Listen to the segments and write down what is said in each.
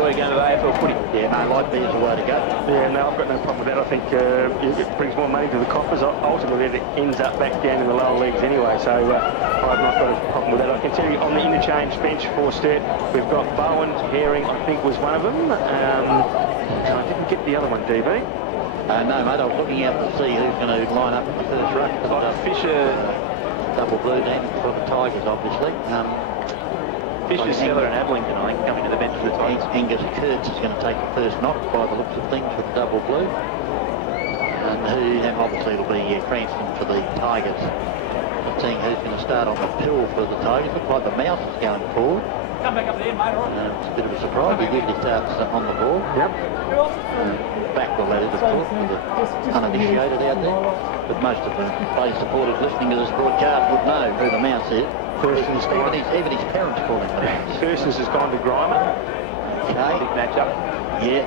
We're going to the AFL footy. Yeah, no, like there's the way to go. Yeah, no, I've got no problem with that. I think it brings more money to the coffers. Ultimately, it ends up back down in the lower leagues anyway, so I've not got a problem with that. I can tell you on the interchange bench for Sturt, we've got Bowen, Herring, I think was one of them. And I didn't get the other one, DB. No, mate, I was looking out to see who's going to line up in the first ruck. Fisher, double blue then for the Tigers, obviously. Fisher, Seller and Adlington, I think, coming to the bench for the Tigers. Angus Kurtz is going to take the first knock by the looks of things with the double blue. And obviously it'll be Cranston for the Tigers. Not seeing who's going to start on the pill for the Tigers. Looks like the Mouse is going forward. Come back up there, mate. It's a bit of a surprise. He usually starts on the ball. Yep. Backwell, that is, of course, for the uninitiated out there. But most of the play supporters listening to this broadcast would know who the Mouse is. Even his parents call him the Mouse. Thurston's has gone to Grimer. Okay. Big match-up. Yeah.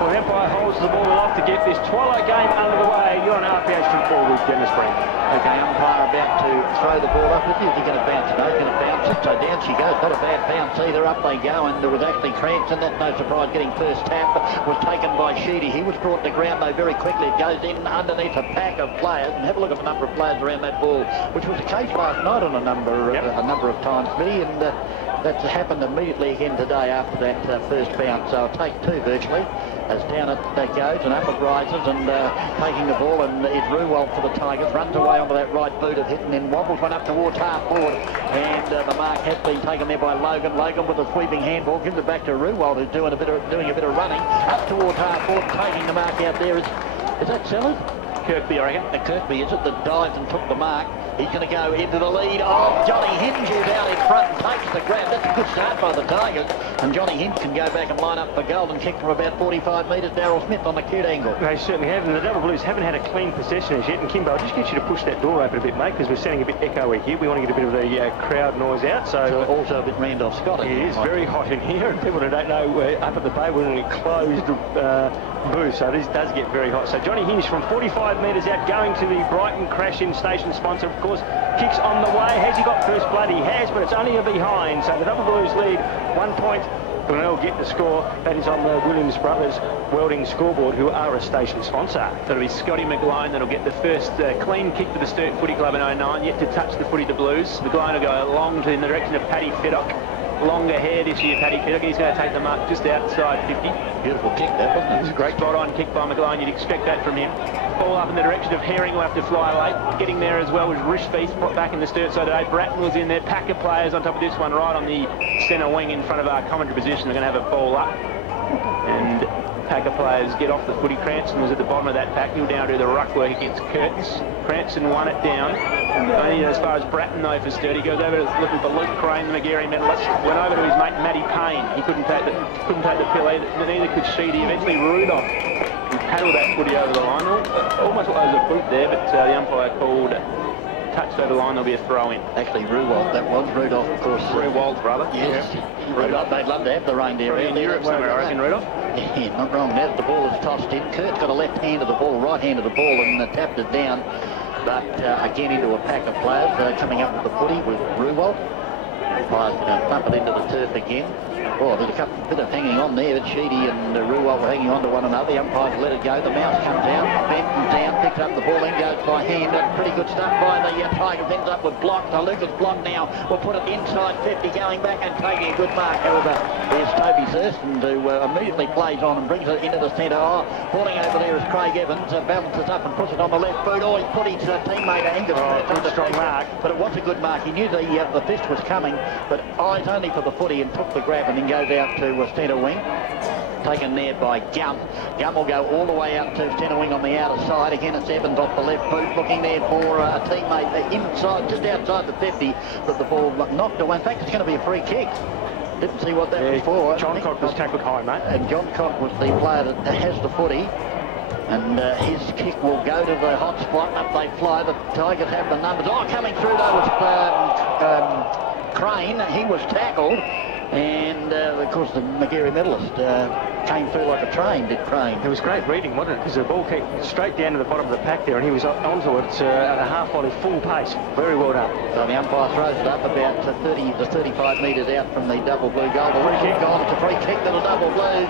Well, the umpire holds the ball off to get this twilight game under the way. You're on RPH from 4 with Dennis Brent. Okay, umpire about to throw the ball up. Is he going to bounce? No, he's going to bounce it. So down she goes. Not a bad bounce either. Up they go. And there was actually Cranston. That's no surprise getting first tap. Was taken by Sheedy. He was brought to ground though very quickly. It goes in underneath a pack of players. And have a look at the number of players around that ball, which was the case last night on a number of times, Smitty. And that's happened immediately again today after that first bounce. So I'll take two virtually. As down it goes and up it rises and taking the ball, and it's Ruwald for the Tigers, runs away onto that right boot of hit and then wobbles one up towards half forward, and the mark has been taken there by Logan. Logan with a sweeping handball gives it back to Ruwald, who's doing a bit of running up towards half forward, taking the mark out there. Is that Sellers? Kirkby, I reckon. Kirkby, is it, that dived and took the mark? He's going to go into the lead. Oh, Johnny Hinge is out in front and takes the grab. That's a good start by the Tigers. And Johnny Hinge can go back and line up the golden kick from about 45 metres. Darryl Smith on the cute angle. They certainly have, and the Double Blues haven't had a clean possession as yet. And Kimbo, I'll just get you to push that door open a bit, mate, because we're sounding a bit echoey here. We want to get a bit of the crowd noise out. So also a bit Randolph Scott. It is very hot in here, and people who don't know, up at the bay, we're in a closed booth, so this does get very hot. So Johnny Hinge from 45 metres out, going to the Brighton Crash-In station sponsor, of course. Kicks on the way. Has he got first blood? He has, but it's only a behind. So the Double Blues lead 1 point. Glenelg get the score. That is on the Williams Brothers welding scoreboard, who are a station sponsor. That'll be Scotty McGlone that'll get the first clean kick to the Sturt Footy Club in 09, yet to touch the footy the Blues. McGlone will go along in the direction of Paddy Fiddock. Longer hair this year, Paddy Fiddock. He's going to take the mark just outside 50. Beautiful kick, that wasn't it? It's a great spot-on kick by McGlone. You'd expect that from him. Ball up in the direction of Herring, will have to fly late. Getting there as well was Rishbeath, back in the Sturt side today. Bratton was in there. Pack of players on top of this one, right on the centre wing in front of our commentary position. They're going to have a ball up. And pack of players get off the footy. Cranston was at the bottom of that pack. He'll down do the ruck work against Kurtz. Cranston won it down. Only as far as Bratton though for Sturt. He goes over looking for Luke Crane, the McGarry medalist. Went over to his mate Matty Payne. He couldn't take the pill either. Neither could Sheedy. Eventually Rudolph paddled that footy over the line. Almost like there was a boot there, but the umpire called touched over the line. There'll be a throw in. Actually, Ruwald, that was Rudolph, of course. Ruwald's brother. Yes. Rudolph, they'd love to have the reindeer in Europe somewhere, I reckon, Rudolph. Yeah, not wrong. Now the ball is tossed in. Kurt's got a left hand of the ball, right hand of the ball, and tapped it down. But again into a pack of players coming up with the footy with Ruwald. Players going to thump it into the turf again. Oh, there's a bit of hanging on there, but Sheedy and Ruwald were hanging on to one another. The umpires let it go. The Mouse comes out, bends down, picks up the ball, then goes by hand. Pretty good stuff by the Tigers. Ends up with block. So Lucas Block now will put it inside 50, going back and taking a good mark. However, there's Toby Thurston, who immediately plays on and brings it into the centre. Oh, falling over there is Craig Evans. Balances up and puts it on the left boot. Oh, he's put his teammate Angus. Good strong mark. But it was a good mark. He knew the fist was coming, but eyes only for the footy and took the grab and then goes out to centre wing. Taken there by Gum. Gum will go all the way out to centre wing on the outer side. Again, it's Evans off the left boot, looking there for a teammate inside, just outside the 50, but the ball knocked away. In fact, it's going to be a free kick. Didn't see what that was for. John Cock was tackled high, mate. And John Cock was the player that has the footy. And his kick will go to the hot spot, and up they fly. The Tigers have the numbers. Oh, coming through though was Crane. He was tackled. And, of course, the Magarey medalist came through like a train, did Crane. It was great reading, wasn't it? Because the ball came straight down to the bottom of the pack there, and he was onto it at a half-volley full pace. Very well done. So the umpire throws it up about 30 to 35 metres out from the double blue goal. The free kick on, it's a free kick to the double blues.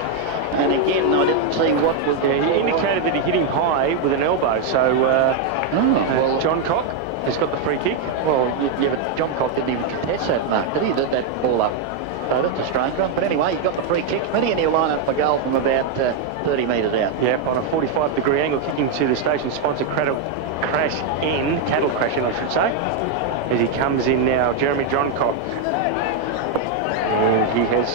And again, I didn't see what was... Yeah, he indicated that he hit him high with an elbow, so well, John Cock has got the free kick. Well, yeah, but John Cock didn't even contest that mark, did he? Did that ball up. So that's a strange one. But anyway, he's got the free kick. Many and he'll line up for goal from about 30 metres out. Yeah, on a 45-degree angle, kicking to the station-sponsored cattle crash in, I should say, as he comes in now, Jeremy Johncock. And he has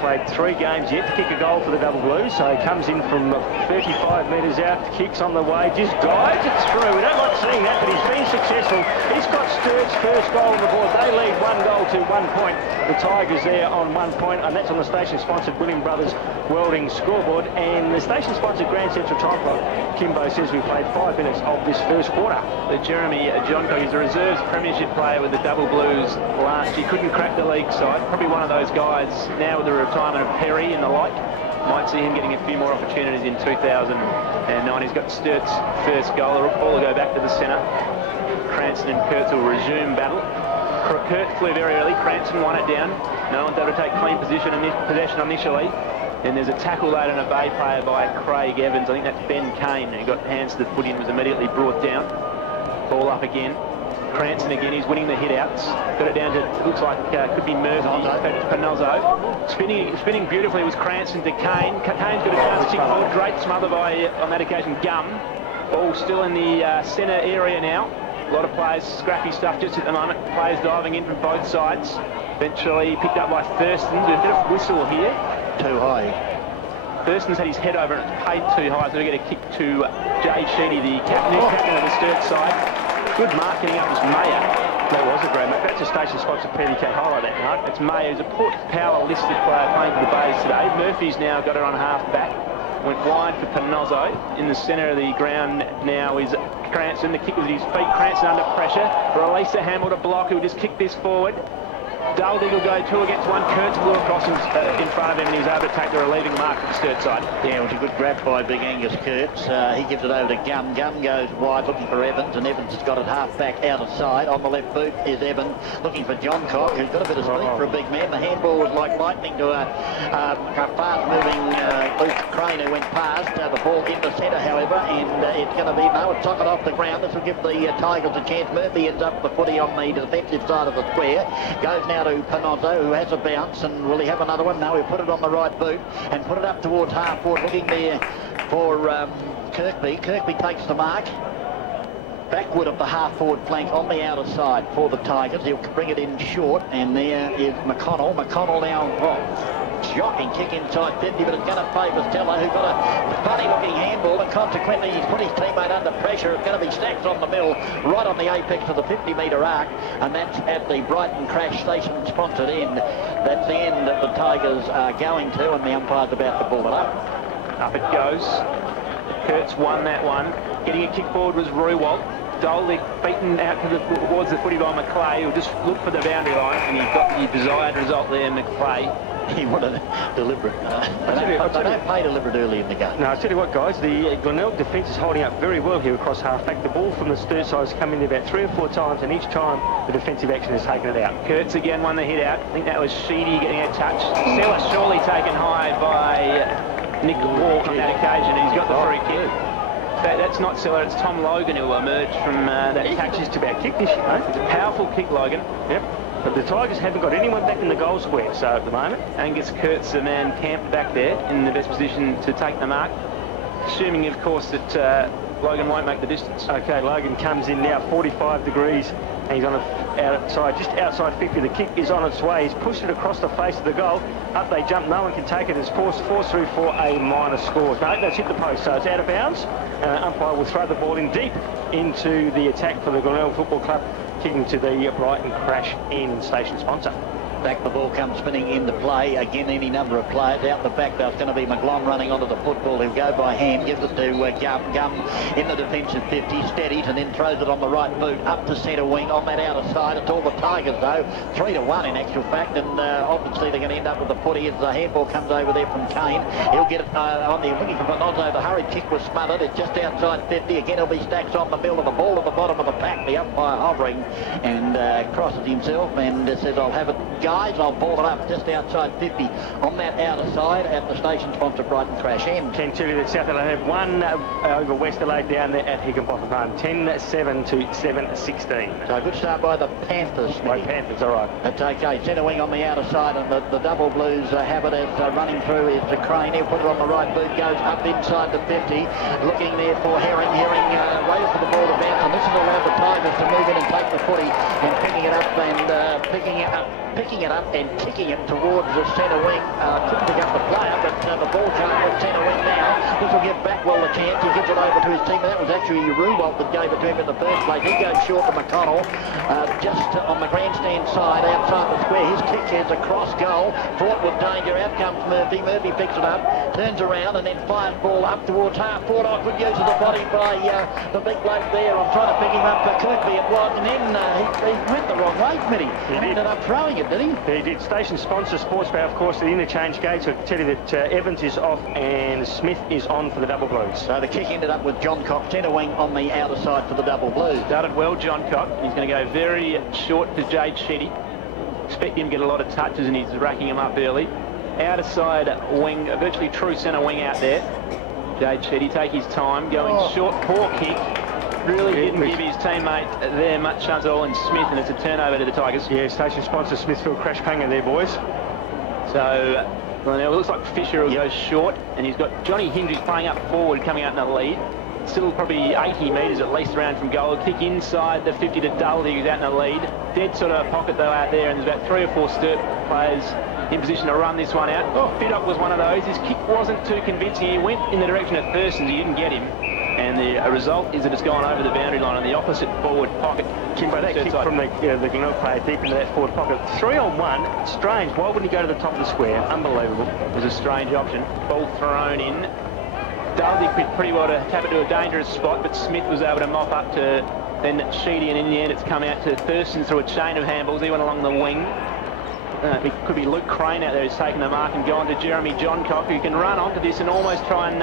played 3 games yet to kick a goal for the Double Blues, so he comes in from 35 metres out, kicks on the way, just guides it through. We don't like seeing that, but he's been successful. He's got Sturt's first goal on the board. They lead 1 goal to 1 point. The Tigers there on 1 point, and that's on the station-sponsored William Brothers Welding scoreboard. And the station-sponsored Grand Central Time Clock, Kimbo says we played 5 minutes of this first quarter. Jeremy Johncock is a reserves premiership player with the Double Blues last year. Couldn't crack the league side. Probably one of those guys now with the retirement of Perry and the like. Might see him getting a few more opportunities in 2009. He's got Sturt's first goal. The ball will go back to the centre. Cranston and Kurtz will resume battle. Kurt flew very early. Cranston won it down. No one's able to take clean possession initially. And there's a tackle laid on a Bay player by Craig Evans. I think that's Ben Kane, who got hands to the footy and was immediately brought down. Ball up again. Cranston again, he's winning the hit-outs. Got it down to, looks like could be Murphy, Panozzo. Spinning beautifully was Cranston to Kane. Kane's got a chance to kick forward. Great smother by, on that occasion, Gum. Ball still in the centre area now. A lot of players, scrappy stuff just at the moment. Players diving in from both sides. Eventually picked up by Thurston. There's a bit of whistle here. Too high. Thurston's had his head over and it's paid too high, so we get a kick to Jay Sheedy, the captain of the Sturt side. Good mark getting up was Mayer. That was a great mark. That's a station-sponsored PDK highlight, that mark. It's Mayer, who's a Port Power listed player playing for the Bays today. Murphy's now got it on half back. Went wide for Panozzo. In the centre of the ground now is Cranston. The kick with his feet. Cranston under pressure. Release a Hamill to block, who will just kick this forward. Daldig will go 2 against 1. Kurtz blew across him in front of him, and he was able to take the relieving mark from the Sturt side. Yeah, it was a good grab by Big Angus Kurtz. He gives it over to Gum. Gum goes wide looking for Evans, and Evans has got it half back out of side. On the left boot is Evans looking for Johncock, who's got a bit of speed for a big man. The handball was like lightning to a fast-moving Luke Crane who went past. The ball in the centre, however, and it's going to be it's socket off the ground. This will give the Tigers a chance. Murphy ends up the footy on the defensive side of the square. Goes now to Panozzo, who has a bounce, and will he have another one? No, he'll put it on the right boot and put it up towards half forward, looking there for Kirkby. Kirkby takes the mark. Backward of the half-forward flank on the outer side for the Tigers. He'll bring it in short, and there is McConnell. McConnell now, shocking kick inside 50, but it's going to favour Stella, who got a funny-looking handball, and consequently he's put his teammate under pressure. It's going to be stacked on the middle, right on the apex of the 50-metre arc, and that's at the Brighton Crash Station-sponsored end. That's the end that the Tigers are going to, and the umpire's about to ball it up. Up it goes. Kurtz won that one. Getting a kick forward was Roywalt. Daldig beaten out towards the footy by McClay, who just looked for the boundary line, and he got the desired result there, McClay. He wanted deliberate. They don't play deliberate early in the game. No, I tell you what, guys, the Glenelg defence is holding up very well here across half-back. The ball from the Sturt side has come in about 3 or 4 times, and each time the defensive action has taken it out. Kurtz again won the hit out. I think that was Sheedy getting a touch. Stella surely taken high by Nick Walk on that occasion, and he's got the free kick. That's not Siller, it's Tom Logan who will emerge from that catch. Just about kick this year, It's a powerful kick, Logan. Yep. But the Tigers haven't got anyone back in the goal square, so at the moment. Angus Kurtz, the man camped back there in the best position to take the mark. Assuming, of course, that Logan won't make the distance. Okay, Logan comes in now, 45 degrees, and he's on the outside, just outside 50. The kick is on its way. He's pushed it across the face of the goal. Up they jump. No one can take it. It's forced through for a minor score. No, that's hit the post, so it's out of bounds. Umpire will throw the ball in deep into the attack for the Glenelg Football Club, kicking to the Brighton Crash in station sponsor. Back the ball comes spinning into play. Again, any number of players. Out the back, there's going to be McGlon running onto the football. He'll go by hand, gives it to Gum in the defensive 50, steadies and then throws it on the right boot up to centre wing on that outer side. It's all the Tigers though, 3-1 in actual fact, and obviously they're going to end up with the footy as the handball comes over there from Kane. He'll get it on the wing from Bonozzo. The hurried kick was smothered. It's just outside 50. Again, it'll be Stacks on the middle of the ball at the bottom of the pack. The umpire hovering and crosses himself and says, I'll have it, guys. I'll ball it up just outside 50 on that outer side at the station sponsor Brighton Crash End. Can tell you that South Adelaide have won over West Adelaide down there at Higginbotham Farm, 10-7 to 7-16. So a good start by the Panthers. By Panthers, all right. That's okay. Centre wing on the outer side, and the double blues have it as running through is the Crane. He'll put it on the right boot, goes up inside the 50, looking there for Herring. Herring waits for the ball to bounce, and this has allowed the Tigers to move in and take the footy and picking it up and kicking it towards the centre wing. Couldn't pick up the player, but the ball change with centre wing now. This will give Backwell the chance. He gives it over to his team. That was actually Ruwalt that gave it to him in the first place. He goes short to McConnell, just on the grandstand side outside the square. His kick is a cross goal, fraught with danger. Out comes Murphy. Murphy picks it up, turns around and then fires ball up towards half forward. Good use of the body by the big bloke there. I'm trying to pick him up for Kirkby. It was, and then he went the wrong way, Smitty. He ended up throwing it, did he? He did. Station sponsor Sports Bar, of course, the interchange gate. So I tell you that Evans is off and Smith is on for the double blues. So the kick ended up with John Cock, centre wing on the outer side for the double blues. Started well, John Cock. He's going to go very short to Jade Shetty. Expect him to get a lot of touches and he's racking him up early. Outer side wing, a virtually true centre wing out there. Jade Shetty, take his time, going short, poor kick. Really didn't give his teammate there much chance at all in Smith, and it's a turnover to the Tigers. Yeah, station sponsor Smithfield crash panger there, boys. So, Glenelg, it looks like Fisher will go short, and he's got Johnny Hendricks playing up forward, coming out in the lead. Still probably 80 metres at least around from goal. Kick inside the 50 to Dudley, who's out in the lead. Dead sort of pocket though out there, and there's about 3 or 4 Sturt players in position to run this one out. Fiddock was one of those. His kick wasn't too convincing. He went in the direction of Thurston's. He didn't get him. And the result is that it's gone over the boundary line on the opposite forward pocket. Kimbo, that kick from the Glenelg player deep into that forward pocket. 3-on-1. Strange. Why wouldn't he go to the top of the square? Unbelievable. It was a strange option. Ball thrown in. Dudley did pretty well to tap it to a dangerous spot, but Smith was able to mop up to then Sheedy, and in the end it's come out to Thurston through a chain of handballs. He went along the wing. It could be Luke Crane out there who's taken the mark and gone to Jeremy Johncock, who can run onto this and almost try and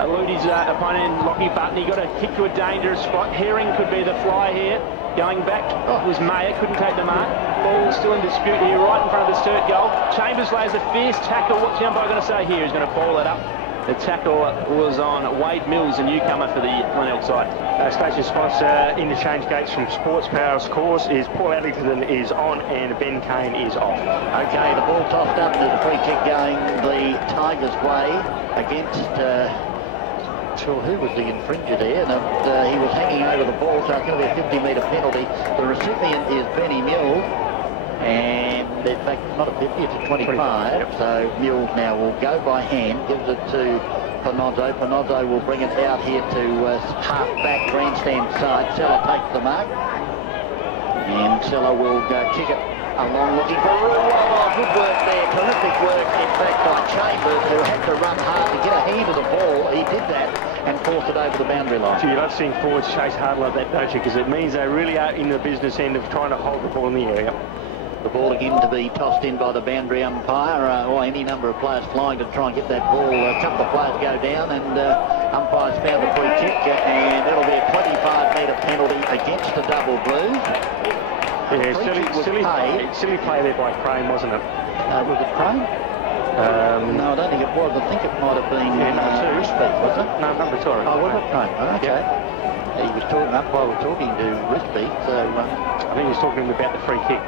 elude his opponent, Lockie Button. He got a kick to a dangerous spot. Herring could be the fly here. Going back was Mayer, couldn't take the mark. Ball still in dispute here, right in front of the Sturt goal. Chambers lays a fierce tackle. What's the umpire going to say here? He's going to ball it up. The tackle was on Wade Mills, a newcomer for the Glenelg side. Station sponsor interchange gates from Sports Power's course is Paul Addington is on and Ben Kane is off. Okay, the ball tossed up. There's a free kick going the Tigers' way against... sure who was the infringer there, and he was hanging over the ball, so it's going to be a 50-metre penalty. The recipient is Benny Mills, and in fact not a 50, it's a 25. Yep. So Mills now will go by hand, gives it to Panozzo. Panozzo will bring it out here to half-back grandstand side. Seller takes the mark, and Seller will kick it along looking for Ruwalt. Good work there, terrific work in fact by Chambers, who had to run hard to get a hand of the ball. He did that and forced it over the boundary line. So you love seeing forwards chase hard like that, don't you? Because it means they really are in the business end of trying to hold the ball in the area. The ball again to be tossed in by the boundary umpire, or any number of players flying to try and get that ball. A couple of players go down, and umpires found a free kick, and it'll be a 25-metre penalty against the double blues. Yeah, silly play there by Crane, wasn't it? Was it Crane? No, I don't think it was. I think it might have been number 2. Risby, was it? No, number 2. Oh, was it Crane? Oh, okay. Yeah. He was talking umpire was talking to Risby, so... I think he was talking about the free kick.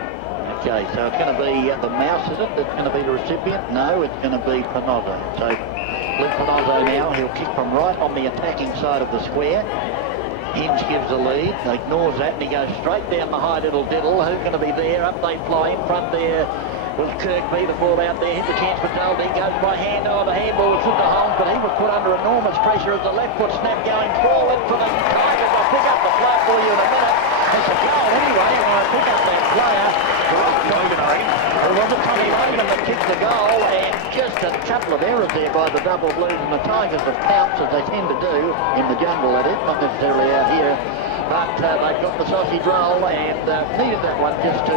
Okay, so it's going to be the Mouse, is it? That's going to be the recipient? No, it's going to be Panozzo. So, Luke Panozzo now, he'll kick from right on the attacking side of the square. Hinge gives the lead, ignores that, and he goes straight down the high little diddle. Who's going to be there? Up they fly. In front there was Kirkby. The ball out there. Hits a chance for Dudley. Goes by hand. Oh, the handball was put to Holmes, but he was put under enormous pressure as the left foot snap going forward for the Tigers. I'll pick up the flag for you in a minute. As a goal anyway, and I pick up that player. Logan, I reckon. It was a Tommy Logan that kicked the goal, and just a couple of errors there by the Double Blues, and the Tigers have pounced as they tend to do in the jungle, that is, not necessarily out here. But they've got the sausage roll and needed that one just to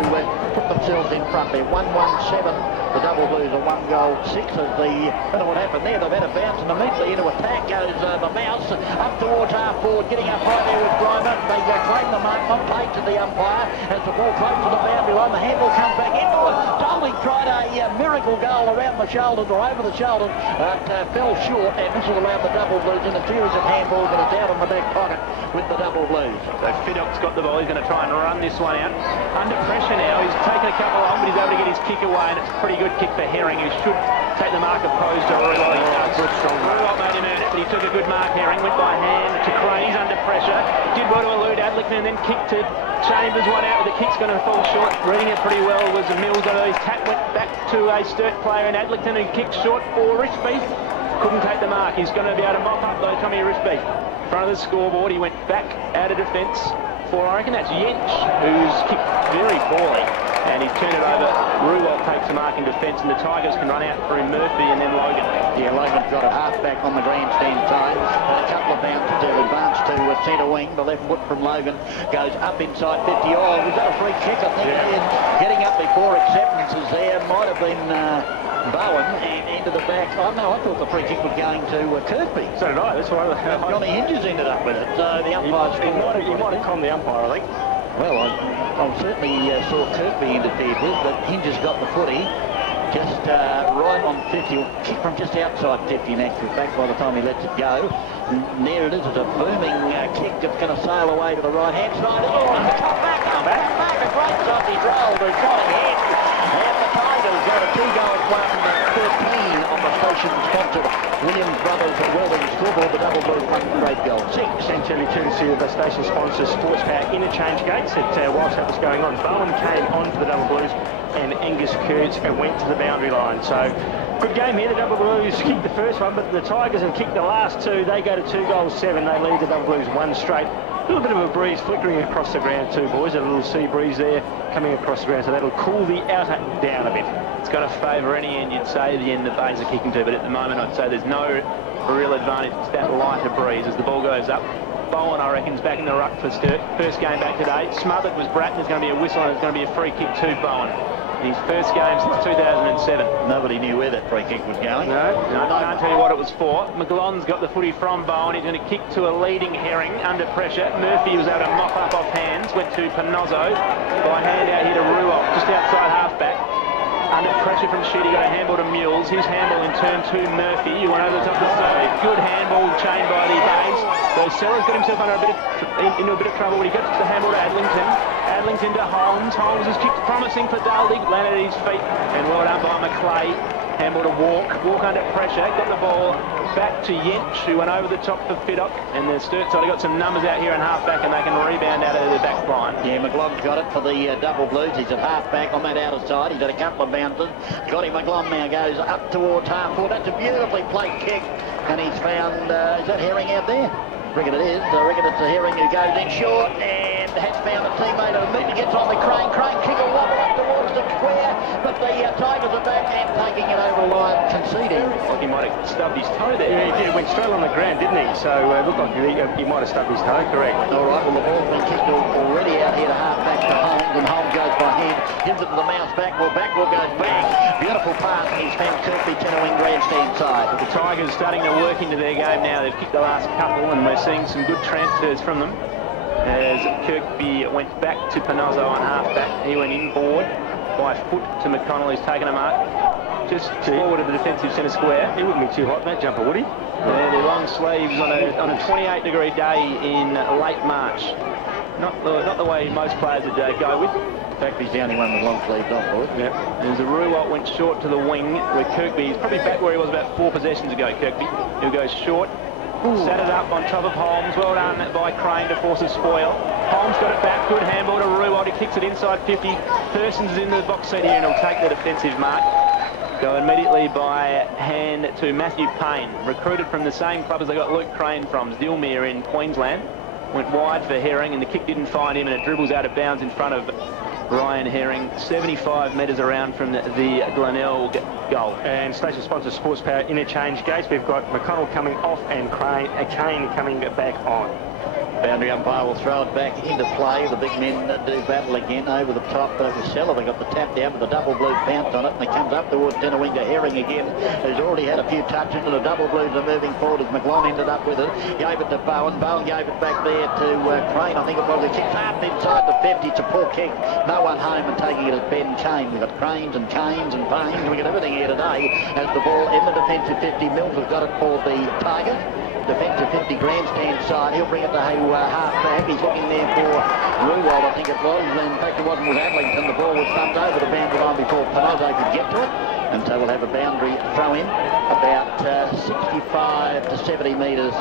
put themselves in front there. 1-1-7. The Double Blues are 1-6 as the... I don't know what happened there. They've had a bounce and immediately into attack goes the Mouse up towards half forward, getting up high there with Grimer. They claim the mark, not paid to the umpire as the ball close to the boundary line. The handball comes back into it. Doling tried a miracle goal around the shoulders or over the shoulders, but fell short, and this will allow the Double Blues in a series of handballs that are down in the back pocket with the Double Blues. So Fiddock's got the ball. He's going to try and run this one out. Under pressure now. He's taken a couple on, but he's able to get his kick away, and it's a pretty good kick for Herring, who should take the mark opposed to Ruiwalt. Ruiwalt made him earn it, but he took a good mark. Herring went by hand to Crane. He's under pressure. Did well to elude Adlington and then kicked to Chambers. One out, but the kick's going to fall short. Reading it pretty well was Mills. His tap went back to a Sturt player in Adlington, who kicked short for Rishbeef. Couldn't take the mark. He's going to be able to mop up though, Tommy Rishbeef. In front of the scoreboard, he went back out of defence for, I reckon that's Yench, who's kicked very poorly, and he's turned it over. Ruiwalt takes the mark in defence, and the Tigers can run out through Murphy and then Logan. Yeah, Logan's got a half-back on the grandstand side. A couple of bounces there, advance to centre wing. The left foot from Logan goes up inside 50. Oh, was that a free kick? I think it is. Getting up before acceptances there. Might have been Bowen, and into the back. Oh, no, I thought the free kick was going to Kirkby. So did I. That's why Johnny Hinges ended up with it. So the umpire's... He might have calmed the umpire, I think. Well, I certainly saw Kirkby interfered with, but Hinges got the footy just right on 50, kick from just outside 50 in actual fact by the time he lets it go. And there it is, it's a booming kick that's going to sail away to the right-hand side. Oh, and come back, a great sausage roll to Johnny Hinges. And the Tigers got a 2-goal one, 13 on the station-sponsored Williams Brothers Welding scoreboard. The Double Blues won the great goal. Essentially courtesy of the station sponsor Sports Power interchange gates whilst that was going on. Bowen came on for the Double Blues and Angus Kurtz went to the boundary line. So good game here. The Double Blues kicked the first one, but the Tigers have kicked the last two. They go to 2-7. They lead the Double Blues one straight. A little bit of a breeze flickering across the ground too, boys. A little sea breeze there coming across the ground, so that'll cool the outer down a bit. It's going to favour any end, you'd say, the end the Bays are kicking to, but at the moment I'd say there's no real advantage. It's that lighter breeze as the ball goes up. Bowen, I reckon, is back in the ruck for Sturt. First game back today. Smothered was Bratton. There's going to be a whistle and there's going to be a free kick to Bowen. His first game since 2007. Nobody knew where that free kick was going. No, can't tell you what it was for. McGlon's got the footy from Bowen. He's going to kick to a leading Herring under pressure. Murphy was able to mop up off hands. Went to Panozzo. By hand out here to Ruiwalt, just outside half-back. Under pressure from Sheedy, got a handball to Mules. His handball in turn to Murphy. He went over the top of the side. Good handball chained by the Bays. So Sellers got himself into a bit of trouble when he got the handball to Adlington. Adlington to Holmes. Holmes has kicked promising for Daldig. Landed at his feet. And well done by McClay. Handball to Walk. Walk under pressure. Got the ball back to Yench, who went over the top for Fiddock. And the Sturt side have got some numbers out here in half-back, and they can rebound out of the back line. Yeah, McGlon's got it for the Double Blues. He's at half-back on that outer side. He's had a couple of bounces. Got him. McGlon now goes up towards half-forward. That's a beautifully played kick. And he's found, is that Herring out there? I reckon it is. I reckon it's a Herring who goes in short and has found a teammate who immediately gets on the Crane. Crane kick a wobble up towards the square, but the Tigers are back and taking it over the line, conceding. Like he might have stubbed his toe there. Yeah, he did. Went straight on the ground, didn't he? So it looked like he might have stubbed his toe, correct. All right, well, the ball's been kicked already out here to half-back to Holmes, and Holmes goes by hand, gives it to the Mouse backward goes bang. Beautiful pass, and he's found Kirkby centre-wing grandstand side. The Tigers starting to work into their game now. They've kicked the last couple, and we're seeing some good transfers from them. As Kirkby went back to Panozzo on half-back. He went inboard by foot to McConnell, who's taken a mark just forward of the defensive centre square. He wouldn't be too hot in that jumper, would he? Yeah, they're long sleeves on a 28-degree day in late March. Not the way most players would go with. In fact, he's the only one with long sleeves on board. Yep. There's a Ruiwalt went short to the wing, where Kirkby is probably back where he was about 4 possessions ago, Kirkby. He'll go short. Set it up on top of Holmes. Well done by Crane to force a spoil. Holmes got it back. Good handball to Ruiwalt. He kicks it inside 50. Persons is in the box seat here and he'll take the defensive mark. Go immediately by hand to Matthew Payne, recruited from the same club as they got Luke Crane from, Dilmere in Queensland. went wide for Herring, and the kick didn't find him, and it dribbles out of bounds in front of Ryan Herring, 75 metres around from the Glenelg goal. And station sponsor Sports Power interchange gates. We've got McConnell coming off and Kane coming back on. Boundary umpire will throw it back into play. The big men do battle again over the top. Sullivan got the tap down, but the double blue bounced on it, and it comes up towards centre wing to Herring again, who's already had a few touches, and the double blues are moving forward as McLon ended up with it. Gave it to Bowen. Bowen gave it back there to Crane. I think it was a kick hard inside the 50. It's a poor kick. No one home, and taking it as Ben Kane. We've got Cranes and Canes and Paines. We've got everything here today. As the ball in the defensive 50, Mills has got it for the Tigers. Defensive 50 grandstand side. He'll bring it to half back. He's looking there for Ruwald, I think it was. In fact, it wasn't with Adlington. The ball was thumped over the boundary line before Pinozzo could get to it. And so we'll have a boundary throw in about 65 to 70 metres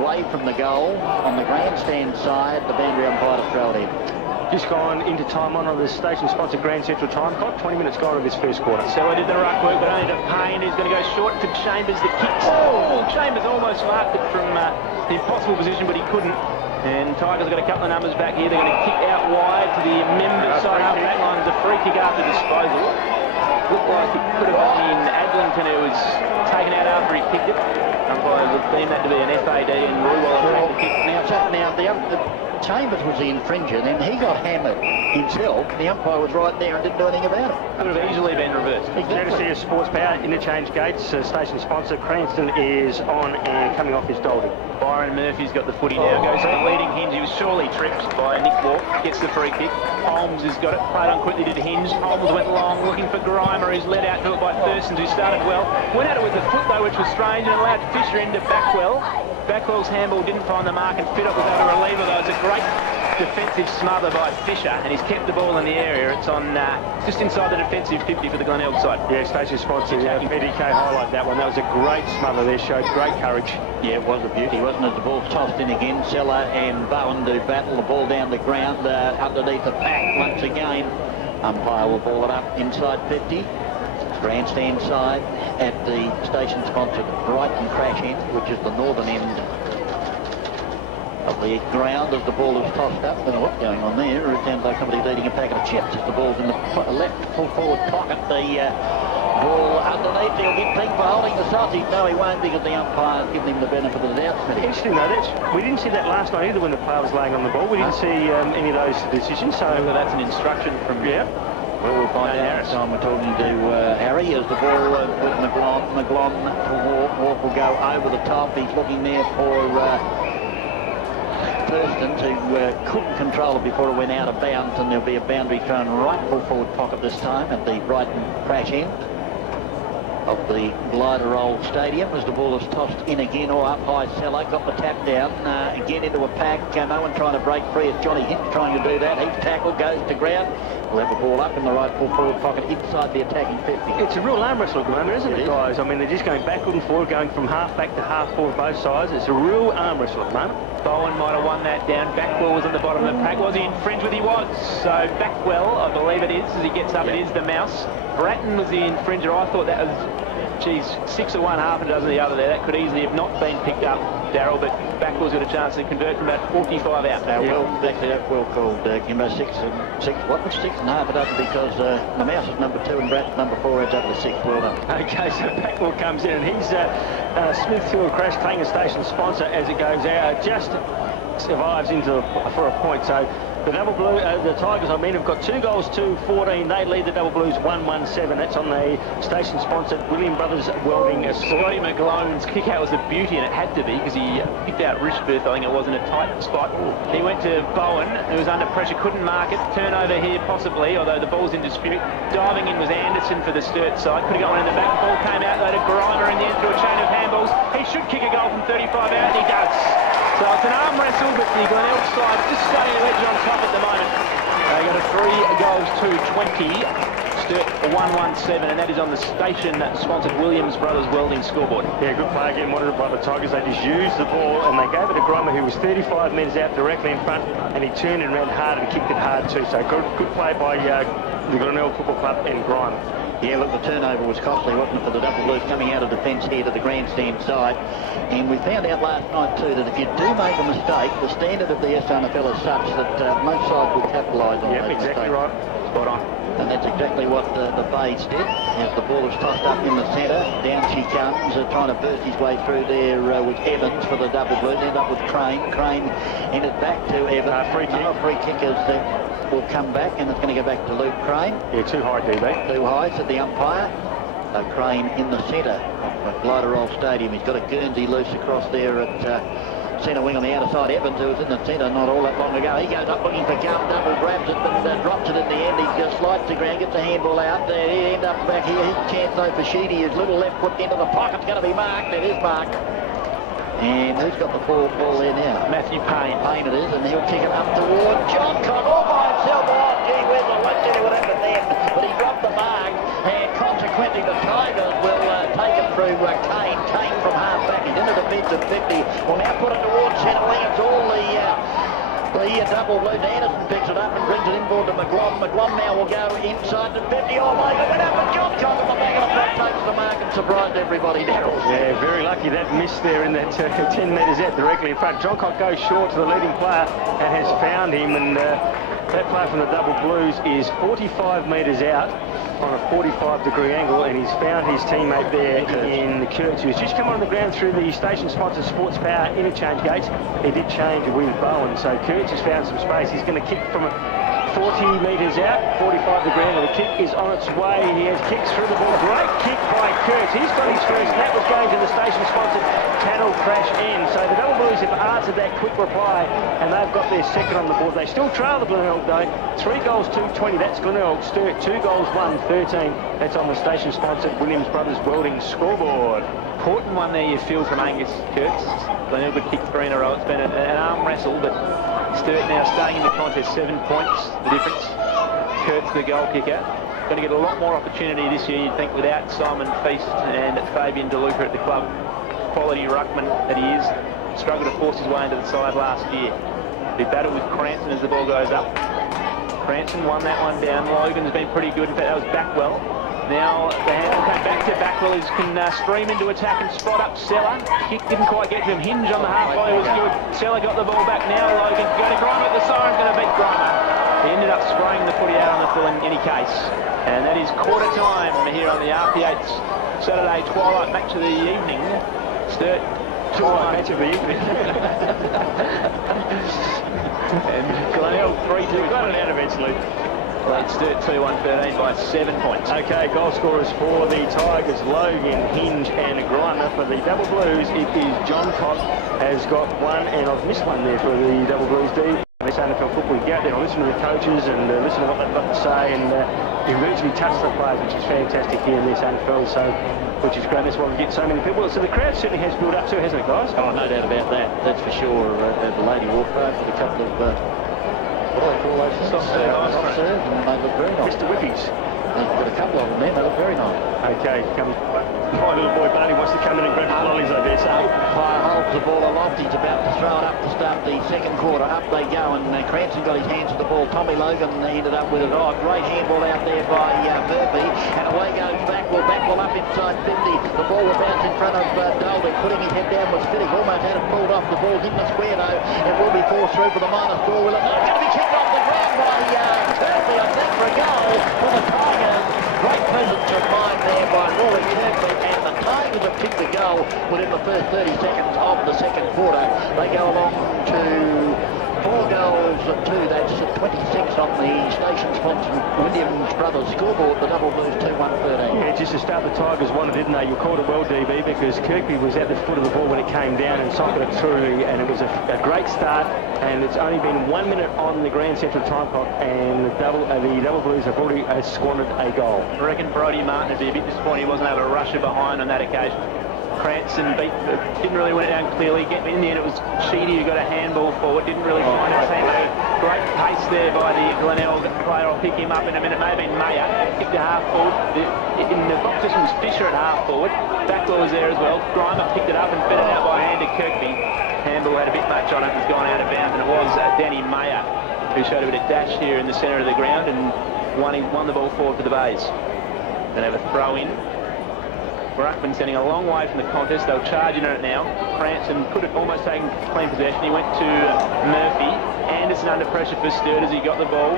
away from the goal. On the grandstand side, the boundary umpire to throw it in. Just gone into time on the station-sponsored Grand Central time clock. 20 minutes gone of this first quarter. So I did the ruck work, but only to Payne, who's going to go short to Chambers. The kicks. Oh, Chambers almost marked it from the impossible position, but he couldn't. And Tigers have got a couple of numbers back here. They're going to kick out wide to the members side half back line. It's a free kick after disposal. Looked like it could have been Adlington who was taken out after he kicked it. Umpires have deemed that to be an FAD, and Ruwald kick. Now the Chambers was the infringer, then he got hammered himself. The umpire was right there and didn't do anything about it. Could have easily been reversed. Exactly. Sports Power interchange gates. Station sponsor Cranston is on and coming off his Dolby. Byron Murphy's got the footy now. Goes to the leading Hinge. He was surely tripped by Nick Walk. Gets the free kick. Holmes has got it. Played on quickly to Hinge. Holmes went long looking for Grimer, who's led out to it by Thurston, who started well. Went at it with the foot though, which was strange, and allowed Fisher into Backwell. Backwell's handball didn't find the mark, and Fittop was able to relieve it, though. It's a great defensive smother by Fisher, and he's kept the ball in the area. It's on just inside the defensive 50 for the Glenelg side. Yeah, station sponsor PDK highlight that one. That was a great smother there, showed great courage. Yeah, it was a beauty, wasn't it? The ball tossed in again. Seller and Bowen do battle. The ball down the ground underneath the pack once again. Umpire will ball it up inside 50. Grandstand side at the station-sponsored Brighton crash end, which is the northern end of the ground as the ball is tossed up. I don't know what's going on there. It sounds like somebody's eating a packet of chips as the ball's in the left full forward pocket. The ball underneath. He'll get pinged for holding the sausage. No, he won't, because the umpire's given him the benefit of the doubt. Interesting though, we didn't see that last night either when the player was laying on the ball. We didn't see any of those decisions. So that's an instruction from Well, we'll find out next time we're talking to Harry as the ball with McLon to Walk will go over the top. He's looking there for Thurston, who couldn't control it before it went out of bounds, and there'll be a boundary thrown right full forward pocket this time at the Brighton crash end of the Glider Roll Stadium as the ball is tossed in again, or up high. Seller got the tap down again into a pack. No one trying to break free. It's Johnny Hinch trying to do that. He's tackled, goes to ground. We'll have the ball up in the right full forward pocket inside the attacking 50. It's a real arm wrestle at the moment, isn't it, guys? I mean, they're just going backward and forward, going from half back to half forward both sides. It's a real arm wrestle at the moment. Bowen might have won that down. Backwell was at the bottom of the pack. Was he infringed with? He was. So Backwell, I believe it is, as he gets up, it is the mouse. Bratton was the infringer. I thought that was, geez, 6 of one, half a dozen of the other there. That could easily have not been picked up, Darryl, but Backwell's got a chance to convert from about 45 out. Well, actually, that's well called, Kimbo. 6 and half a dozen, because the mouse is number 2 and Bratton's number 4 adds up to 6. Well done. Okay, so Backwell comes in, and he's Smithfield Crash playing a station sponsor as it goes out. Just survives into for a point. So the double blue, the Tigers, I mean, have got 2 goals to 14. They lead the double blues 1-1-7. That's on the station-sponsored William Brothers Welding score. Scotty McGlone's kick out was a beauty, and it had to be, because he picked out Rishbirth. I think it was in a tight spot. He went to Bowen, who was under pressure, couldn't mark it. Turnover here possibly, although the ball's in dispute. Diving in was Anderson for the Sturt side. Could have gone in the back. Ball came out though to Grimer in the end through a chain of handballs. He should kick a goal from 35 out, and he does. So it's an arm wrestle, but the Glenelg side just starting to edge on top at the moment. They got a 3 goals to 20. Sturt 1-1-7, and that is on the station-sponsored Williams Brothers Welding scoreboard. Yeah, good play again, monitored by the Tigers. They just used the ball, and they gave it to Grimer, who was 35 metres out directly in front, and he turned and ran hard and kicked it hard too. So good play by the Glenelg Football Club and Grimer. Yeah, look, the turnover was costly, wasn't it, for the Double Blues coming out of defence here to the grandstand side. And we found out last night too that if you do make a mistake, the standard of the SANFL is such that most sides will capitalise on those exactly mistakes. right. Spot on. And that's exactly what the Bays did. As the ball is tossed up in the centre, down she comes, trying to burst his way through there with Evans for the Double Blues. End up with Crane. Crane ended back to Evans. Free kick. Free kickers that will come back, and it's going to go back to Luke Crane. Yeah, too high, DB. Too high, said the umpire. So Crane in the centre of Glenelg Stadium. He's got a Guernsey loose across there at centre wing on the outer side. Evans, who was in the centre not all that long ago, he goes up looking for gum, double grabs it, but drops it in the end. He just slides to ground, gets a handball out. He ends up back here. His chance though for Sheedy, his little left foot into the pocket's going to be marked. It is marked. And who's got the ball there now? Matthew Payne. Payne it is, and he'll kick it up toward John Cock all by himself. Oh, gee whiz, I won't tell you what happened then, but he dropped the mark, and consequently the Tigers will take it through Kane. Kane from half back, he's into the mids at 50. Will now put it towards centre wing. It's all the double blue. Anderson picks it up and brings it inboard to McGlom. McGlom now will go inside to 50. Oh my God, went up with John Cock on the back of the front, takes the mark and surprised everybody. Yeah, very lucky that miss there in that 10 metres out directly in front. John Cock goes short to the leading player and has found him, and that player from the Double Blues is 45 metres out on a 45-degree angle, and he's found his teammate there in the Kurtz, who's just come on the ground through the station-sponsored Sports Power interchange gates. He did change with Bowen, so Kurtz has found some space. He's going to kick from 40 metres out, 45-degree angle. The kick is on its way. He has kicks through the ball. Great kick by Kurtz. He's got his first, and that was going to the station-sponsored Channel Crash end. So the Double Blues have answered that quick reply, and they've got their second on the board. They still trail the Glenelg, though. 3 goals, 2-20. That's Glenelg. Sturt, 2 goals, 1-13. That's on the station-sponsored Williams Brothers Welding scoreboard. Important one there, you feel, from Angus Kurtz. Glenelg would kick 3 in a row. It's been an arm wrestle, but Sturt now staying in the contest, 7 points, the difference. Kurtz, the goal kicker. Going to get a lot more opportunity this year, you'd think, without Simon Feast and Fabian DeLuca at the club. Quality ruckman that he is. Struggled to force his way into the side last year. He battled with Cranston as the ball goes up. Cranston won that one down. Logan's been pretty good. In fact, that was Backwell. Now the handle came back to Backwell, who can stream into attack and spot up Seller. Kick didn't quite get to him. Hinge on the half volley was good. Seller got the ball back. Now Logan going to Grimer. The siren's going to beat Grimer. He ended up spraying the footy out on the full in any case. And that is quarter time here on the RP8 Saturday twilight match of the evening. Sturt twilight match of the evening. And Glenelg 3-2. Got it out eventually. Played Sturt 2-1-13 by 7 points. Okay, goal scorers for the Tigers, Logan, Hinge and Grimer. For the Double Blues, it is John Cock has got 1, and I've missed one there for the Double Blues D. This SANFL football, you go out there and listen to the coaches and listen to what they've got to say, and you virtually touch the players, which is fantastic here in this SANFL, so which is great. That's why we get so many people. So the crowd certainly has built up too, hasn't it, guys? Oh, no doubt about that. That's for sure. The lady walked over with a couple of what do they call those? Soft serve, and they look very nice. Mr. Whippies. They've got a couple of them there. They look very nice. Okay, come. My little boy Barney wants to come in and grab his lollies, I dare say. Fire holds the ball aloft. He's about to throw it up to start the second quarter. Up they go, and Cranston got his hands to the ball. Tommy Logan ended up with it. Oh, great handball out there by Murphy, and away goes Backwell. Backwell up inside 50. The ball will bounce in front of Dolby. Putting his head down was Fittig. Almost had it pulled off. The ball's in the square though. It will be forced through for the minus score. Will it? No, it's going to be kicked off the ground by Murphy, I think, for a goal for the Tigers. Great presence of mind there by Rory Murphy, and the Tigers have kicked the goal within the first 30 seconds of the second quarter. They go along to 4 goals to 2. That's 26 on the station-sponsored Williams Brothers scoreboard. The Double Blues 2-1-13. Yeah, just to start, the Tigers won it, didn't they? You called it well, DB, because Kirkby was at the foot of the ball when it came down and socketed it through, and it was a great start. And it's only been 1 minute on the Grand Central time clock, and the Double Blues have already squandered a goal. I reckon Brodie Martin would be a bit disappointed he wasn't able to rush her behind on that occasion. Cranston didn't really win it down clearly. In the end, it was Sheedy who got a handball forward. Didn't really find his teammate. Great pace there by the Glenelg player. I'll pick him up in a minute. May have been Mayer. Kicked to half forward. In the box position was Fisher at half forward. Backwell was there as well. Grimer picked it up and fed it out by hand to Kirkby. Handball had a bit much on it. It's gone out of bounds, and it was Danny Mayer who showed a bit of dash here in the centre of the ground and won the ball forward for the Bays. They have a throw in. Bruckman sending a long way from the contest. They'll charge in on it now. Cranston could have almost taken clean possession. He went to Murphy. Anderson under pressure for Sturt as he got the ball.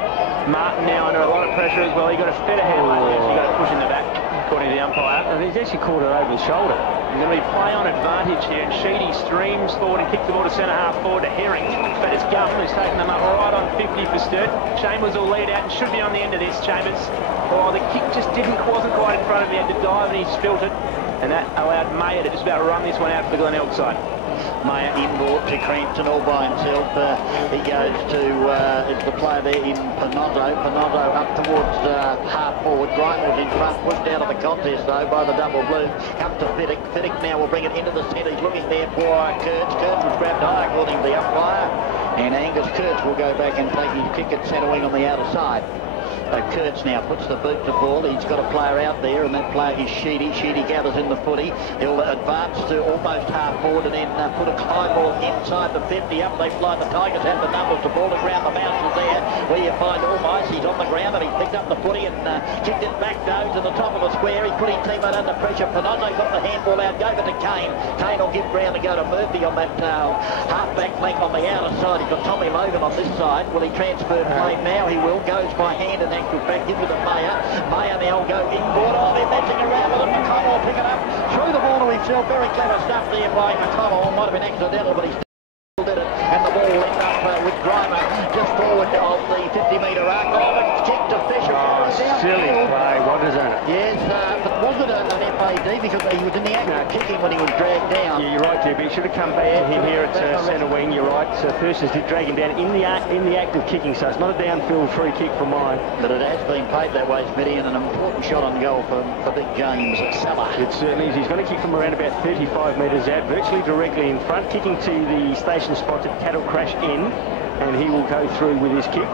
Martin now under a lot of pressure as well. He got a better headline there, so he got a push in the back, according to the umpire. And he's actually caught it over the shoulder. There's going to be play on advantage here, and Sheedy streams forward and kicks the ball to centre half forward to Herring. But it's Gumm who's taken them up right on 50 for Sturt. Chambers will lead out and should be on the end of this. Chambers, oh, the kick just wasn't quite in front of him. He had to dive and he spilt it. And that allowed Mayer to just about run this one out for the Glenelg side. Mayer inboard to Cranston all by himself. He goes to the player there in Panozzo. Panozzo up towards half forward. Grimal's in front, pushed out of the contest though by the double blue. Comes to Fiddick. Fiddick now will bring it into the centre. He's looking there for Kurtz. Kurtz was grabbed high according to the umpire. And Angus Kurtz will go back and take his kick at centre wing on the outer side. Kurtz now puts the boot to ball. He's got a player out there, and that player is Sheedy. Sheedy gathers in the footy. He'll advance to almost half forward and then put a high ball inside the 50. Up they fly. The Tigers have the numbers. The ball around the bounces there. Where you find Almice. He's on the ground and he picked up the footy and kicked it back down to the top of the square. He put his teammate under pressure. Panozzo got the handball out, gave it to Kane. Kane will give ground to go to Murphy on that half-back flank on the outer side. He's got Tommy Logan on this side. Will he transfer play now? He will. Goes by hand and actual fact into the Mayer. Mayer now go inboard. Oh, they're messing around with it. McConnell will pick it up. Threw the ball to himself. Very clever stuff there by McConnell. Might have been accidental, but he still did it. And the ball ended up with Grimer just forward of the 50-metre arc. Oh, it's kicked to Fisher. Oh, silly play. What is it? Yes, but was it an FAD? Because he was in the act of kicking when he was dragged down. Yeah, you're right, Deb. He should have come back to him here at centre wing. You're right. So Thurston's did drag him down in the act of kicking. So it's not a downfield free kick for mine. But it has been played that way, Smitty, and an important shot on goal for Big James Seller. It certainly is. He's going to kick from around about 35 metres out, virtually directly in front, kicking to the station spot at Cattle Crash in, and he will go through with his kick.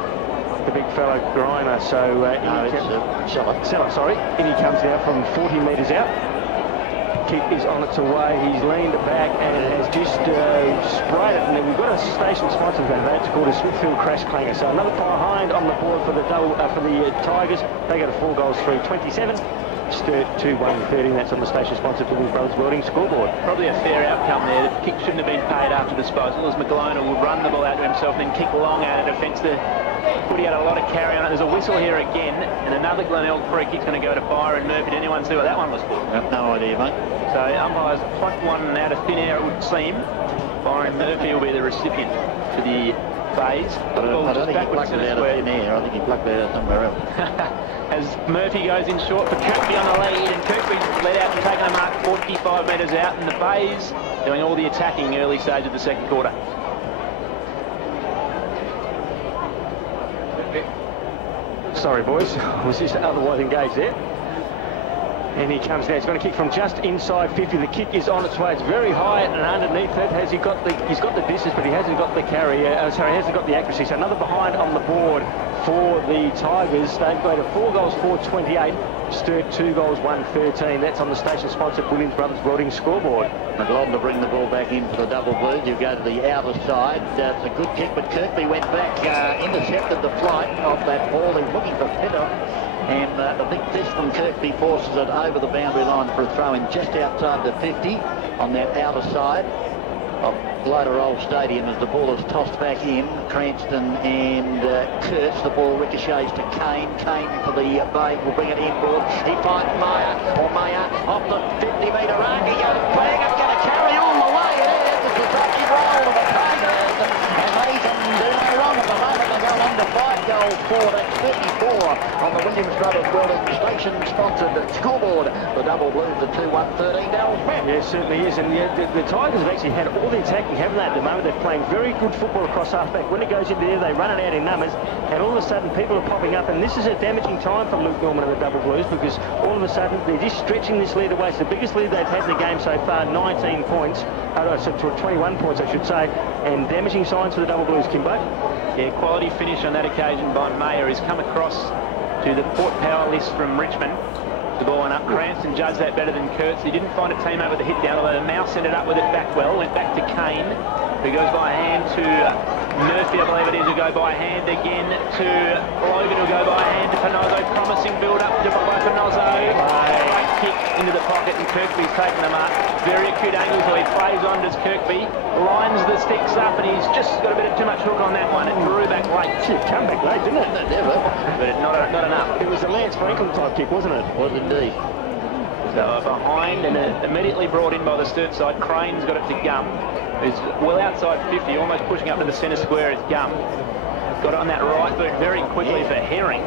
The big fellow Grimer. So Seller, sorry. In he comes now from 40 metres out. Kick is on its way. He's leaned back and has just sprayed it. And then we've got a station sponsor for that. It's called a Smithfield Crash Clanger. So another behind on the board for the Tigers. They go to 4 goals through 27. Sturt 2-1-13. That's on the station sponsor for the Brothers Welding scoreboard. Probably a fair outcome there. The kick shouldn't have been paid after disposal, as McGlone will run the ball out to himself and then kick long out of defence. The footy had a lot of carry on it. There's a whistle here again, and another Glenelg free kick's going to go to Byron Murphy. Did anyone see what that one was for? I have no idea, mate. So umpires plucked one out of thin air, it would seem. Byron Murphy will be the recipient for the phase. I don't think he plucked it out of thin air. I think he plucked it out somewhere else. As Murphy goes in short for Kirkby on the lead, and Kirkby's led out and taken a mark 45 metres out, and the Bays doing all the attacking early stage of the second quarter. Sorry, boys. I was just otherwise engaged there. And he comes now. He's going to kick from just inside 50. The kick is on its way. It's very high and underneath it. He's got the distance, but he hasn't got the carry. He hasn't got the accuracy. So another behind on the board for the Tigers. They've got a 4 goals 4-28. Sturt 2 goals 1-13. That's on the station sponsored Williams Brothers Welding scoreboard. McLaughlin to bring the ball back in for the double blues. You go to the outer side. It's a good kick, but Kirkby went back, intercepted the flight of that ball. He's looking for Pitter. And the big fist from Kirkby forces it over the boundary line for a throw-in just outside the 50 on that outer side of Gloder Stadium as the ball is tossed back in. Cranston and Kurtz. The ball ricochets to Kane. Kane for the Bay will bring it inboard. He finds Mayer off the 50-metre arc. He goes bang. It's going to carry all the way. It is. It's the lucky roll of the Tigers. And they can do no wrong at the moment. They go under 5 goals 4. That's 34 on the Williams Brothers Welding station-sponsored scoreboard. The double blues are 2-1-13. Darryl Smith. Yeah, it certainly is. And the Tigers have actually had all the attacking, haven't they, at the moment? They're playing very good football across half-back. When it goes into there, they run it out in numbers, and all of a sudden people are popping up. And this is a damaging time for Luke Norman and the double blues, because all of a sudden they're just stretching this lead away. It's the biggest lead they've had in the game so far, 19 points. So 21 points, I should say. And damaging signs for the double blues, Kimbo. Yeah, quality finish on that occasion by Mayer. He's come across to the Port Power list from Richmond. The ball went up. Cranston judged that better than Kurtz. He didn't find a teammate with a hit down, although the Mouse ended up with it back well. Went back to Kane, who goes by hand to Murphy, I believe it is, who go by hand again to Logan, who'll go by hand to Panozzo. Promising build-up by Panozzo. Great kick into the pocket, and Kirkby's taken them up. Very acute angles where he plays on, does Kirkby. Lines the sticks up, and he's just got a bit of too much hook on that one. It drew back late. It came back late, didn't it? Never. But not enough. It was a Lance Franklin type kick, wasn't it? Was indeed. So behind and immediately brought in by the Sturt side. Crane's got it to Gum, who's well outside 50, almost pushing up to the centre square as Gum. Got it on that right boot very quickly for Herring.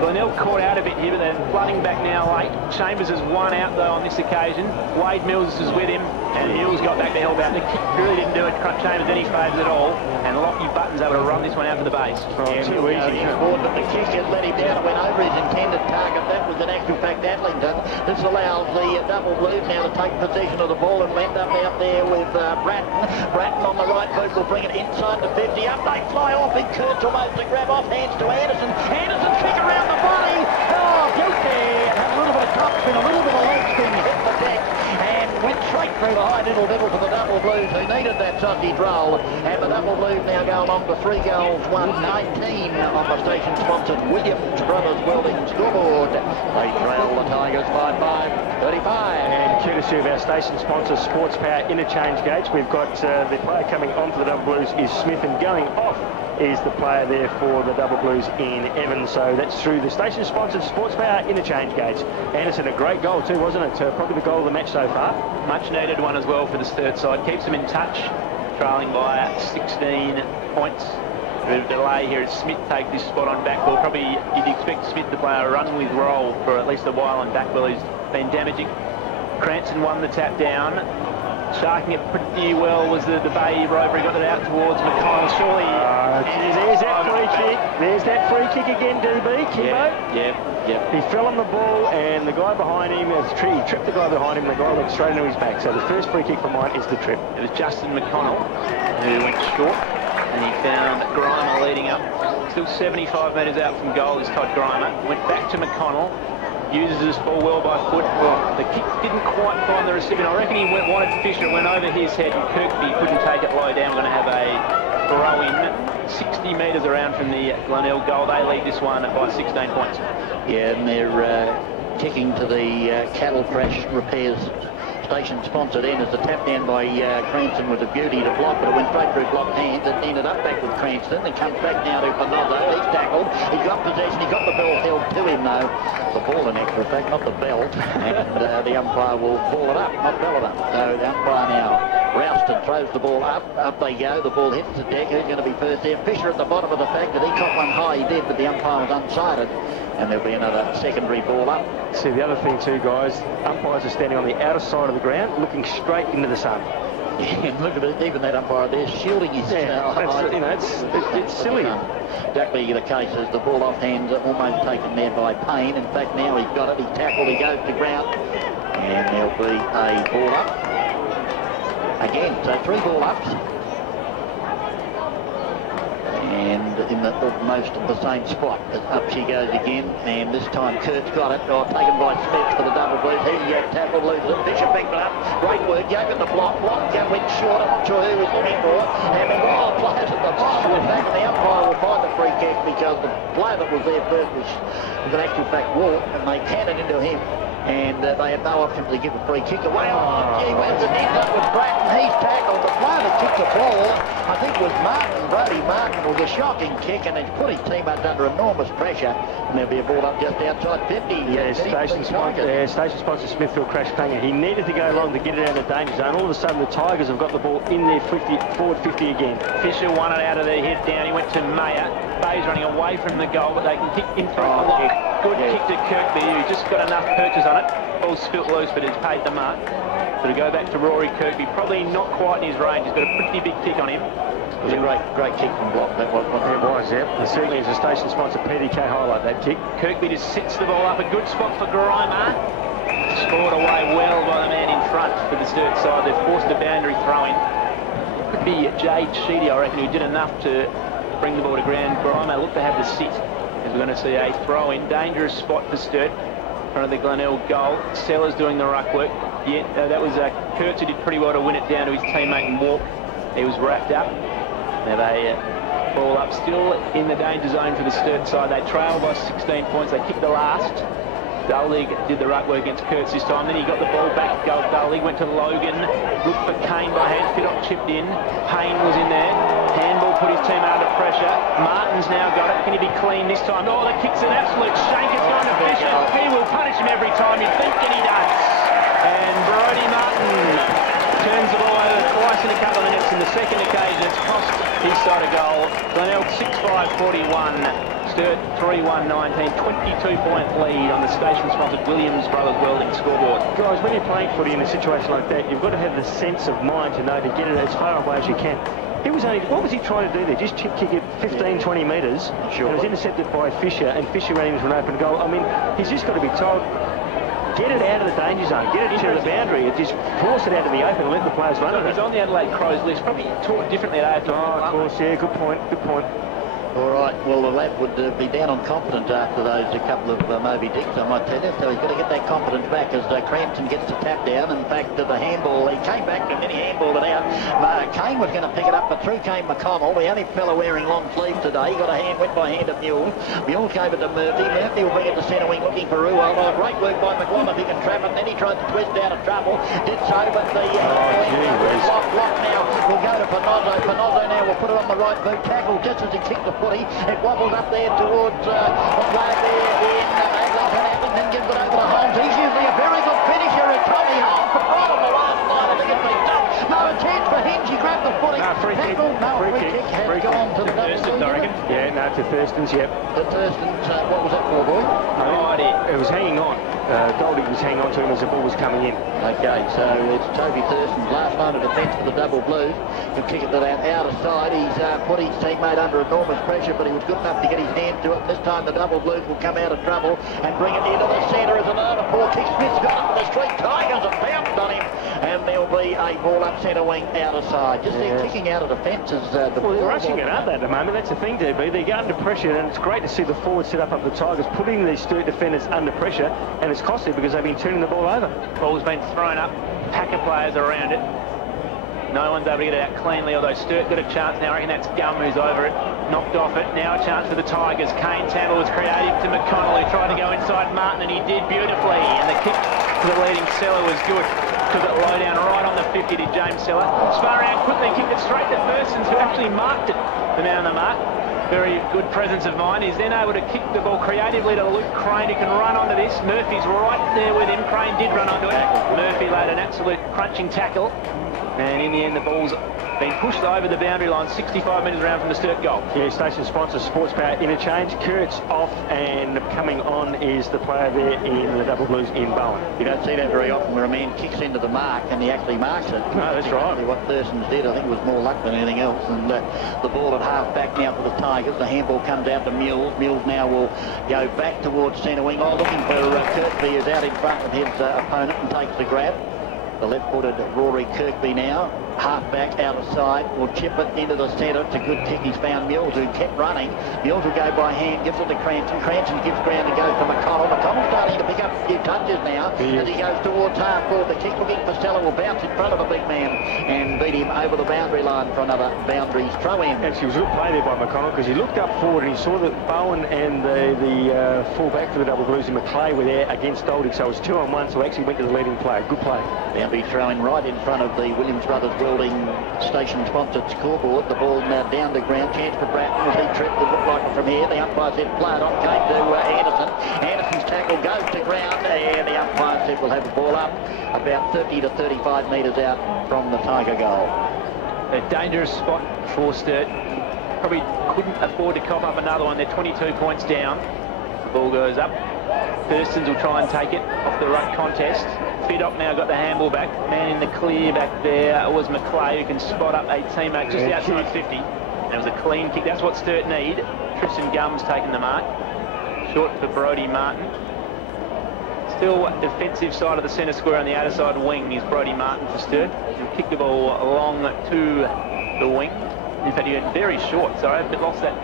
Glenelg caught out a bit here, but they're flooding back now late. Chambers has won out, though, on this occasion. Wade Mills is with him, and Hills got back to Hellbound. The kick really didn't do it Chambers any favours at all, and Lockie Button's able to run this one out to the base. Too easy. But the kick had let him down and went over his intended target. That was in actual fact Adlington. This allows the double blues now to take possession of the ball and end up out there with Bratton. Bratton on the right boot will bring it inside the 50. Up they fly off, and Kurtz almost to grab off hands to Anderson. Anderson kick around the body. Oh, beauty. Had a little bit of top spin, a little bit of leg spin, hit the deck, and went straight through the high little for the double blues, who needed that sausage roll. And the double blues now go along to 3 goals, 1-19 on the station-sponsored Williams Brothers Welding scoreboard. They trail the Tigers by 5-35. And courtesy of our station sponsor, Sports Power Interchange Gauge, we've got the player coming onto the double blues is Smith, and going off is the player there for the double blues in Evans. So that's through the station-sponsored Sports Power Interchange Gauge. Anderson, a great goal too, wasn't it? Probably the goal of the match so far. Much needed one as well for the Sturt side. Keeps them in touch, trailing by 16 points. A bit of delay here as Smith takes this spot on backball. Probably you'd expect Smith to play a run with roll for at least a while on backball. He's been damaging. Cranston won the tap down. Sharking it pretty well was the Bay Rover. He got it out towards McConnell. Surely. There's that free kick. There's that free kick again, DB. Kimbo. Yeah. He fell on the ball, and the guy behind him, he tripped the guy behind him, and the guy went straight into his back. So the first free kick for mine is the trip. It was Justin McConnell who went short, and he found Grimer leading up. Still 75 metres out from goal is Todd Grimer. Went back to McConnell. Uses his ball well by foot. Well, the kick didn't quite find the recipient. I reckon he wanted Fisher, it went over his head, and Kirkby couldn't take it low down. We're going to have a throw-in 60 metres around from the Glenelg goal. They lead this one by 16 points. Yeah, and they're kicking to the cattle crash repairs station-sponsored end as the tap down by Cranston was a beauty to block, but it went straight through blocked hands. It ended up back with Cranston. It comes back now to Panozzo. He's tackled. He got possession. He got the ball held to him, though. The ball, in actual fact, not the belt. And the umpire will ball it up, not bell it up. So the umpire now, Rouston throws the ball up. Up they go. The ball hits the deck. Who's going to be first there? Fisher at the bottom of the fact that he caught one high. He did, but the umpire was unsighted. And there'll be another secondary ball up. See, the other thing too, guys, umpires are standing on the outer side of the ground, looking straight into the sun. Yeah, look at it, even that umpire there shielding his it's silly. Exactly the case as the ball off hands almost taken there by Payne. In fact, now he's got it. He's tackled. He goes to ground, and there'll be a ball up again. So 3 ball ups. And in almost the same spot. Up she goes again, and this time Kurt's got it. Taken by Smith for the double blues. He tackled, loses it. Bishop picked it up. Great work. Gave it the block. Went short. I'm not sure who was looking for it. And the players at the bottom were back, and the umpire will find the free kick because the player that was there first was an actual fact walk, and they canned it into him. And they had no option to give a free kick away. Oh, gee, where's the net? That was Bratton. He's tackled. The player that kicked the ball, I think, was Martin. Brody Martin. It was a shocking kick, and it's put his teammates under enormous pressure. And there'll be a ball up just outside 50. Yeah, station sponsor Smithfield Crash Panger. He needed to go along to get it out of the danger zone. All of a sudden, the Tigers have got the ball in their forward 50 again. Fisher won it out of their head down. He went to Mayer. Bay's running away from the goal, but they can kick in through the block. Good kick to Kirkby, who just got enough purchase on it. Ball spilt loose, but it's paid the mark. So to go back to Rory Kirkby, probably not quite in his range. He's got a pretty big kick on him. It was a great kick from block. That was. It was, yeah. And certainly as a station sponsor, PDK highlight that kick. Kirkby just sits the ball up. A good spot for Grimer. Scored away well by the man in front for the Sturt side. They've forced a boundary throw-in. Could be Jade Sheedy, I reckon, who did enough to bring the ball to ground. Grimer looked to have the sit, as we're going to see a throw-in. Dangerous spot for Sturt. front of the Glenelg goal. Sellers doing the ruck work. Yeah, that was Kurtz who did pretty well to win it down to his teammate Warp. He was wrapped up. Now they ball up, still in the danger zone for the Sturt side. They trail by 16 points. They kicked the last. Glenelg did the ruck work against Kurtz this time. Then he got the ball back. Glenelg went to Logan. Looked for Kane by hand. Fiddock chipped in. Payne was in there. Handball put his team under pressure. Martin's now got it. Can he be clean this time? Oh, the kick's an absolute shank. It's gone to Fisher. He will punish him every time you think, and he does. And Brodie Martin turns the ball over twice in a couple of minutes. In the second occasion, it's cost his side a goal. Glenelg 6-5-41. Sturt 3-1-19. 22-point lead on the station-sponsored Williams Brothers Welding scoreboard. Guys, when you're playing footy in a situation like that, you've got to have the sense of mind to know to get it as far away as you can. He was only, what was he trying to do there? Just kick it 15, 20 metres. Sure. It was intercepted by Fisher, and Fisher ran into an open goal. I mean, he's just got to be told, get it out of the danger zone, get it into the boundary, and just force it out of the open and let the players run it. He's on the Adelaide Crows list, probably taught differently at AFL. Oh, of course, yeah, good point, good point. All right, well, the lad would be down on confidence after those couple of Moby Dicks, I might tell you, so he's got to get that confidence back as Crampton gets the tap down. In fact, the handball, he came back and then he handballed it out. Kane was going to pick it up, but through came McConnell, the only fella wearing long sleeves today. He got a hand, went by hand of Mule. Mule gave it to Murphy. Murphy will bring it to centre wing looking for Ruwald. Oh, great work by McConnell if he can trap it. Then he tried to twist out of trouble, did so, but the lock now will go to Panozzo. Panozzo now will put it on the right boot, tackle just as he kicked the footy. It wobbles up there towards the flag there in Adlington, then gives it over to Holmes. He's usually a very good finisher at Tommy Holmes, but right on the last line, I think it's been done. No, a chance for Hinge, he grabbed the footy. No, free kick. Free kick has gone to the Thurston, I reckon. Yeah, no, to Thurston's, yep. The Thurston's, what was that for, boy? No idea. It was hanging on. Goldie was hanging on to him as the ball was coming in. Okay, so it's Toby Thurston's last line of defence for the Double Blues. He'll kick it to that outer side. He's put his teammate under enormous pressure, but he was good enough to get his hand to it. This time the Double Blues will come out of trouble and bring it into the centre as another poor kick. Smith's got it for the Street Tigers have bounced on him, and there'll be a ball up centre wing outer side. Just they're kicking out of defence as the well, they're rushing it, aren't they, at the moment? That's the thing, DB. They get under pressure, and it's great to see the forward set up of the Tigers, putting these Sturt defenders under pressure, and it's costly because they've been turning the ball over. Ball's been thrown up, pack of players around it. No one's able to get it out cleanly, although Sturt got a chance now. I reckon that's Gum who's over it, knocked off it. Now a chance for the Tigers. Kane's handle was creative to McConnell, who tried to go inside Martin, and he did beautifully. And the kick to the leading Seller was good. Took it low down right on the 50 to James Seller. Spun around quickly, kicked it straight to Thurston's, who actually marked it, the man on the mark. Very good presence of mind. He's then able to kick the ball creatively to Luke Crane, who can run onto this. Murphy's right there with him. Crane did run onto it. Murphy laid an absolute crunching tackle. And in the end, the ball's been pushed over the boundary line 65 metres around from the Sturt goal. Yeah, station sponsor, Sports Power interchange. Kurtz off, and coming on is the player there in the Double Blues in Bowen. You don't see that very often where a man kicks into the mark and he actually marks it. No, that's right. What Thurston's did, I think it was more luck than anything else. And the ball at half back now for the Tigers. The handball comes out to Mills. Mills now will go back towards centre wing. Oh, looking for Kirkby is out in front of his opponent and takes the grab. The left-footed Rory Kirkby now, half-back, out of sight, will chip it into the centre. It's a good kick. He's found Mills, who kept running. Mills will go by hand, gives it to Cranston. Cranston gives ground and goes to McConnell. McConnell starting to pick up a few touches now as he goes towards half-forward. The kick looking for Stella will bounce in front of the big man and beat him over the boundary line for another boundary throw-in. Actually, it was a good play there by McConnell because he looked up forward and he saw that Bowen and the full-back for the Double Blues in Maclay were there against Doldick, so it was 2-on-1, so actually went to the leading player. Good play. Boundary throwing right in front of the Williams Brothers Welding station-sponsored scoreboard. The ball now down to ground. Chance for Bratton as he tripped. It looked like it from here. The umpire said play it on. Came to Anderson. Anderson's tackle goes to ground, and the umpire said we'll have the ball up about 30 to 35 metres out from the Tiger goal. A dangerous spot for Sturt. Probably couldn't afford to cop up another one. They're 22 points down. The ball goes up. Thurston's will try and take it off the ruck contest. Fiddock now got the handball back. Man in the clear back there was Maclay, who can spot up a teammate just outside 50. And it was a clean kick. That's what Sturt need. Tristan Gum's taken the mark. Short for Brodie Martin. Still defensive side of the centre square on the outer side wing is Brodie Martin for Sturt. He'll kick the ball along to the wing. In fact, he went very short. Sorry, but lost that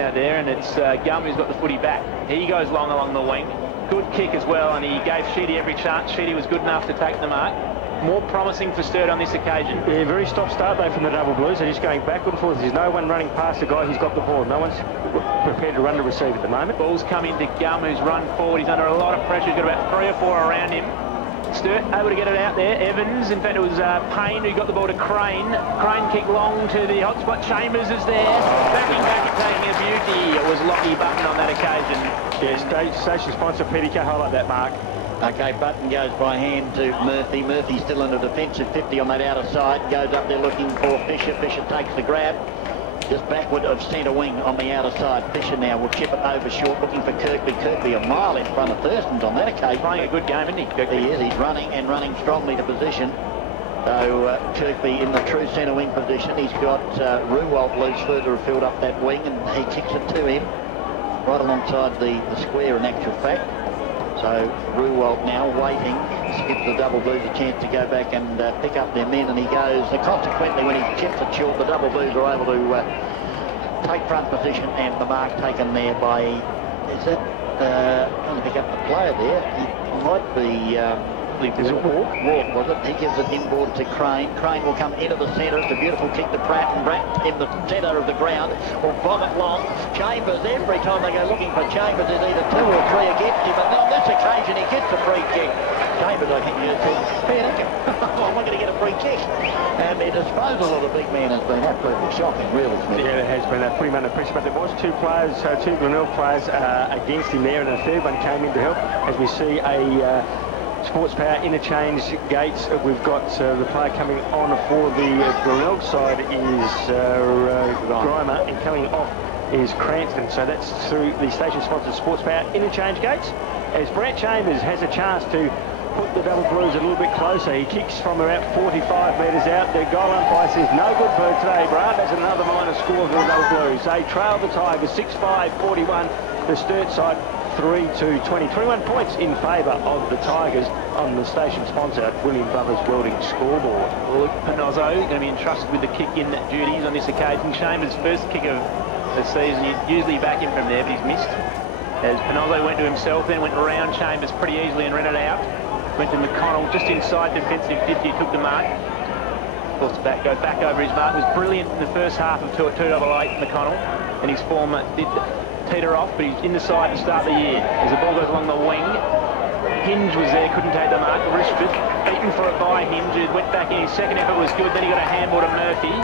out there, and it's Gum who's got the footy back. He goes long along the wing. Good kick as well, and he gave Sheedy every chance. Sheedy was good enough to take the mark. More promising for Sturt on this occasion. Yeah, very stop-start though from the double blues. They're just going backward and forward. There's no one running past the guy who's got the ball. No one's prepared to run to receive at the moment. Ball's come into Gum, who's run forward. He's under a lot of pressure. He's got about 3 or 4 around him. Sturt able to get it out there. Evans, in fact it was Payne who got the ball to Crane. Crane kicked long to the hotspot. Chambers is there. Backing back and taking a beauty. It was Lockie Button on that occasion. Yeah, station sponsor PDK, highlight that mark. Okay, Button goes by hand to Murphy. Murphy still in a defensive 50 on that outer side. Goes up there looking for Fisher. Fisher takes the grab. Just backward of centre wing on the outer side. Fisher now will chip it over short, looking for Kirkby. Kirkby a mile in front of Thurston's on that occasion. Playing a good game, isn't he, Kirkby? He is. He's running and running strongly to position. So Kirkby in the true centre wing position. He's got Ruwalt loose further afield up that wing, and he kicks it to him right alongside the square in actual fact. So Ruwalt now waiting, gives the double blues a chance to go back and pick up their men, and he goes. Consequently, when he chips it short, the double blues are able to take front position, and the mark taken there by, is that, trying to pick up the player there, he might be, is it Walk? Walk, was it? He gives it inboard to Crane. Crane will come into the centre. It's a beautiful kick to Pratt, and Pratt in the centre of the ground will bomb it long. Chambers, every time they go looking for Chambers, there's either 2 or 3 against him, and on this occasion he gets a free kick. Chambers, I think, I'm not going to get a free kick. And the disposal of the big man has been absolutely shocking, really. Yeah, it has been. Put him under pressure, but there was 2 players, 2 Glenelg players against him there, and a third one came in to help. As we see a Sports Power interchange gates. We've got the player coming on for the Glenelg side is Grimer, and coming off is Cranston. So that's through the station-sponsored Sports Power interchange gates. As Brett Chambers has a chance to put the double blues a little bit closer. He kicks from about 45 metres out. The goal umpire says no good for today, Brad. That's another minor score for the double blues. They trail the Tigers 6-5-41. The Sturt side 3-20. 21 points in favour of the Tigers on the station-sponsored William Brothers Welding scoreboard. Luke Panozzo going to be entrusted with the kick-in duties on this occasion. Chambers' first kick of the season. You'd usually back him from there, but he's missed. As Panozzo went to himself, then went around Chambers pretty easily and ran it out. Went to McConnell just inside defensive 50, took the mark. Of course, goes back over his mark. Was brilliant in the first half of 2-8 McConnell, and his form did teeter off, but he's in the side to start the year. As the ball goes along the wing, Hinge was there, couldn't take the mark. Rishford beaten for it by Hinge, who went back in. His second effort was good, then he got a handball to Murphy.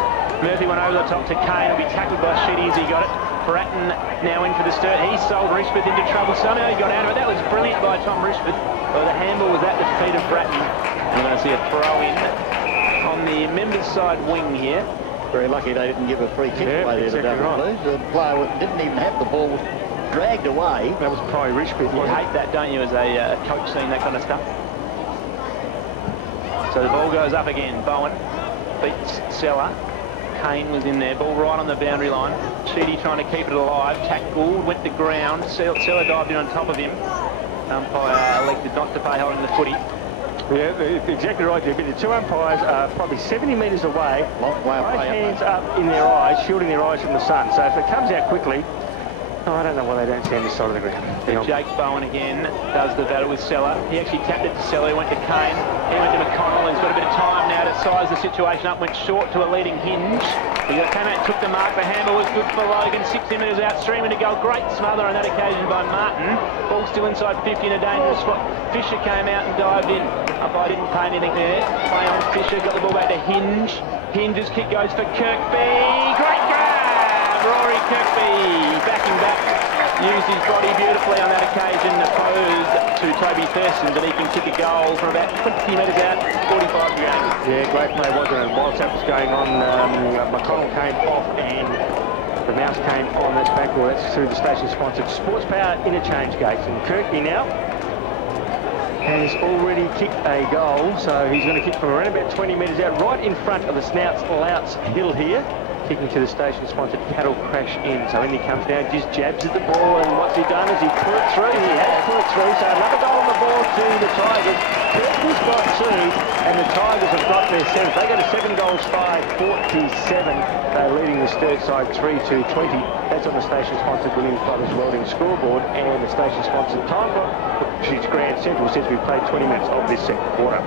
Murphy went over the top to Kane, will be tackled by Sheedy as he got it. Bratton now in for the Sturt. He sold Rishford into trouble. Somehow he got out of it. That was brilliant by Tom Rishford. Well, the handball was at the feet of Bratton. We're going to see a throw in on the members' side wing here. Very lucky they didn't give a free kick away there to double blues. The player didn't even have the ball dragged away. That was probably Rishford. You hate that, don't you, as a coach seeing that kind of stuff? So the ball goes up again. Bowen beats Seller. Kane was in there. Ball right on the boundary line. Sheedy trying to keep it alive. Tackled, went to ground. Seller dived in on top of him. Umpire elected not to pay holding the footy. Yeah, exactly right there. But the 2 umpires are probably 70 metres away. Long way both away. hands up in their eyes, shielding their eyes from the sun. So if it comes out quickly, I don't know why they don't stand this side of the ground. Jake Bowen again does the battle with Seller. He actually tapped it to Seller. He went to Kane. He went to McConnell. He's got a bit of time now to size the situation up. Went short to a leading Hinge. He came out and took the mark. The handball was good for Logan. 60 metres out, streaming to goal. Great smother on that occasion by Martin. Ball still inside 50 in a dangerous spot. Fisher came out and dived in. Umpire didn't pay anything there. Play on Fisher. Got the ball back to Hinge. Hinge's kick goes for Kirkby. Great grab! Rory Kirkby backing back. Used his body beautifully on that occasion, opposed to Toby Thurston, but he can kick a goal from about 20 metres out, 45 game. Yeah, great play, wasn't it? Whilst that was going on, McConnell came off and the mouse came on. That's backward. That's through the station-sponsored Sports Power interchange gates. And Kirkby now has already kicked a goal, so he's going to kick from around about 20 metres out, right in front of the Snouts Louts Hill here. Kicking to the station-sponsored cattle crash in. So in he comes down, just jabs at the ball, and what's he done is he put it through. He has put it through, so another goal on the ball to the Tigers. Kirkby's got 2, and the Tigers have got their 7th. They got a 7-goal goals, 5:47. They're leading the Sturt side 3-20. That's on the station-sponsored Williams Brothers Welding scoreboard, and the station-sponsored time clock, which is Grand Central, says we've played 20 minutes of this second quarter.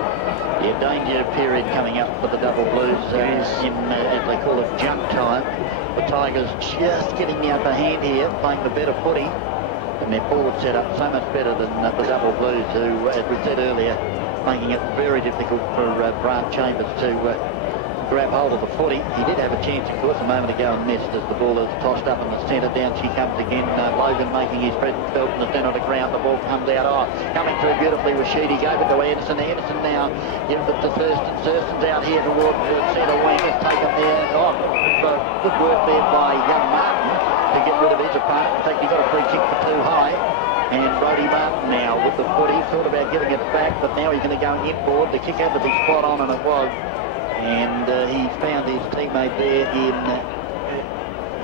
Yeah, danger period coming up for the Double Blues in, as they call it, jump time. The Tigers just getting the upper hand here, playing the better footy, and their forward set up so much better than the Double Blues, who, as we said earlier, making it very difficult for Grant Chambers to grab hold of the footy. He did have a chance, of course, a moment ago and missed as the ball is tossed up in the centre. Down she comes again. Logan making his presence felt in the centre of the ground. The ball comes out. Oh, coming through beautifully with Sheedy. Gave it to Anderson. Anderson now gives it to Thurston. Thurston's out here towards the centre wing. Has taken there. Oh, good work there by young Martin to get rid of his opponent. In fact, he got a free kick for too high. And Brodie Martin now with the footy. Thought about giving it back, but now he's going to go inboard. The kick had to be spot on, and it was. And he found his teammate there in...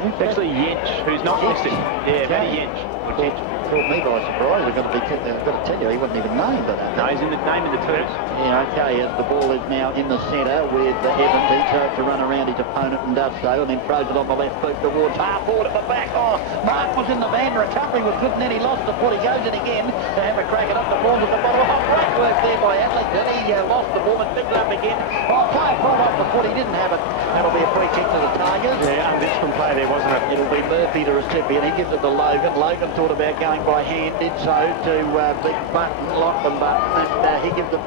It's actually Yench, who's not listed. Yeah, Matty Yench. Caught me by surprise. I've got to tell you, he wasn't even named. No, he's in the name of the Turks. Yeah, okay, as the ball is now in the centre with Evans. He tries to run around his opponent and does so, and then throws it on the left boot towards half forward at the back. Oh, Mark was in the van. Recovery was good, and then he lost the ball. He goes in again to have a crack at up the ball at the bottom. Oh, great work there by Adley. He lost the ball and picked it up again. Oh, play right off the foot. He didn't have it. That'll be a free kick to the Tigers. Yeah, undisciplined play there, wasn't it? It'll be Murphy, the recipient. He gives it to Logan. Logan thought about going by hand, did so to Big Button, Lachlan Button, and he gives it,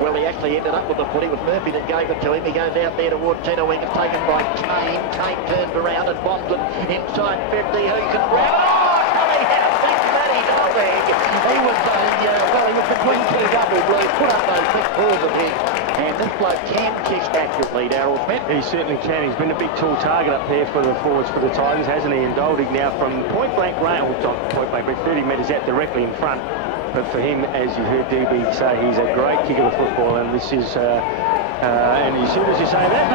well, he actually ended up with the foot. It was Murphy that gave it to him. He goes out there towards centre wing. It's taken by Kane. Kane turns around and bombs it inside 50. Who can grab it? Oh, coming out, big Matty Glenelg. He was well, he was between two Double Blues, put up those big balls of his. And this bloke can kick accurately, Darryl Smith. He certainly can. He's been a big tall target up there for the forwards for the Tigers, hasn't he? And Doldig now from point-blank range, not point-blank, but 30 metres out directly in front. But for him, as you heard DB say, he's a great kicker of football, and this is... and as soon as you say that,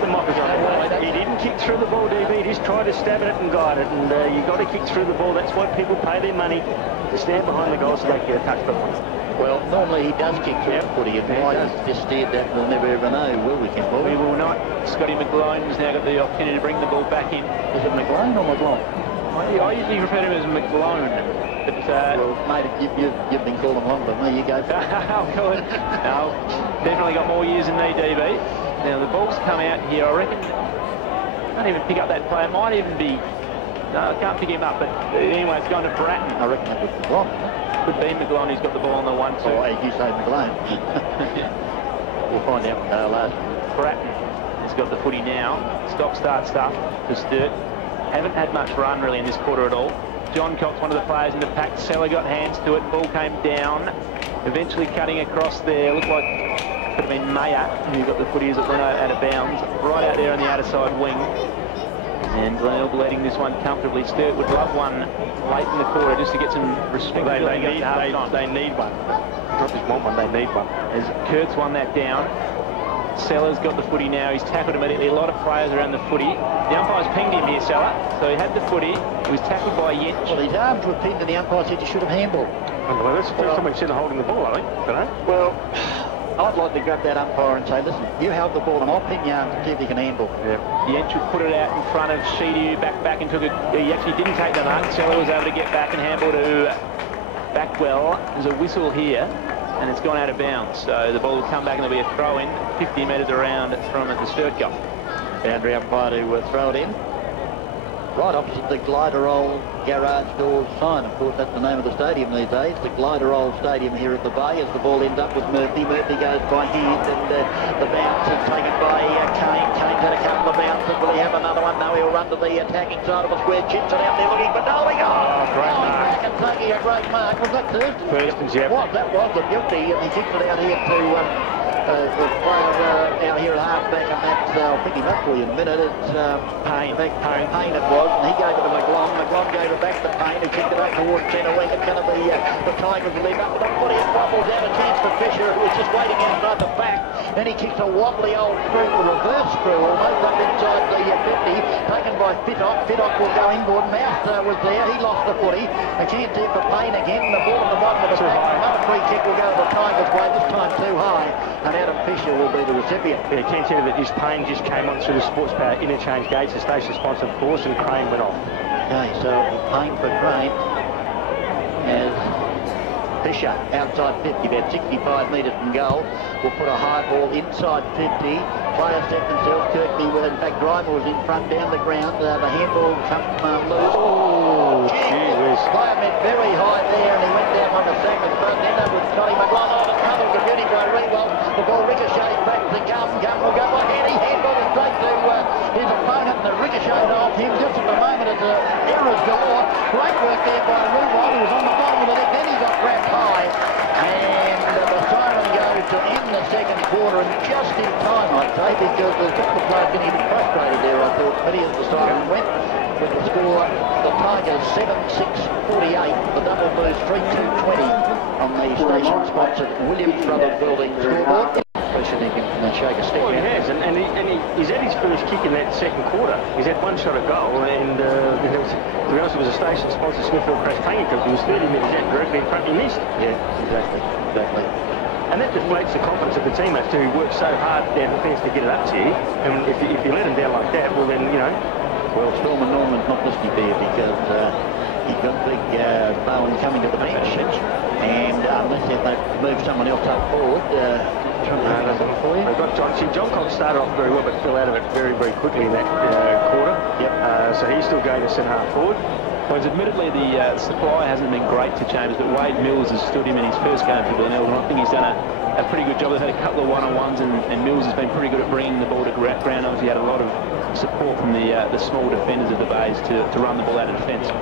the microphone. He didn't kick through the ball, DB. He just tried to stab at it and guide it. And you've got to kick through the ball. That's why people pay their money to stand behind the goal so they can get a touch. Well, normally he does kick through the footy, and why he's just steered that, we'll never ever know, will we, Ken Ball? We will not. Scotty McGlone's now got the opportunity to bring the ball back in. Is it McGlone or McGlone? I usually refer to him as McGlone. But, well, mate, you've been calling longer than me. You go for it. I'll call it. No, definitely got more years than me, DB. Now, the ball's come out here. I reckon... I can't even pick up that player. Might even be... No, I can't pick him up, but anyway, it's gone to Bratton. I reckon that was McGlone. Could be McGlone, who's got the ball on the 1-2. Oh, as you say, McGlone. We'll find out last. Bratton has got the footy now. Stop-start stuff for Sturt. Haven't had much run, really, in this quarter at all. John Cox, one of the players in the pack. Seller got hands to it. Ball came down. Eventually cutting across there. Looked like it could have been Mayer who got the footy as it went out of bounds. Right out there on the outer side wing. And Glenelg letting this one comfortably. Sturt would love one late in the quarter just to get some respect. They need one. Not just want one, they need one. As Kurtz won that down. Seller's got the footy now. He's tackled immediately. A lot of players around the footy. The umpire's pinged him here, Seller. So he had the footy. He was tackled by Yench. Well, his arms were pinned and the umpire said you should have handballed. Well, that's the first time we've seen him holding the ball, I think. Well, I'd like to grab that umpire and say, listen, you held the ball and I'll pin your arms and see if you can handle. Yeah. Yench would put it out in front of Sheedy, back and took it. He actually didn't take the mark. Seller was able to get back and handball to Backwell. There's a whistle here, and it's gone out of bounds. So the ball will come back and there'll be a throw in 50 metres around from the Sturt goal. Boundary umpire to throw it in. Right opposite the Gliderol Garage Doors sign. Of course, that's the name of the stadium these days. The Gliderol Stadium here at the Bay, as the ball ends up with Murphy. Murphy goes by hand, and the bounce is taken by Kane. Kane's had a couple of bounces. Will he have another one? No, he'll run to the attacking side of the square. Chips it out there looking for Dolby. Oh, great mark. Back and taking a great mark. Was that Thurston? Thurston's, yeah. That was the guilty. He kicked it out here to... the player out here at half-back, and that's, I'll pick him up for you in a minute. It's Payne it was, and he gave it to McGlone. McGlone gave it back to Payne, who kicked it up towards centre wing. It's going to be the Tigers lead up with the footy. It wobbles out, a chance for Fisher, who was just waiting outside the back. Then he kicks a wobbly old screw, a reverse screw, almost up inside the 50, taken by Fittock. Fittock will go inboard. Mouse was there. He lost the footy. A chance here for Payne again. The ball at the bottom of the pack. Another free kick will go to the Tigers' way, this time too high. And Adam Fisher will be the recipient. Yeah, you can tell that his Payne just came on through the Sports Power interchange gates, the station sponsor, of course, and Crane went off. Okay, so Payne for Crane as Fisher outside 50, about 65 metres from goal. Will put a high ball inside 50. Player set themselves. Kirkley, in fact, Grimer was in front down the ground. The handball come loose. Oh, gee whiz. Player met very high there and he went down on the second front. Then up with Scotty McLaughlin. It's covered the beauty by Rewell. The ball ricochets back to Gum. Gum will go ahead. He handball is straight to his opponent. The ricochet off him just at the moment as errors galore. Great work there by Rewell. He was on the bottom of the deck. Then he got grabbed high. And the siren goes to end the second quarter, and just in time, I'd say, because the couple of players getting a bit frustrated there, I thought, Smitty, as the siren went with the score. The Tigers 7-6-48, the Double Blues 3-2-20 on the station-sponsored Williams Brothers Building scoreboard. Especially he can shake a stick. Well, he has, and he's had his first kick in that second quarter. He's had one shot at goal, and to be honest, it was a station-sponsored Smithfield Crash Paying Club. He was 30 metres out directly in front, he missed. Yeah, exactly. And that deflates the confidence of the teammates who work so hard their defence to get it up to you. And if you let them down like that, well then, you know. Well, Storm and Norman's not listening there because he's got big Bowen coming to the bench. And unless they move someone else up forward, They've got John. See, John Cox started off very well, but fell out of it very, very quickly in that quarter. Yep. So he's still going to centre half forward. Well, admittedly, the supply hasn't been great to Chambers, but Wade Mills has stood him in his first game for Glenelg, and I think he's done a pretty good job. They've had a couple of one-on-ones, and Mills has been pretty good at bringing the ball to ground. Obviously, had a lot of support from the small defenders of the Bays to run the ball out of defence.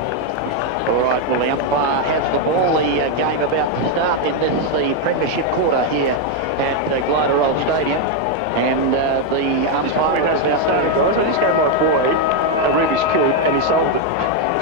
All right, well, the umpire has the ball. The game about to start in this, the Premiership quarter here at Glenelg Stadium. And the umpire... We've had started, guys. I just gave my boy a Rubik's Cube, and he solved it.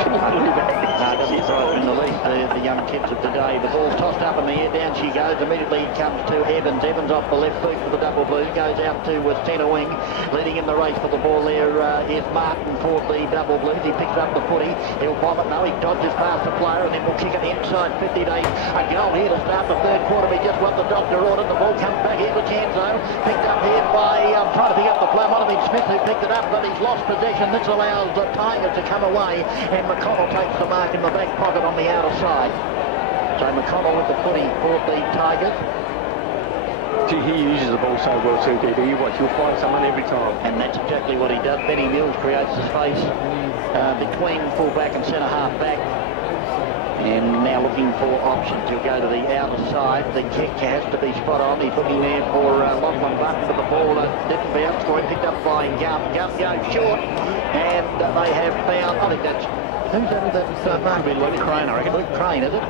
No, doesn't surprise me in the least, the young kids of today. The ball tossed up in the air, down she goes. Immediately it comes to Evans. Evans off the left boot for the Double Blues, goes out to centre wing. Leading in the race for the ball there is Martin for the Double Blues. He picks up the footy. He'll bomb it. No, he dodges past the player and then will kick it inside 50 days. A goal here to start the third quarter. Be just what the doctor ordered. The ball comes back here to Chanzo. Picked up here by, trying to pick up the play. Might have been Smith who picked it up, but he's lost possession. This allows the Tigers to come away, and McConnell takes the mark in the back pocket on the outer side. So McConnell with the footy for the Tigers. Gee, he uses the ball so well too, DB. You watch, you'll find someone every time. And that's exactly what he does. Benny Mills creates the space between full-back and centre-half back. And now looking for options. He'll go to the outer side. The kick has to be spot on. He's looking there for Lachlan Button, but the ball didn't bounce for him. Picked up by Gum. Gum goes short. And they have found, I think that's... Who's that? That's Luke Crane, I reckon. Luke Crane, is it?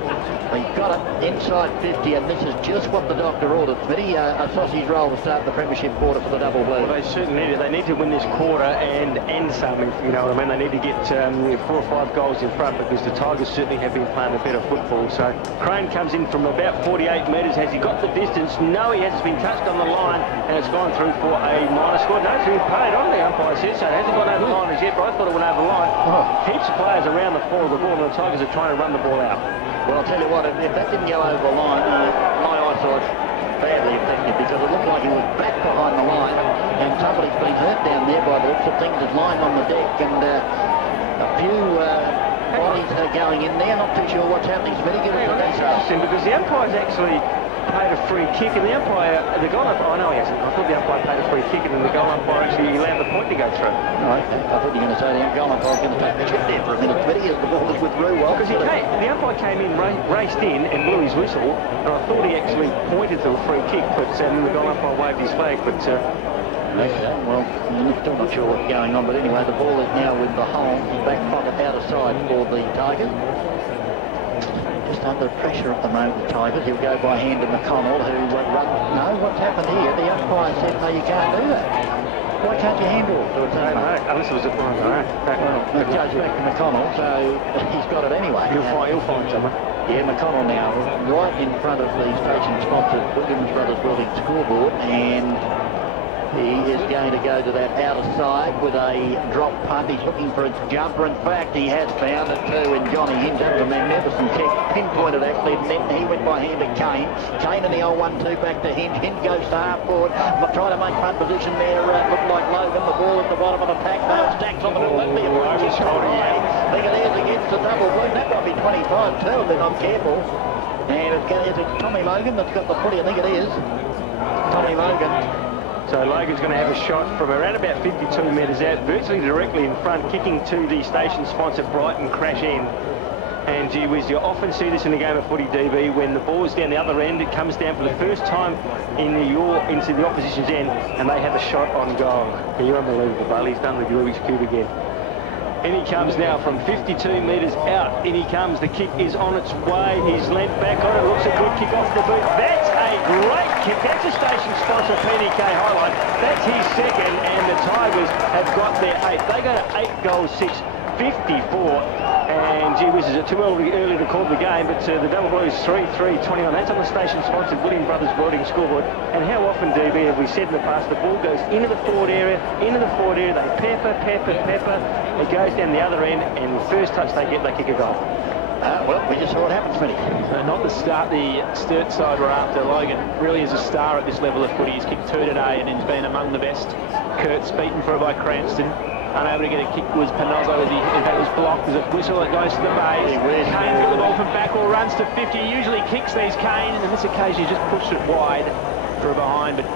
He's got it inside 50, and this is just what the doctor ordered. Smitty, a sausage roll to start the Premiership quarter for the Double Blues. Well, they certainly need it. They need to win this quarter and some, if you know what I mean. They need to get 4 or 5 goals in front, because the Tigers certainly have been playing a better football. So Crane comes in from about 48 metres. Has he got the distance? No, he hasn't been touched on the line, and it's gone through for a minor score. No, it's been paid on, the umpire said so. It hasn't gone over the line as yet, but I thought it went over the line. Heaps of players around the floor of the ball, and the Tigers are trying to run the ball out. Well, I'll tell you what, if that didn't go over the line, my eyesight badly affected, because it looked like he was back behind the line, and somebody's been hurt down there by the looks of things. Is lying on the deck, and a few bodies are going in there. Not too sure what's happening. Smitty, give us the details. Interesting, because the umpire's actually paid a free kick, and the umpire, the goal umpire, no, he hasn't. I thought the umpire paid a free kick, and then the goal umpire actually allowed the point to go through. No, I thought you were going to say the goal umpire was going to take the chip there for a minute, Smitty, as the ball is with Rewell. Because the umpire came in, raced in, and blew his whistle, and I thought he actually pointed to a free kick, but the goal umpire waved his flag, but... Okay, well, I'm still not sure what's going on, but anyway, the ball is now with the home, back pocket outer side for the Tigers. Just under pressure at the moment, the Tigers. He'll go by hand to McConnell, who runs... No, what's happened here? The umpire said, no, you can't do that. Why can't you handle it? So it's unless it was a fine, well, it goes back to McConnell, so he's got it anyway. He'll find someone. Yeah, McConnell now right in front of the station-sponsored Williams Brothers Welding scoreboard, and he is going to go to that outer side with a drop punt. He's looking for a jumper. In fact, he has found it too, and Johnny Hinge, that was a magnificent kick, pinpointed actually, and then he went by hand to Kane. Kane in the old 1-2 back to Hinge. Hinge goes to half forward, trying to make punt position there. Looked like Logan, the ball at the bottom of the pack. Now stacks on the middle. That'd be a good kick. Look at this against the double blue. That might be 25 too, if they're not careful. And is it Tommy Logan that's got the footy? I think it is. Tommy Logan. So Logan's going to have a shot from around about 52 metres out, virtually directly in front, kicking to the station-sponsored Brighton crash end. And gee whiz, you often see this in the game of footy, DB, when the ball's down the other end, it comes down for the first time into the opposition's end, and they have a shot on goal. You're unbelievable, Bailey. He's done the Rubik's Cube again. In he comes now from 52 metres out. In he comes. The kick is on its way. He's leant back on it. Looks a good kick off the boot. That's a great kick. That's a station sponsor PDK highlight. That's his second, and the Tigers have got their 8. They go to 8 goals 6, 54. And gee whiz, is it too early to call the game, but the Double Blues 3-3-21. That's on the station-sponsored Williams Brothers Welding scoreboard. And how often, DB, have we said in the past, the ball goes into the forward area, they pepper. It goes down the other end, and the first touch they get, they kick a goal. Well, we just saw what happens, Smitty. Not the start the Sturt side were after. Logan really is a star at this level of footy. He's kicked 2 today, and he's been among the best. Kurt's beaten for it by Cranston. Unable to get a kick was Panozzo as in fact was blocked. There's a whistle that goes to the base. Kane's got the ball from backward, runs to 50. Usually kicks these Kane, and on this occasion he just pushed it wide for a behind, but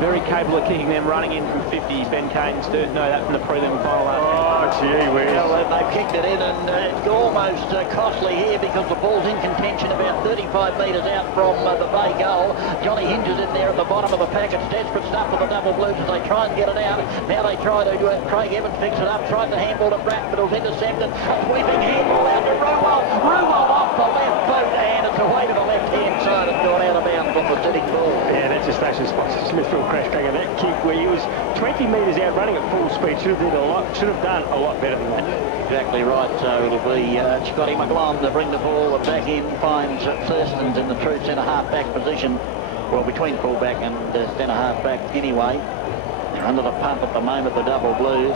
very capable of kicking them, running in from 50. Ben Kane and Sturt know that from the prelim final. Oh, gee whiz. Well, they've kicked it in, and it's almost costly here because the ball's in contention about 35 metres out from the Bay goal. Johnny Hinge is in there at the bottom of the pack. It's desperate stuff for the Double Blues as they try and get it out. Now they try to Craig Evans picks it up, tried to handball to Bratt, but it was intercepted. A sweeping handball out to Ruwell. Ruwell off the left boot, and it's away to the left-hand side and gone out of bounds on the sitting ball. Yeah, that's a station sponsor. Smithfield crash banger. That kick where he was 20 metres out running at full speed should have done a lot better than that. Exactly right. So it'll be Scotty McGlone to bring the ball back in, finds Thurston's in the true centre half-back position. Well, between full-back and centre half-back anyway. They're under the pump at the moment, the Double Blues.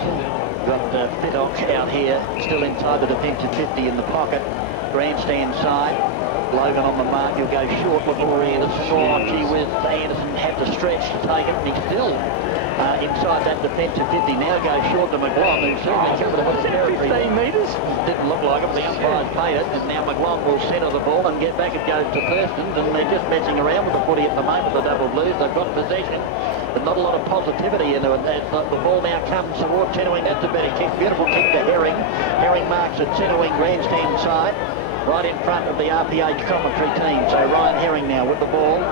Got Fittock out here, still inside the defensive 50 in the pocket. Grandstand side. Logan on the mark, he'll go short before Anderson. Oh, gee whiz, Anderson had to stretch to take it, and he's still inside that defensive 50. Now goes short to McGlone, who's certainly covered a bit of territory. 15 metres? Didn't look like it, but the umpires paid it, and now McGlone will centre the ball and get back. It goes to Thurston's, and they're just messing around with the footy at the moment, the Double Blues. They've got possession, but not a lot of positivity into it. As the ball now comes towards centre wing, that's a better kick. Beautiful kick to Herring. Herring marks at centre wing, grandstand side, right in front of the RPH commentary team. So Ryan Herring now with the ball.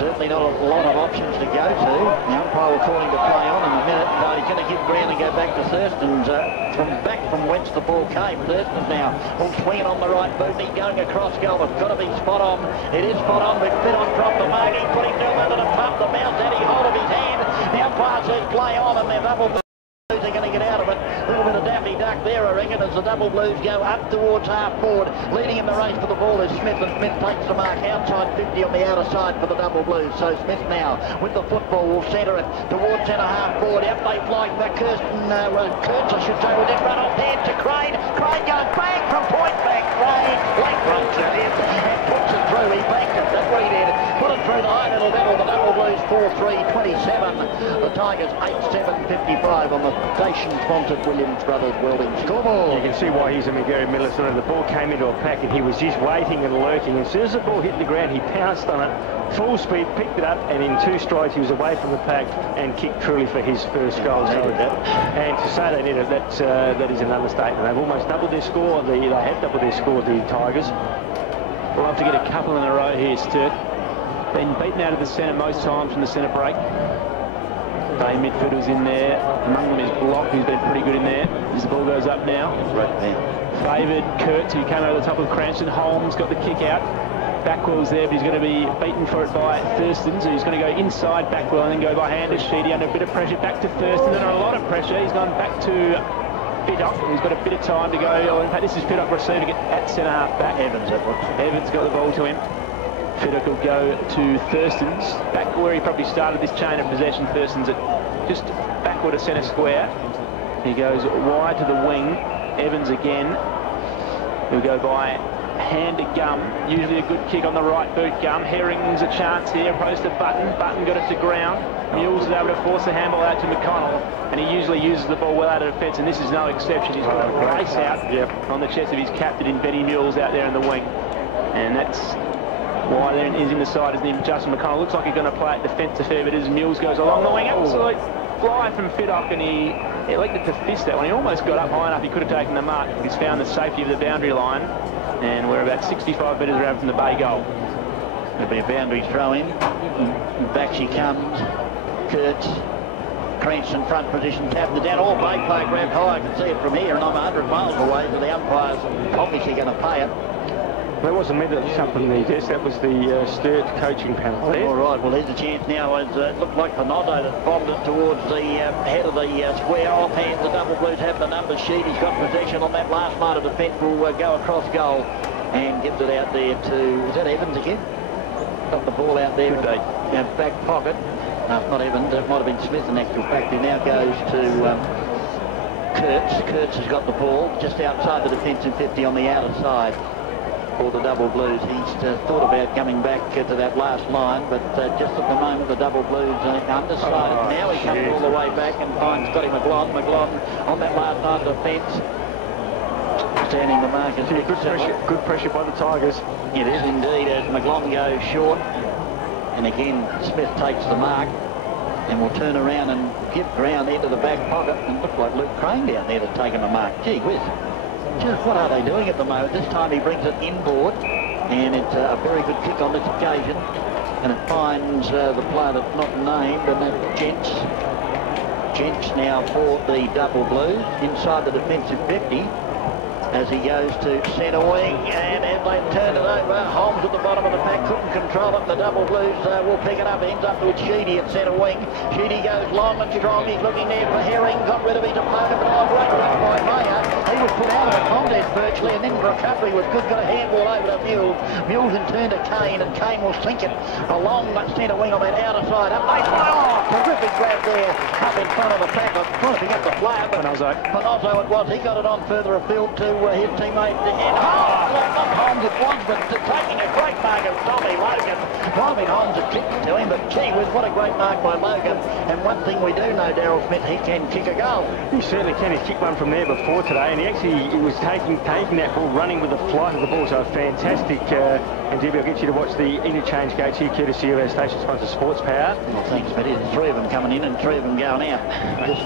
Certainly not a lot of options to go to. The umpire will call him to play on in a minute, but he's going to give ground and go back to Thurston's from whence the ball came. Thurston's now all swinging on the right boot, and he's going across goal. It's got to be spot on. It is spot on, but Fittock dropped the mark. He put him down under the pump. The mouse had hold of his hand. The umpire says play on, and they're Double Blues are going to get out of it. A little bit of Daffy Duck there, I reckon, as the Double Blues go up towards half forward. Leading in the race for the ball is Smith, and Smith takes the mark outside 50 on the outer side for the Double Blues. So Smith now with the football will centre it towards centre half forward. Out they fly back. Kurtz, I should say, with it run off hand to Crane. Crane goes bang from point blank. Crane late runs it in and puts it through. He banked it. That's what he did. Put it through the high little battle. The Double Blues 4-3-27. The Tigers 8-7-55 on the station-sponsored Williams Brothers Welding scoreboard. You can see why he's a McGarry Millicent. The ball came into a pack and he was just waiting and lurking. As soon as the ball hit the ground, he pounced on it, full speed, picked it up, and in 2 strides he was away from the pack and kicked truly for his first goal. So, and to say they did it, that is an understatement. They've almost doubled their score. They have doubled their score, the Tigers. We'll have to get a couple in a row here, Sturt. Been beaten out of the centre most times from the centre break. Day midfielders in there. Among them is Block, who's been pretty good in there. As the ball goes up now. Right there. Favoured Kurtz, who came over the top of Cranston. Holmes got the kick out. Backwell's there, but he's going to be beaten for it by Thurston. So he's going to go inside Backwell and then go by hand to Sheedy under a bit of pressure. Back to Thurston. Under a lot of pressure. He's gone back to Fiddock, who's got a bit of time to go. Oh, in fact, this is Fiddock receiving it at centre half back. Evans, that was. Evans got the ball to him. Fiddock will go to Thurston's, back where he probably started this chain of possession. Thurston's at just backward of centre square. He goes wide to the wing. Evans again. He'll go by hand to Gum. Usually a good kick on the right boot, Gum. Herring's a chance here, opposed to Button. Button got it to ground. Mules is able to force the handball out to McConnell, and he usually uses the ball well out of defence, and this is no exception. He's got a race out on the chest of his captain in Benny Mules out there in the wing. And that's why there is in the side, isn't he? Justin McConnell looks like he's going to play at defence a fair bit as Mules goes along the wing. Absolute fly from Fiddock, and he elected to fist that one. He almost got up high enough he could have taken the mark. He's found the safety of the boundary line, and we're about 65 metres around from the Bay goal. There'll be a boundary throw in. Back she comes. Kurtz. Cranston front position, tapped it down. All Bay play grabbed high. I can see it from here, and I'm 100 miles away, so the umpire's obviously going to pay it. That wasn't me that jumping the desk, that was the Sturt coaching panel there. All right, well, there's a chance now. As it looked like Panotto that bombed it towards the head of the square. Offhand, the Double Blues have the numbers sheet. He's got possession on that last line of defence. Will go across goal and gives it out there to, is that Evans again? Got the ball out there in the back pocket. No, not Evans, it might have been Smith in actual fact. He now goes to Kurtz. Kurtz has got the ball just outside the defensive 50 on the outer side. For the Double Blues, he's thought about coming back to that last line, but just at the moment the Double Blues undecided. Now he comes all the way back and finds Scotty McLaughlin. McLaughlin on that last line of defence, standing the mark. Good pressure by the Tigers. It is indeed, as McLaughlin goes short, and again Smith takes the mark and will turn around and give ground into the back pocket, and look like Luke Crane down there to taking the mark. Gee whiz. Just what are they doing at the moment? This time he brings it inboard, and it's a very good kick on this occasion, and it finds the player that's not named, and that's Gents. Gents now for the Double Blues inside the defensive 50 as he goes to centre wing, and as they turn it over, Holmes at the bottom of the pack couldn't control it. The Double Blues will pick it up, ends up with Sheedy at centre wing. Sheedy goes long and strong. He's looking there for Herring, got rid of his opponent, but great run by Mayer. He was put out of the contest virtually, and then recovery was good. Got a handball over to Mules. Mules in turn to Kane, and Kane will sink it along that centre wing on that outer side. Up they terrific grab there up in front of the pack. I'm trying to pick up the player, but Panozzo it was. He got it on further afield to his teammate and Holmes it was, but taking a great mark of Tommy Logan. Tommy Holmes had kicked it to him, but gee whiz, what a great mark by Logan. And one thing we do know, Daryl Smith, he can kick a goal. He certainly can. He's kicked one from there before today, and he was taking that ball, running with the flight of the ball, so fantastic. And Debbie, I'll get you to watch the interchange gates here, courtesy of our station sponsor, Sports Power. Well, thanks, Matty. There's 3 of them coming in and 3 of them going out.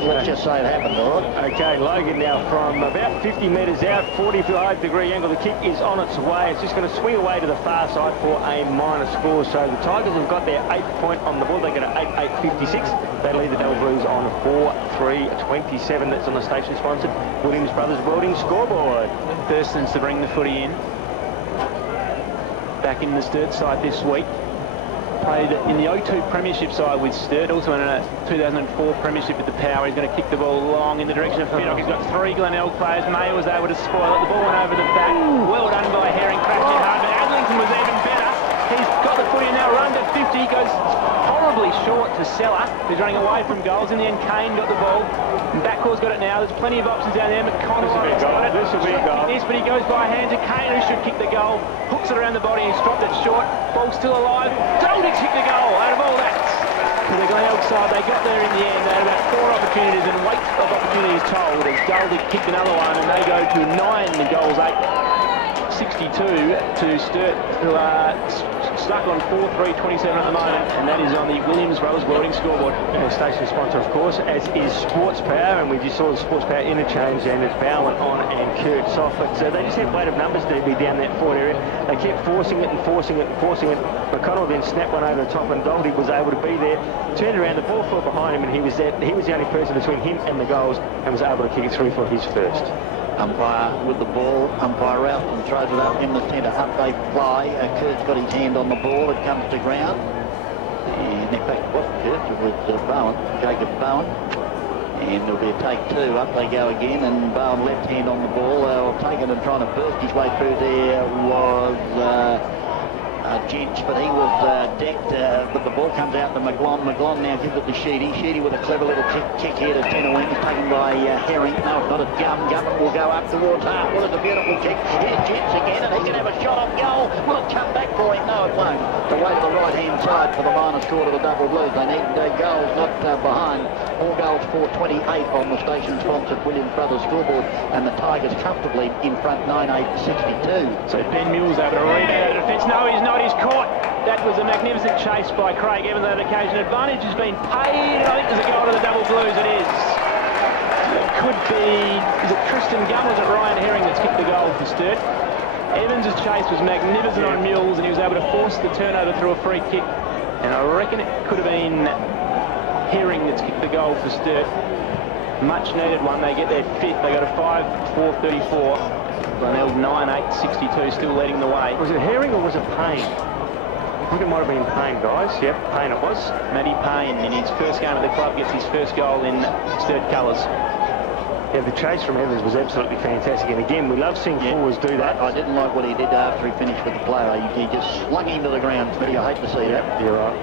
Let's just say it happened, all right? Okay, Logan now from about 50 metres out, 45-degree angle. The kick is on its way. It's just going to swing away to the far side for a minor score. So the Tigers have got their 8th point on the board. They get an 8-8-56. They lead the Double Blues on 4-3-27. That's on the station sponsored Williams Brothers Welding scoreboard. Thurston's to bring the footy in. Back in the Sturt side this week. Played in the O2 Premiership side with Sturt, also in a 2004 Premiership with the Power. He's going to kick the ball long in the direction of Fiddock. He's got 3 Glenelg players. Mayer was able to spoil it. The ball went over the back. Well done by Herring, crashed in hard, but Adlington was even better. He's got the footy now, run to 50. He goes horribly short to Seller, who's running away from goals. In the end, Kane got the ball. And Backcourt's got it now. There's plenty of options down there. McConnell got it. This will be a goal. But he goes by hand to Kane, who should kick the goal. Hooks it around the body. He's dropped it short. Ball's still alive. Goldie kicked the goal. Out of all that, to the Glenelg side, they got there in the end. They had about 4 opportunities and weight of opportunities told as Goldie kicked another one, and they go to 9 goals, 8-62 to Sturt, who are stuck on 4-3-27 at the moment, and that is on the Williams Brothers Welding scoreboard. And the station sponsor, of course, as is Sports Power, and we just saw the Sports Power interchange, and it's Bowen on and Kurtz off. But they just had weight of numbers to be down that forward area. They kept forcing it and forcing it and forcing it. McConnell then snapped one over the top, and Goldie was able to be there, turned around, the ball fell behind him, and he was the only person between him and the goals, and was able to kick it through for his first. Umpire with the ball. Umpire Ralston throws it up in the centre. Up they fly. Kurt's got his hand on the ball. It comes to ground. And in fact, it wasn't Kurtz, it was Bowen, Jacob Bowen. And it'll be a take two. Up they go again, and Bowen left hand on the ball. They'll take it and trying to burst his way through. There was Gents, but he was decked. But the ball comes out to McGlon. McGlon now gives it to Sheedy. Sheedy with a clever little kick here to centre wing, taken by Herring. No, it's not a Gummit will go up towards half. What is a beautiful kick. Here's Gents again, and he can have a shot on goal. Will it come back for him? No, it won't. Away to the right-hand side for the minor score to the Double Blues. They need goals, not behind. 4 goals, 428 on the station-sponsored Williams Brothers scoreboard, and the Tigers comfortably in front, 9-8-62. So Ben Mills over to rebound defence. No, he's not. He's caught. That was a magnificent chase by Craig Evans on that occasion. Advantage has been paid, and I think there's a goal to the Double Blues. It is. It could be. Is it Tristan Gunn? Was it Ryan Herring that's kicked the goal for Sturt? Evans' chase was magnificent on Mills, and he was able to force the turnover through a free kick. And I reckon it could have been Herring that's kicked the goal for Sturt. Much needed one. They get their fifth. They got a 5-4-34. Glenelg 9-8-62, still leading the way. Was it Herring or was it Payne? I think it might have been Payne, guys. Yep, Payne it was. Matty Payne, in his first game at the club, gets his first goal in Sturt colours. Yeah, the chase from Evans was absolutely fantastic. And again, we love seeing forwards do that. I didn't like what he did after he finished with the player. He just slung him to the ground. I hate to see that. You're right.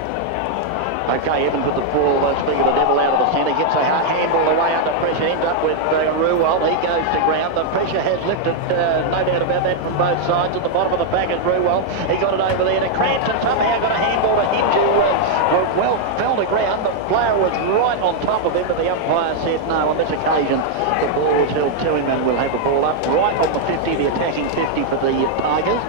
Okay, Evans with the ball, speaking of the devil out of the centre, gets a handball away under pressure, ends up with Ruwell. He goes to ground. The pressure has lifted, no doubt about that, from both sides. At the bottom of the pack is Ruwell. He got it over there to Cranston. Somehow got a handball to him who well fell to ground. The player was right on top of him, but the umpire said no. On this occasion, the ball was held to him, and we'll have the ball up right on the 50, the attacking 50 for the Tigers.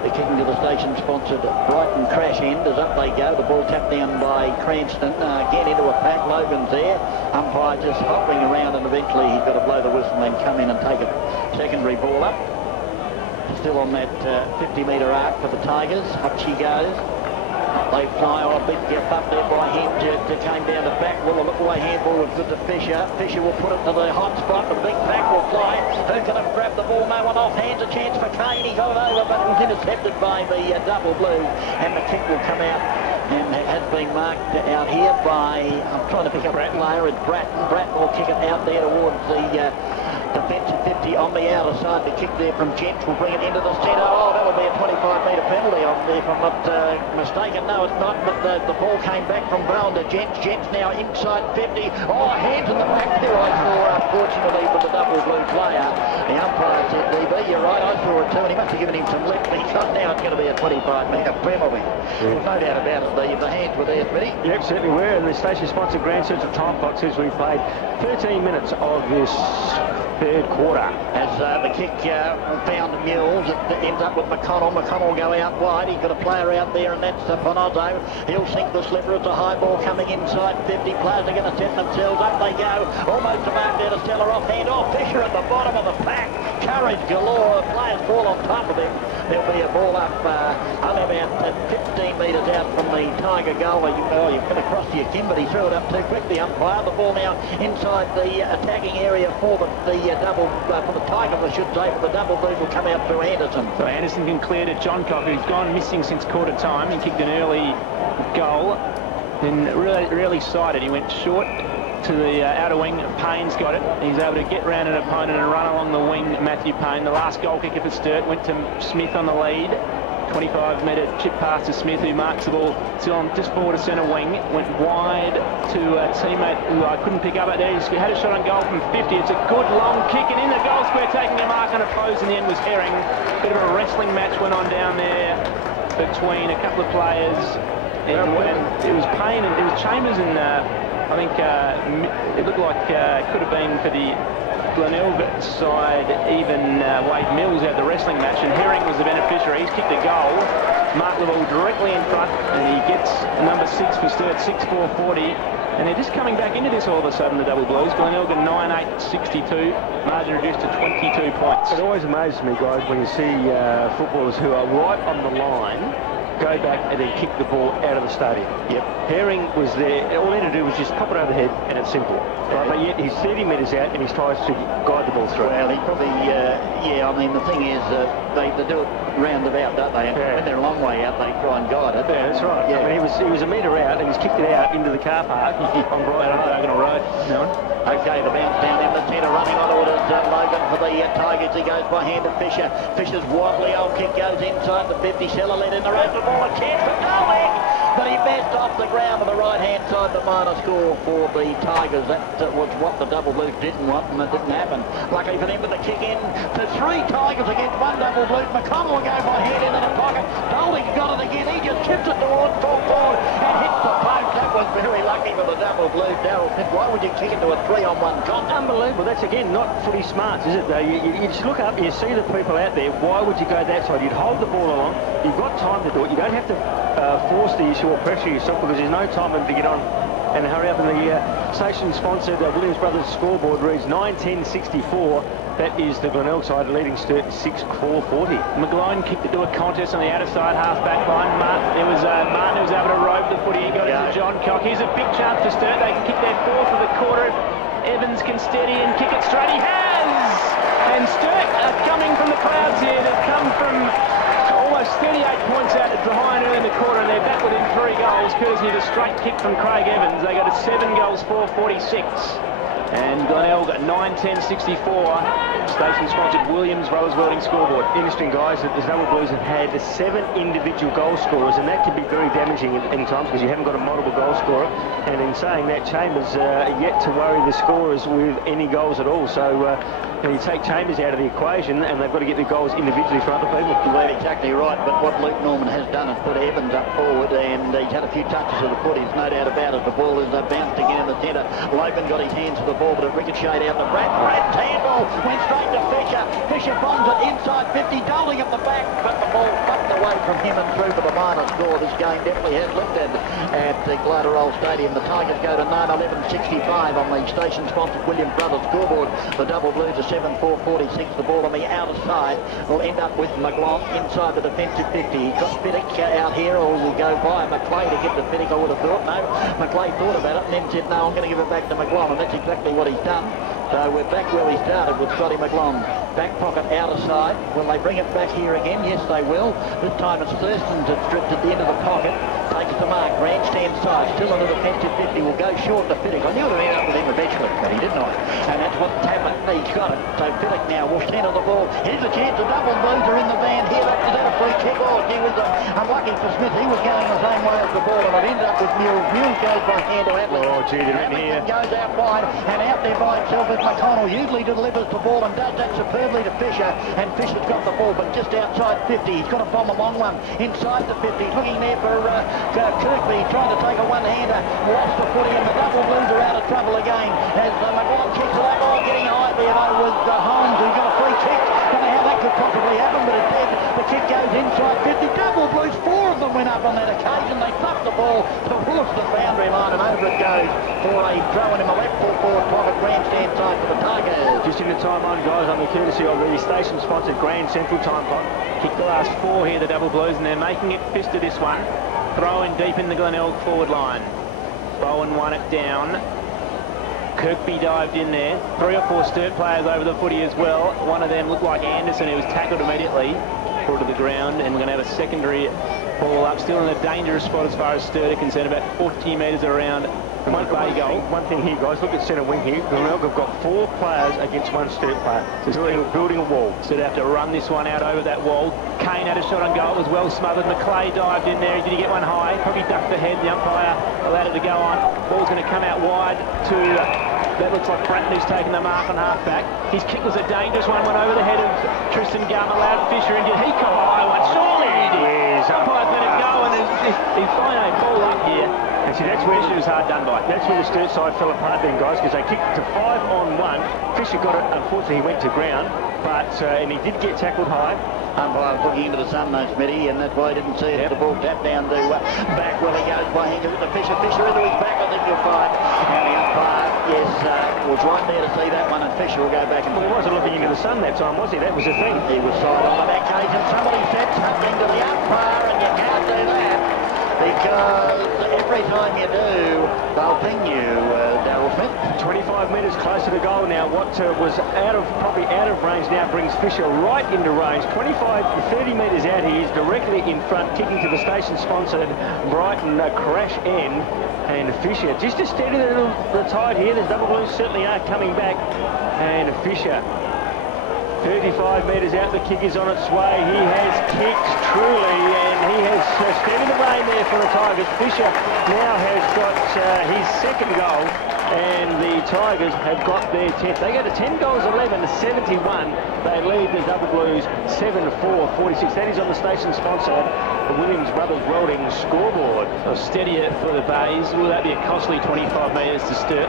They're kicking to the station-sponsored Brighton crash end as up they go. The ball tapped down by Cranston. Again into a pack. Logan's there. Umpire just hovering around, and eventually he's got to blow the whistle and come in and take a secondary ball up. Still on that 50-metre arc for the Tigers. Up she goes. They fly on a big gap up there by him. Came down the back. Well, a look-away handball was good to Fisher. Fisher will put it to the hot spot. The big pack will fly. Who's going to grab the ball? No one off. Hands a chance for Kane. He got it over, but it was intercepted by the Double Blues. And the kick will come out. And has been marked out here by, I'm trying to pick up a player, it's Bratton. Bratton will kick it out there towards the defensive 50 on the outer side. The kick there from Gents will bring it into the centre. Oh, that will be a 25-metre penalty, if I'm not mistaken. No, it's not, but the ball came back from Bowen to Gents. Gents now inside 50. Oh, hands in the back there, I saw, unfortunately, for the Double Blue player. The umpire said, DB, you're right, I saw it too, and he must have given him some lip because now it's going to be a 25-metre penalty. There's no doubt about it. The hands were there, Smitty. Yep, certainly were. And the station-sponsored Grand Central time clock says we've played 13 minutes of this third quarter. As the kick found Mills, it ends up with McConnell. McConnell will go out wide. He's got a player out there, and that's Ponozzo. He'll sink the slipper. It's a high ball coming inside 50. Players are going to set themselves up. They go almost to mark there to Stella offhand. Oh, Fisher at the bottom of the pack. Courage galore. The players fall on top of him. There'll be a ball up only about 15 metres out from the Tiger goal. You've got to cross to your kin, but he threw it up too quick, the umpire. The ball now inside the attacking area for the double, for the Tigers, I should say, for the Double Blues will come out through Anderson. So Anderson can clear to John Cock, who's gone missing since quarter time. He kicked an early goal, then really sighted. He went short to the outer wing. Payne's got it. He's able to get round an opponent and run along the wing. Matthew Payne, the last goal kicker for Sturt, went to Smith on the lead. 25-metre chip pass to Smith, who marks the ball still on just forward to centre wing. Went wide to a teammate who I couldn't pick up at there. He had a shot on goal from 50. It's a good long kick, and in the goal square, taking a mark on opposed in the end was Herring. Bit of a wrestling match went on down there between a couple of players. And it was Payne and it was Chambers, and I think it looked like it could have been for the Glenelg side, even Wade Mills had the wrestling match, and Herring was the beneficiary. He's kicked a goal, marked the ball directly in front, and he gets number 6 for Sturt, 6-4-40. And they're just coming back into this all of a sudden, the Double Blues. Glenelg 9-8-62, margin reduced to 22 points. It always amazes me, guys, when you see footballers who are right on the line go back and then kick the ball out of the stadium. Yep. Herring was there. All he had to do was just pop it over the head, and it's simple. Right? But yet he's 30 metres out, and he tries to guide the ball through. Well, he probably, yeah, I mean, the thing is, they do it roundabout, don't they? And when they're a long way out, they try and guide it. Yeah, that's right. Yeah. I mean, he was a metre out, and he's kicked it out into the car park on Brighton Diagonal Road. Okay, the bounce down in the centre, running on orders. Logan for the Tigers. He goes by hand to Fisher. Fisher's wobbly old kick goes inside the 50. Seller led in the race. The ball, a chance for Glenelg, but he messed off the ground on the right-hand side. The minor score for the Tigers. That was what the double blues didn't want, and it didn't happen. Luckily for them, but the kick in to 3 Tigers against 1 double blues. McConnell will go by hand into the pocket. Golding's got it again. He just chips it towards full forward and hits the post. That was very lucky for the double blues. Darryl said, why would you kick into a 3-on-1 contest? Unbelievable. That's, again, not footy smarts, is it, though? You just look up and you see the people out there. Why would you go that side? You'd hold the ball along. You've got time to do it. You don't have to force the issue or pressure yourself, because there's no time to get on and hurry up. And the station-sponsored Williams Brothers scoreboard reads 9:10:64. That is the Glenelg side leading Sturt 6:4:40. McGlone kicked it to a contest on the outer side half-back line. It was Martin who was able to rope the footy. He got it to John Cock. Here's a big chance for Sturt. They can kick their 4th of the quarter. Evans can steady and kick it straight. He has! And Sturt are coming from the crowds here. They've come from almost 38 points out behind early in the quarter, and they're back within 3 goals, courtesy of a straight kick from Craig Evans. They go to 7 goals, 4:46. And Glenelg at 9:10:64. Station-sponsored Williams Brothers Welding scoreboard. Interesting, guys, that the Double Blues have had 7 individual goal scorers, and that can be very damaging in times, because you haven't got a multiple goal scorer. And in saying that, Chambers yet to worry the scorers with any goals at all. So you take Chambers out of the equation, and they've got to get the goals individually for other people. Well, exactly right. But what Luke Norman has done is put Evans up forward, and he's had a few touches of the foot. There's no doubt about it. The ball is bounced again in the centre. Logan got his hands to the ball, but it ricocheted out to Brad. Handball went straight to Fisher. Fisher bombs it inside 50, Golding at the back, but the ball fucked away from him and through for the minor score. This game definitely has looked at the Glenelg Stadium. The Tigers go to 9:11:65 on the station-sponsored Williams Brothers scoreboard. The Double Blues are 7:4:46. The ball on the outer side will end up with McGlone inside the defensive 50. He's got Fiddick out here, or will go by Macleay to get the Fiddick, I would have thought. No, Macleay thought about it and then said, no, I'm going to give it back to McGlone, and that's exactly what he's done. So we're back where we started with Scotty McGlone. Back pocket outer side. Will they bring it back here again? Yes, they will. This time it's Thurston that's stripped at the end of the pocket. Takes the mark. Grandstand side. Still on the defensive 50. Will go short to Fiddick. I knew it would end up with him eventually, but he didn't. And that's what's happened. He's got it. So Fiddick now will centre the ball. Here's a chance. The Double Blues are in the van here. Is that a free kick? Oh, he was unlucky for Smith. He was going the same way as the ball, and it ended up with Mules. Mules goes by hand to Atlas. Oh, gee, they're in here. Goes out wide, and out there by himself is McConnell. Usually delivers the ball and does that superbly to Fisher, and Fisher's got the ball, but just outside 50. He's got to bomb a long one inside the 50. He's looking there for Kirkby, trying to take a one-hander. Lost the footy, and the Double Blues are out of trouble again as McGlone kicks it up. Oh, getting high there though was Holmes, who got a free kick. Don't know how that could possibly happen, but it did. The kick goes inside 50. Double Blues, 4 of them went up on that occasion. They plucked the ball towards the boundary line, and over it goes for a throw in the left full forward pocket, grandstand side for the Tigers. Just in the time on, guys, on the courtesy of the station-sponsored Grand Central time clock. Kick the last 4 here, the Double Blues, and they're making it fist to this one. Throw in deep in the Glenelg forward line. Bowen won it down. Kirkby dived in there. 3 or 4 Sturt players over the footy as well. One of them looked like Anderson, who was tackled immediately. Brought to the ground, and we're going to have a secondary ball up. Still in a dangerous spot as far as Sturt are concerned, about 40 metres around one goal. One thing here, guys, look at centre wing here. Glenelg have got 4 players against 1 Sturt player. So building a wall. So they have to run this one out over that wall. Kane had a shot on goal, it was well smothered. Macleay dived in there. Did he get one high? Probably ducked the head. The umpire allowed it to go on. Ball's going to come out wide to... that looks like Bratton, who's taken the mark on half-back. His kick was a dangerous one, went over the head of Tristan Gum, allowed Fisher in. Did he call a high one? Surely he did. Umpire's let it go, and he's flying a ball up here. And see, that's where Fisher was hard done by. That's where the Sturt side fell apart then, guys, because they kicked to 5-on-1. Fisher got it. Unfortunately, he went to ground, but and he did get tackled high. Umpire was looking into the sun, though, Smitty, and that's why he didn't see it. The ball tapped down to back. Well, he goes by hand to Fisher. Fisher into his back, I think you'll find. And the umpire, yes, was right there to see that one, and Fisher will go back and... Well, he wasn't looking into the sun that time, was he? That was the thing. He was side on the occasion. Somebody said something to the umpire, and you can't do that, because every time you do, they'll ping you, Darryl Smith. 25 metres closer to goal now. What was probably out of range now brings Fisher right into range. 25 to 30 metres out, he is directly in front, kicking to the station-sponsored Brighton crash end. And Fisher just to steady the tide here. The double blues certainly are coming back. And Fisher, 35 metres out, the kick is on its way. He has kicked truly, and he has steadied the rain there for the Tigers. Fisher now has got his second goal, and the Tigers have got their 10th. They go to 10 goals, 11 to 71. They lead the double blues 7-4, 46. That is on the station-sponsored Williams Brothers Welding scoreboard. So steadier for the Bays. Will that be a costly 25 metres to Sturt?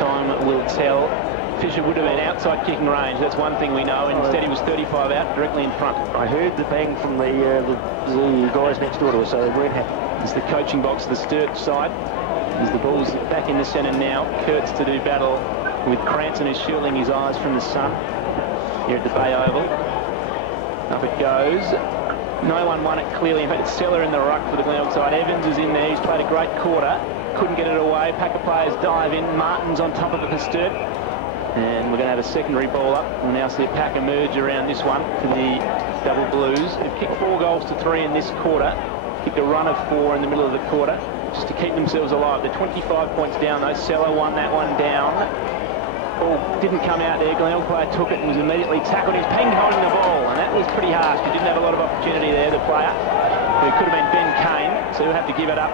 Time will tell. Fisher would have been outside kicking range. That's one thing we know. Instead, he was 35 out, directly in front. I heard the bang from the guys next door to us, so they weren't happy. It's the coaching box, the Sturt side. As the ball's back in the centre now. Kurtz to do battle with Cranston, who's shielding his eyes from the sun here at the Bay Oval. Up it goes. No one won it clearly. In fact, it's Seller in the ruck for the Glenelg side. Evans is in there. He's played a great quarter. Couldn't get it away. Pack of players dive in. Martin's on top of it for Sturt. And we're going to have a secondary ball up. We'll now see a pack emerge around this one for the double blues. They've kicked 4 goals to 3 in this quarter. Kicked a run of 4 in the middle of the quarter just to keep themselves alive. They're 25 points down though. Seller won that one down. Ball didn't come out there. Glenelg player took it and was immediately tackled. He's ping holding the ball, and that was pretty harsh. He didn't have a lot of opportunity there, the player, who could have been Ben Kane, so he'll have to give it up,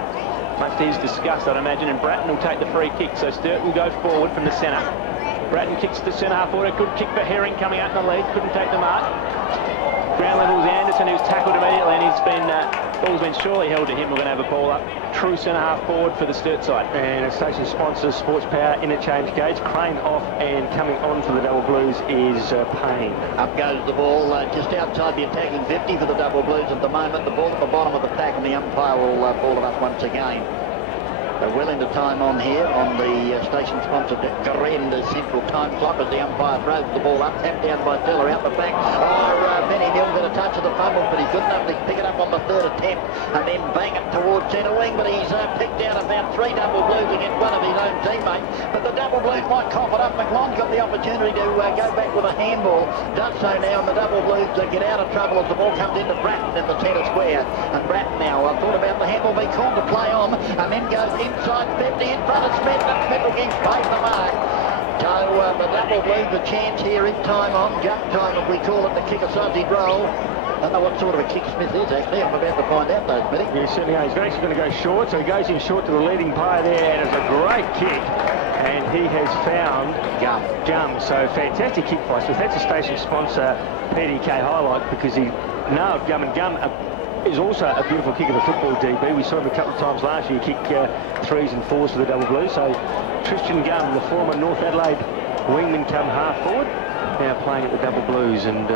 much to his disgust, I'd imagine, and Bratton will take the free kick, so Sturt will go forward from the centre. Bratton kicks to centre half forward. A good kick for Herring coming out in the lead. Couldn't take the mark. Ground level is Anderson, who's tackled immediately, and he's been ball's been surely held to him. We're going to have a ball up. True centre half forward for the Sturt side. And a station sponsor, Sports Power interchange gauge. Crane off, and coming on for the double blues is Payne. Up goes the ball just outside the attacking 50 for the double blues at the moment. The ball at the bottom of the pack, and the umpire will ball it up once again. They're well into time on here on the station-sponsored Grand Central Time Clock as the umpire throws the ball up, tapped down by Teller out the back. Benny Hill got a touch of the fumble, but he's good enough to pick it up on the 3rd attempt and then bang it towards centre wing, but he's picked out about 3 double blues against one of his own teammates. But the double blues might cough it up. McLean's got the opportunity to go back with a handball. Does so now, and the double blues get out of trouble as the ball comes into Bratton in the centre square. And Bratton now thought about the handball being called to play on, and then goes inside 50 in front of Smith, and Smith will give Payne the mark. So the double blues the chance here in time on, jump time if we call it, the kick a sausage roll. I don't know what sort of a kick Smith is actually. I'm about to find out though, Smithy. Yeah, certainly is. He's actually going to go short, so he goes in short to the leading player there, and it's a great kick. And he has found Gum. So fantastic kick by Smith. That's a station sponsor PDK highlight, because he nailed Gum, and Gum is also a beautiful kick of a football DB. We saw him a couple of times last year kick 3s and 4s for the double blues. So Tristan Gum, the former North Adelaide wingman, come half forward, now playing at the double blues, and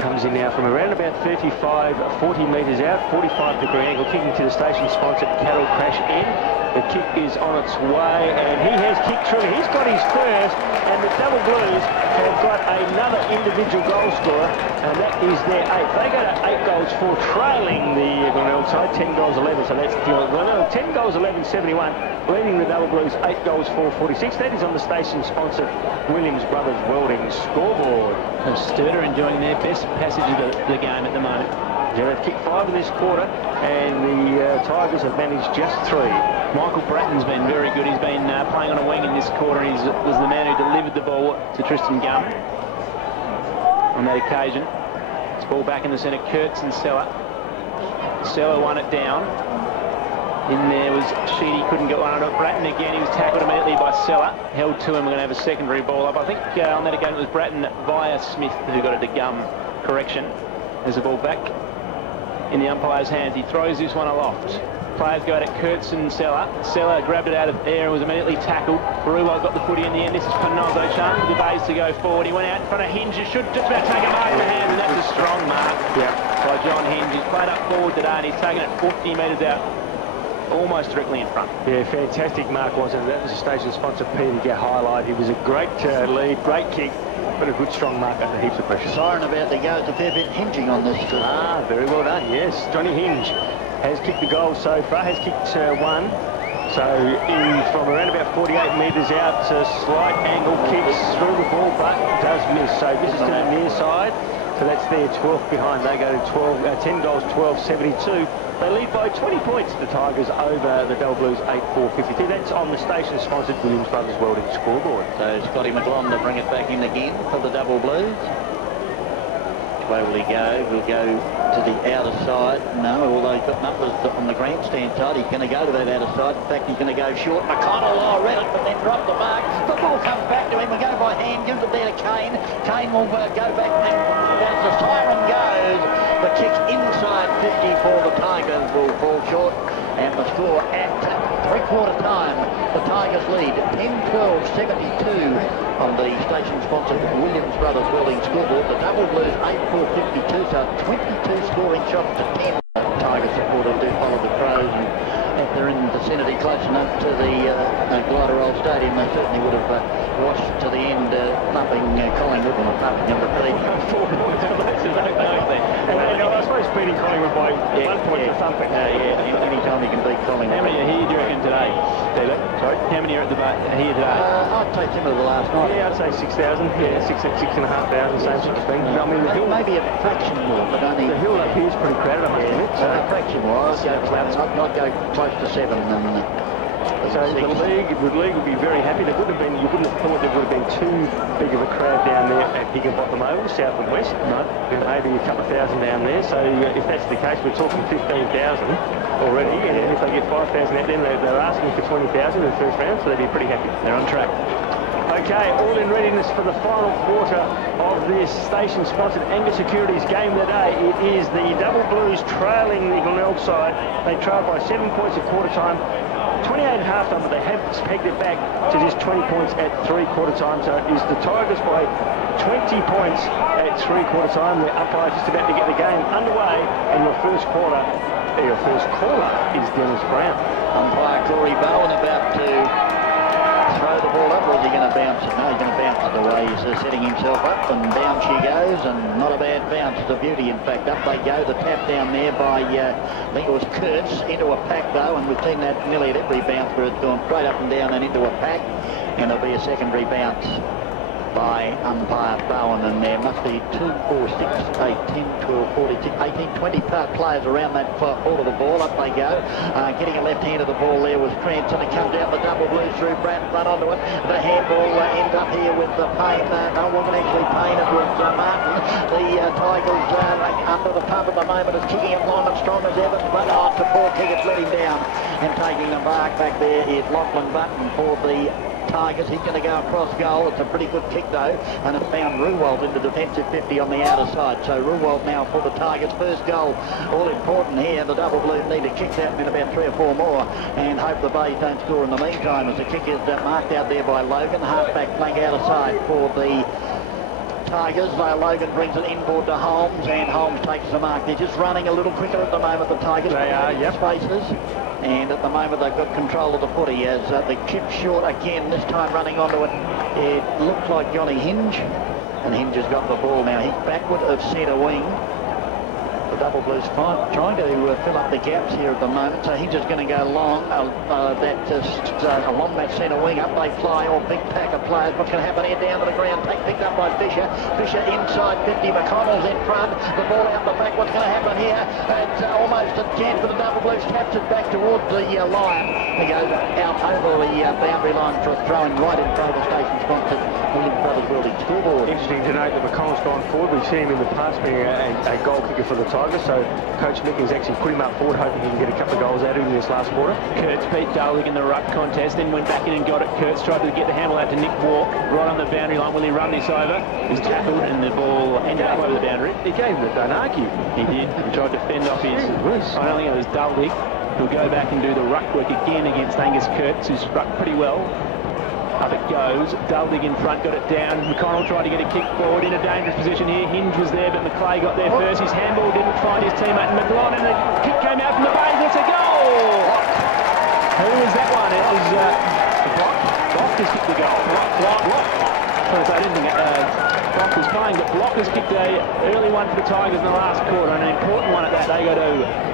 comes in now from around about 35, 40 metres out, 45-degree angle, kicking to the station-sponsored Cattle Crash end. The kick is on its way, and he has kicked through. He's got his first, and the double blues have got another individual goal scorer, and that is their 8th. They go to 8 goals for, trailing the Glenelg side, 10 goals 11, so that's the Glenelg 10 goals 11, 71, leading the double blues 8 goals for 46. That is on the station-sponsored Williams Brothers Welding scoreboard. And Sturt are enjoying their best passage of the game at the moment. Yeah, they've kicked 5 in this quarter, and the Tigers have managed just 3. Michael Bratton's been very good. He's been playing on a wing in this quarter. He was the man who delivered the ball to Tristan Gum on that occasion. It's ball back in the centre. Kurtz and Seller. Seller won it down. In there was Sheedy, couldn't get one on it. Bratton again, he was tackled immediately by Seller. Held to him. We're going to have a secondary ball up. I think on that occasion it was Bratton via Smith who got it to Gum. Correction. There's the ball back in the umpire's hands. He throws this one aloft. Players go at it, Kurtz and Seller. Seller grabbed it out of air and was immediately tackled. Baruwa got the footy in the end. This is Panozzo. Chance for the Bays to go forward. He went out in front of Hinge. Should just about take a mark in the hands, and that's a strong mark by John Hinge. He's played up forward today, and he's taken it 40 metres out. almost directly in front. Yeah, fantastic mark, wasn't it? That was a station sponsor, Peter, to get highlight. He was a great lead, great kick, but a good strong mark under heaps of pressure. Siren about to go. It's a fair bit hinging on this. Very well done, yes. Johnny Hinge has kicked the goal so far, has kicked one. So from around about 48 metres out, slight angle kicks through the ball, but does miss. So this is to the near side. So that's their 12th behind. They go to 10 goals, 12-72. They lead by 20 points, the Tigers, over the Double Blues, 8-4-52. That's on the station-sponsored Williams Brothers Welding scoreboard. So Scotty McLaughlin to bring it back in again for the Double Blues. Where will he go? He'll go to the outer side. No, although he's got numbers on the grandstand side, he's going to go to that outer side. In fact, he's going to go short. McConnell, read it, but then dropped the mark. The ball comes back to him. We go by hand, gives it there to Kane. Kane will go back, and as the siren goes, the kick inside 50 for the Tigers will fall short. And the score at three-quarter time, the Tigers lead 10-12-72 on the station-sponsored Williams Brothers Welding scoreboard. The Double Blues 8-4-52, so 22 scoring shots to 10. Tigers supporters do follow the Crows, and if they're in the vicinity close enough to the Glider Old Stadium, they certainly would have watched to the end, thumping Collingwood, or thumping number 3. 4 points for those who don't know there. And I suppose beating Collingwood by 1 point to thumping. Any time you can beat Collingwood. How many are here, do you reckon, today, Steve? Sorry? How many are at the here today? I'd say similar to last night. Yeah, I'd say 6,000. Yeah, 6,500, same sort of thing. I mean, the hill, maybe a fraction more, but only... The hill up here is pretty crowded, I must admit. A fraction more. I'd go close to 7. So the league would be very happy. You wouldn't have thought there would have been too big of a crowd down there at Higginbotham Oval, south and west. No. Maybe a couple of thousand down there. So if that's the case, we're talking 15,000 already. And if they get 5,000 out, then they're asking for 20,000 in the first round, so they'd be pretty happy. They're on track. Okay, all in readiness for the final quarter of this station-sponsored Angus Securities game of the day. It is the Double Blues trailing the Glenelg side. They trail by 7 points at quarter time. 28 at half time, but they have pegged it back to just 20 points at three-quarter time. So it is the Tigers by 20 points at three-quarter time. The umpire just about to get the game underway, and your first caller is Dennis Brown. Umpire Corey Bowen about to throw the ball up, or is he going to bounce it? No, he's going to bounce it the way he's setting himself up, and down she goes, and not a bad bounce. It's a beauty, in fact. Up they go. The tap down there by, I think it was Kurtz, into a pack though, and we've seen that nearly at every bounce where it's gone straight up and down and into a pack, and there'll be a secondary bounce by umpire Bowen, and there must be 2, 4, 6, 8, 10, 12, 14, 18, 20 players around that ball of the ball. Up they go. Getting a left hand of the ball there was Trent, and it comes down the Double Blues through Brad, run onto it. The handball ends up here with the Payne. No, it wasn't actually Payne, it was Martin. The Tigers under the pump at the moment is kicking it long and strong as ever, but it's a poor kick, it's let him down. And taking the mark back there is Lachlan Button for the Tigers. He's going to go across goal. It's a pretty good kick though, and it found Ruwald into defensive 50 on the outer side. So Ruwald now for the Tigers. First goal, all important here. The Double Blues need to kick that in about 3 or 4 more and hope the Bays don't score in the meantime, as the kick is marked out there by Logan. Half-back flank outer side for the Tigers. Logan brings it inboard to Holmes, and Holmes takes the mark. They're just running a little quicker at the moment, the Tigers. They are, yep. Spaces. And at the moment they've got control of the footy as the chip short again, this time running onto it. It looks like Johnny Hinge, and Hinge has got the ball now. He's backward of centre wing. The Double Blues trying to fill up the gaps here at the moment, so Hinge is going to go long along that centre wing. Up they fly, all big pack of players. What's going to happen here? Down to the ground, picked up by Fisher. Fisher inside 50, McConnell's in front. The ball out the back. What's going to happen here? It's almost a chance for the Double Blues. Taps it back towards the Lion. He goes out over the boundary line for a throw-in right in front of the station-sponsored Williams Brothers Welding scoreboard. Interesting to note that McConnell's gone forward. We've seen him in the past being a goal kicker for the Tigers, so Coach Mickens actually put him up forward, hoping he can get a couple of goals out of him in this last quarter. Kurtz beat Darling in the ruck contest, then went back in and got it. Kurtz tried to get the handle out to Nick Walk, right on the boundary line. Will he run this over? He's tackled, and the ball ended up over the boundary. He gave him the don't argue. He did. He tried to fend off his... I don't think it was Darling. He'll go back and do the ruck work again against Angus Kurtz, who's rucked pretty well. Up it goes. Duldig in front, got it down. McConnell tried to get a kick forward in a dangerous position here. Hinge was there, but McClay got there first. His handball didn't find his teammate. And McLaughlin, and the kick came out from the base. It's a goal! Who was that one? It was Block has kicked the goal. Block. So I didn't think Block was playing, but Block has kicked a early one for the Tigers in the last quarter, and an important one at that. They go to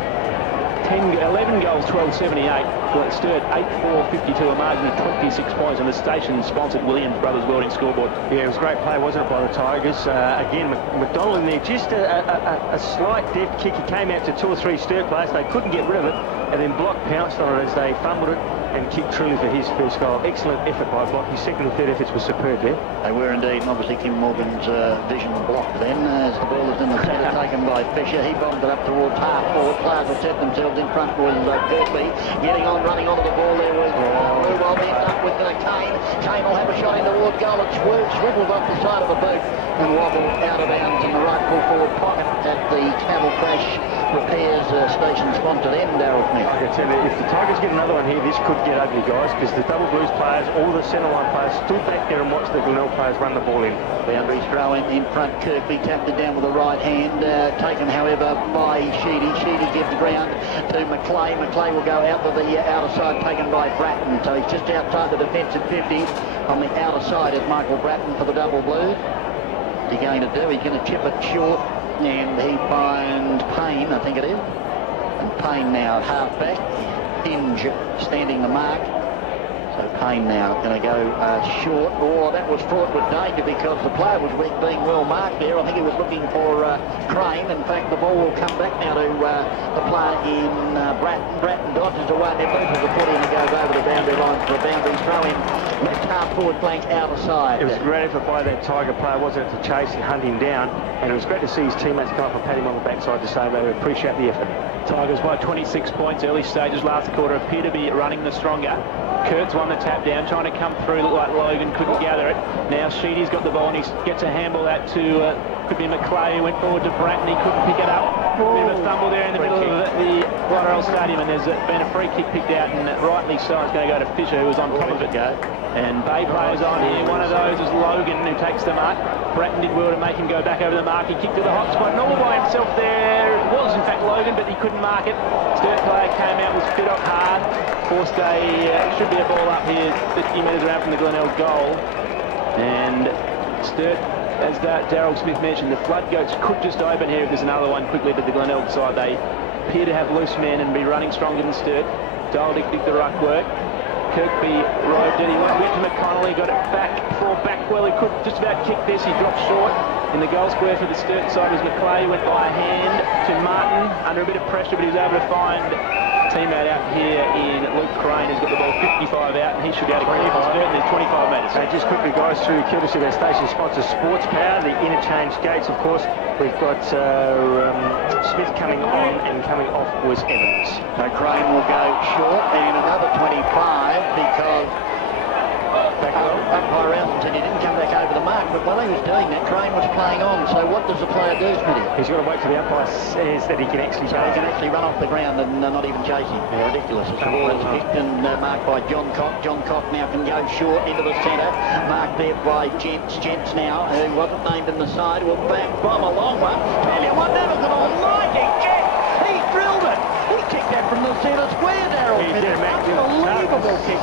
11 goals, 12.78. Sturt 8-4, 52, a margin of 26 points on the station-sponsored Williams Brothers Welding scoreboard. Yeah, it was a great play, wasn't it, by the Tigers? Again, McDonald in there, just a slight deft kick. He came out to 2 or 3 Sturt players. They couldn't get rid of it, and then Block pounced on it as they fumbled it and kicked truly for his first goal. Excellent effort by Block. His second and third efforts were superb there. They were indeed, and obviously Kim Morgan's vision blocked then as the ball is in the centre taken by Fisher. He bombed it up towards half forward. Players have set themselves in front with Kirkby. Getting on, running onto the ball there was Ruwald. Ends up with Kane. Kane will have a shot in towards goal. It swivels off the side of the boot and wobbled out of bounds in the right full forward pocket at the Cattle Crash Repairs station sponsored end, Darryl Smith. I tell you, if the Tigers get another one here, this could get ugly, guys, because the double blues players, all the centre line players, stood back there and watched the Glenelg players run the ball in. Boundaries throw in front. Kirkby tapped it down with the right hand, taken, however, by Sheedy. Sheedy gives ground to McClay. McClay will go out to the outer side, taken by Bratton. So he's just outside the defensive 50. On the outer side is Michael Bratton for the double blues. What's he going to do? He's going to chip it short, and he finds Payne, I think it is. And Payne now half-back. Hinge standing the mark. So Payne now going to go short. Oh, that was fraught with danger because the player was being well marked there. I think he was looking for Crane. In fact, the ball will come back now to the player in Bratton. Bratton dodges away and then loses the foot in and goes over the boundary line for a boundary throw in. Left half forward flank outer side. It was a great effort by that Tiger player, wasn't it, to chase and hunt him down. And it was great to see his teammates come up and pat him on the backside to say they appreciate the effort. Tigers by 26 points, early stages, last quarter, appear to be running the stronger. Kurtz won the tap down, trying to come through, looked like Logan couldn't gather it. Now Sheedy's got the ball and he gets a handball out to, could be McClay, who went forward to Bratton, he couldn't pick it up. Bit of a fumble there in the middle of the Glenelg Stadium, and there's been a free kick picked out, and rightly so, it's going to go to Fisher, who was on top of it. And Bay players on here, one of those is Logan, who takes the mark. Bratton did well to make him go back over the mark. He kicked to the hot spot, and all by himself there. It was, in fact, Logan, but he couldn't mark it. Sturt player came out, was fit up hard. Forced should be a ball up here, 50 metres around from the Glenelg goal. And Sturt, as Darryl Smith mentioned, the floodgates could just open here if there's another one quickly to the Glenelg side. They appear to have loose men and be running stronger than Sturt. Daldick did the ruck work. Kirkby roved it, he went to McConnell, he got it back, fall back well, he could just about kick this, he dropped short. In the goal square for the Sturt side was McClay, went by a hand to Martin, under a bit of pressure, but he was able to find a teammate out here in Luke Crane, who's got the ball 55 out, and he should be able to clear for Sturt, and there's 25 metres. Just quickly, guys, through courtesy of our station sponsor, Sports Power, the interchange gates, of course. We've got Smith coming on, and coming off was Evans. So Crane will go short, and another 25 because umpire Allen said he didn't come back over the mark, but while he was doing that, Crane was playing on. So what does the player do, Smitty? He's got to wait till the umpire says that he can actually he can actually run off the ground and not even chase him. Yeah, ridiculous. It's the ball that's kicked and marked by John Cock. John Cock now can go short into the centre. Marked there by Gents. Gents now, who wasn't named in the side, will back bomb a long one. Tell you what, that was an almighty kick. He drilled it. He kicked that from the centre square, Darryl. He did, unbelievable kick.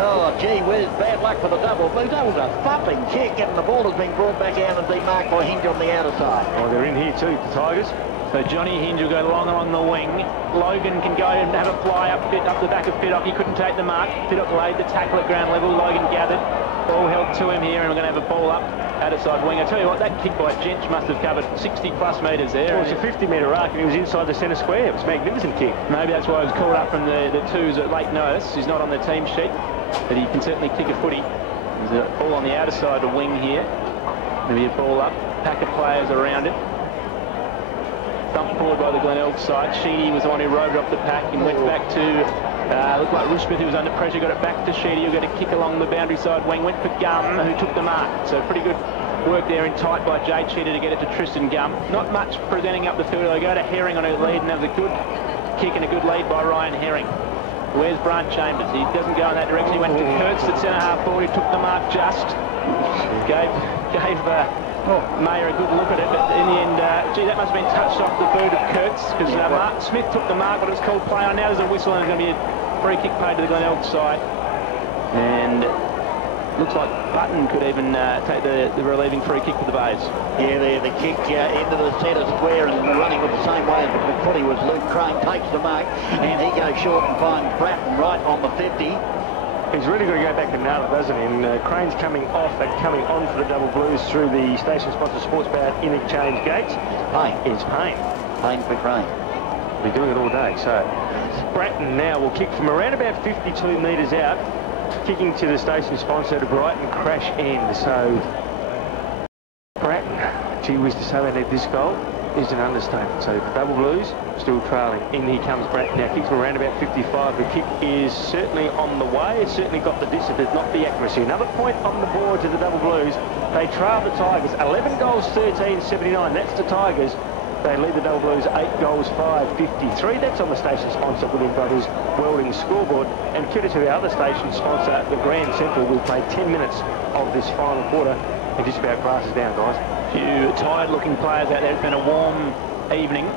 Oh, gee whiz, bad luck for the double. But that was a thumping kick, and the ball has been brought back out and be marked by Hinge on the outer side. Oh, they're in here too, the Tigers. So Johnny Hinge will go long along the wing. Logan can go and have a fly up the back of Fiddock. He couldn't take the mark. Fiddock laid the tackle at ground level. Logan gathered. Ball held to him here, and we're going to have a ball up outside wing. I tell you what, that kick by Jench must have covered 60 plus metres there. Well, it's a 50-metre arc, and he was inside the centre square. It was a magnificent kick. Maybe that's why he was called up from the twos at late notice. He's not on the team sheet, but he can certainly kick a footy. There's a ball on the outer side of the wing here. Maybe a ball up. Pack of players around it. Dumped forward by the Glenelg side. Sheedy was the one who rode it off the pack and went back to, looked like Rushmith, who was under pressure, got it back to Sheedy, who got a kick along the boundary side wing, went for Gum, who took the mark. So pretty good work there in tight by Jade Sheedy to get it to Tristan Gum. Not much presenting up the field. They go to Herring on her lead, and that was a good kick and a good lead by Ryan Herring. Where's Brant Chambers? He doesn't go in that direction. He went to Kurtz at centre half forward. He took the mark just. Gave Mayer a good look at it, but in the end, gee, that must have been touched off the boot of Kurtz, because Mark Smith took the mark, but it's called play on. Now there's a whistle and there's going to be a free kick paid to the Glenelg side. And looks like Button could even take the relieving free kick for the Bays. Yeah, there, the kick into the centre square and running with the same way as the footy was Luke Crane takes the mark, and he goes short and finds Bratton right on the 50. He's really got to go back and nail it, doesn't he? And Crane's coming off and coming on for the double blues through the station-sponsored sports bar interchange gates. Pain. It's pain. Pain for Crane. We're doing it all day. So Bratton now will kick from around about 52 metres out, kicking to the station-sponsored Brighton crash end. So Bratton, gee whiz, to say they need this goal is an understatement. So the double blues still trailing. In here comes Bratton now, kicks from around about 55. The kick is certainly on the way. It's certainly got the distance, but not the accuracy. Another point on the board to the double blues. They trail the Tigers 11 goals 13-79. That's the Tigers. They lead the double blues 8 goals 5-53. That's on the station sponsor William Brothers Welding scoreboard. And kudos to the other station sponsor, the Grand Central. We've played 10 minutes of this final quarter and just about glasses down, guys. Few tired-looking players out there. It's been a warm evening.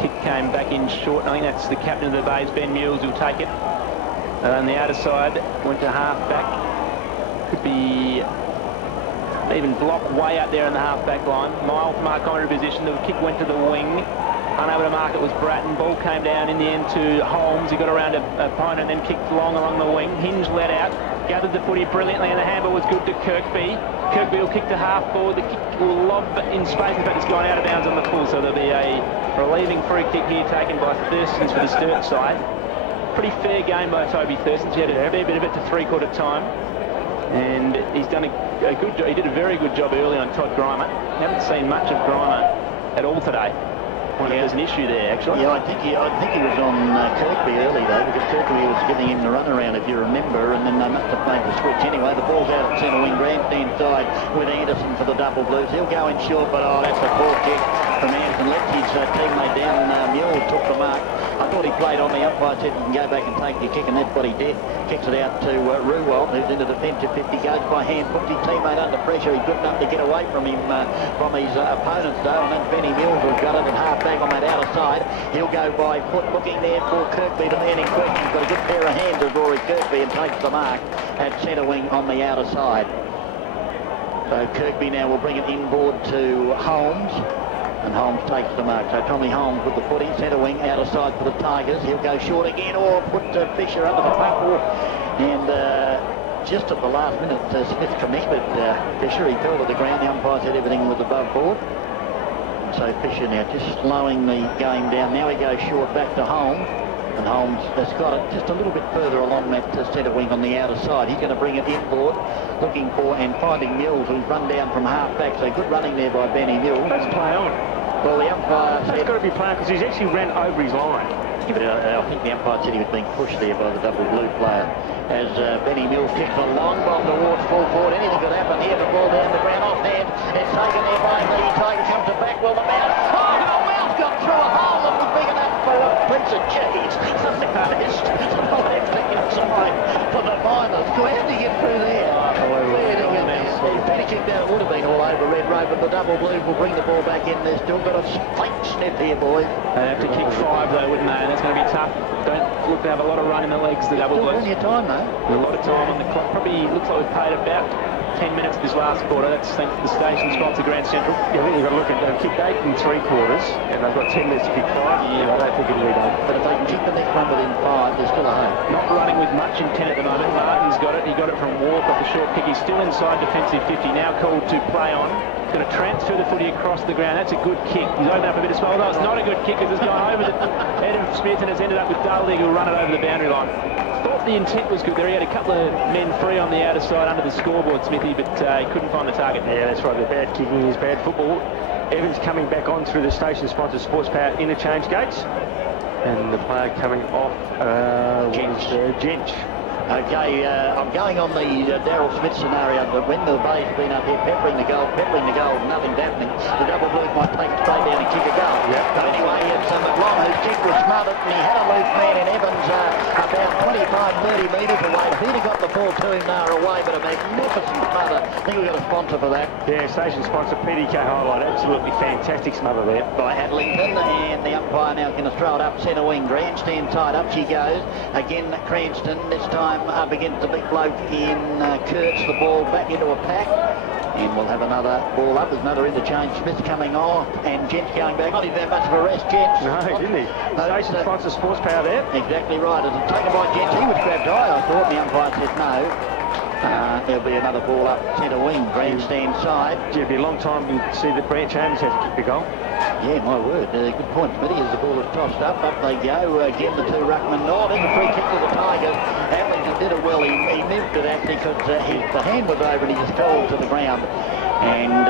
Kick came back in short. I think that's the captain of the Bays, Ben Mules, who'll take it. On the outer side, went to half-back. Could be even blocked way out there in the half-back line. Mile from our commentary position. The kick went to the wing. Unable to mark it was Bratton. Ball came down in the end to Holmes. He got around a opponent and then kicked long along the wing. Hinge let out. Gathered the footy brilliantly and the handball was good to Kirkby. Kirkby will kick to half forward. The kick will lob in space. In fact, it's gone out of bounds on the full. So there'll be a relieving free kick here taken by Thurston's for the Sturt side. Pretty fair game by Toby Thurston. He had a fair bit of it to three-quarter time. And he's done a good job. He did a very good job early on Todd Grimer. Haven't seen much of Grimer at all today. There's an issue there, actually. Yeah, I think he was on Kirkby early, though, because Kirkby was giving him the runaround, if you remember, and then they must have made the switch anyway. The ball's out at centre wing, grandstand side with Anderson for the double blues. He'll go in short, but that's a poor kick from Anderson. Left his teammate down. Mule took the mark. I thought he played on. The umpire said you can go back and take your kick, and that's what he did. Kicks it out to Ruwald, who's into defensive 50, goes by hand, puts his teammate under pressure. He's good enough to get away from him, from his opponents, though, and then Benny Mills has got it at half-back on that outer side. He'll go by foot, looking there for Kirkby, the man in question. He's got a good pair of hands as Rory Kirkby, and takes the mark at centre wing on the outer side. So Kirkby now will bring it inboard to Holmes. And Holmes takes the mark. So Tommy Holmes with the footy, centre wing, outer side for the Tigers. He'll go short again, or put Fisher under the buckle. And just at the last minute, Smith connected Fisher. He fell to the ground. The umpire said everything was above board. So Fisher now just slowing the game down. Now he goes short back to Holmes. And Holmes has got it just a little bit further along that centre wing on the outer side. He's going to bring it inboard, looking for and finding Mills, who's run down from half-back. So good running there by Benny Mills. Let's play on. Well, the umpire said... It's got to be playing because he's actually ran over his line. Yeah, but I think the umpire said he was being pushed there by the double blue player. As Benny Mills kicks a long bomb towards full forward. Anything could happen here. The ball down the ground off hand. It's taken there by the Tiger. Comes to back. Well, the Mount. Oh, the Mount got through a hole that was big enough for a piece of cheese. Something missed. The left inside for the Miners. How did he get through there? Penny kicked out. It would have been all over Red Road, but the double blues will bring the ball back in. They've still got a faint sniff here, boys. They have to kick 5, though, wouldn't they? And that's going to be tough. Don't look to have a lot of run in the legs, the double blues. Plenty of time, though. A lot of time on the clock. Probably looks like we've paid about 10 minutes this last quarter. That's thanks to the station sponsor, Grand Central. Yeah, I think you've got to look at they've kicked 8 and 3 quarters, and they've got 10 minutes to kick 5. Yeah, I don't think it'll be done. But if they can kick the next one within 5, there's still a hope. Not running with much intent at the moment. Martin's got it. He got it from Walk off the short kick. He's still inside defensive 50. Now called to play on. He's going to transfer the footy across the ground. That's a good kick. He's opened up a bit of space. Although it's not a good kick because it's gone over the head of Smith and it's ended up with Dudley who'll run it over the boundary line. Thought the intent was good there. He had a couple of men free on the outer side under the scoreboard, Smithy, but he couldn't find the target. Yeah, that's right. The bad kicking is bad football. Evans coming back on through the station-sponsored Sports Power interchange gates. And the player coming off Gench. Okay, I'm going on the Daryl Smith scenario, but when the Bay's been up here peppering the goal, nothing's happening. The double blues might take it straight down and kick a goal. Yep. But anyway, anyway. It's McLong whose kick was smothered, and he had a loose man in Evans about 25-30 metres away. If he'd have got the ball to him, they were away, but a magnificent smother. I think we've got a sponsor for that. Yeah, station sponsor PDK Highlight. Absolutely fantastic smother there. By Adlington, and the umpire now going to throw it up centre wing. Grandstand side, up she goes. Again, Cranston, this time up against the big bloke in Kurtz. The ball back into a pack. And we'll have another ball up. There's another interchange. Smith coming off, and Gents going back. Not even that much of a rest, Gents. No, didn't he? Station sponsor Sports Power there. Exactly right. It was taken by Gents. He was grabbed high, I thought. The umpire said no. There'll be another ball up centre wing, grandstand side. It'll be a long time to see that Branch Holmes has to kick the goal. Yeah, my word. Good point, Smitty, as the ball is tossed up. Up they go. Again, the two ruckmen. Oh, there's a free kick to the Tigers. Adlington did it well. He moved it actually because the hand was over and he just fell to the ground. And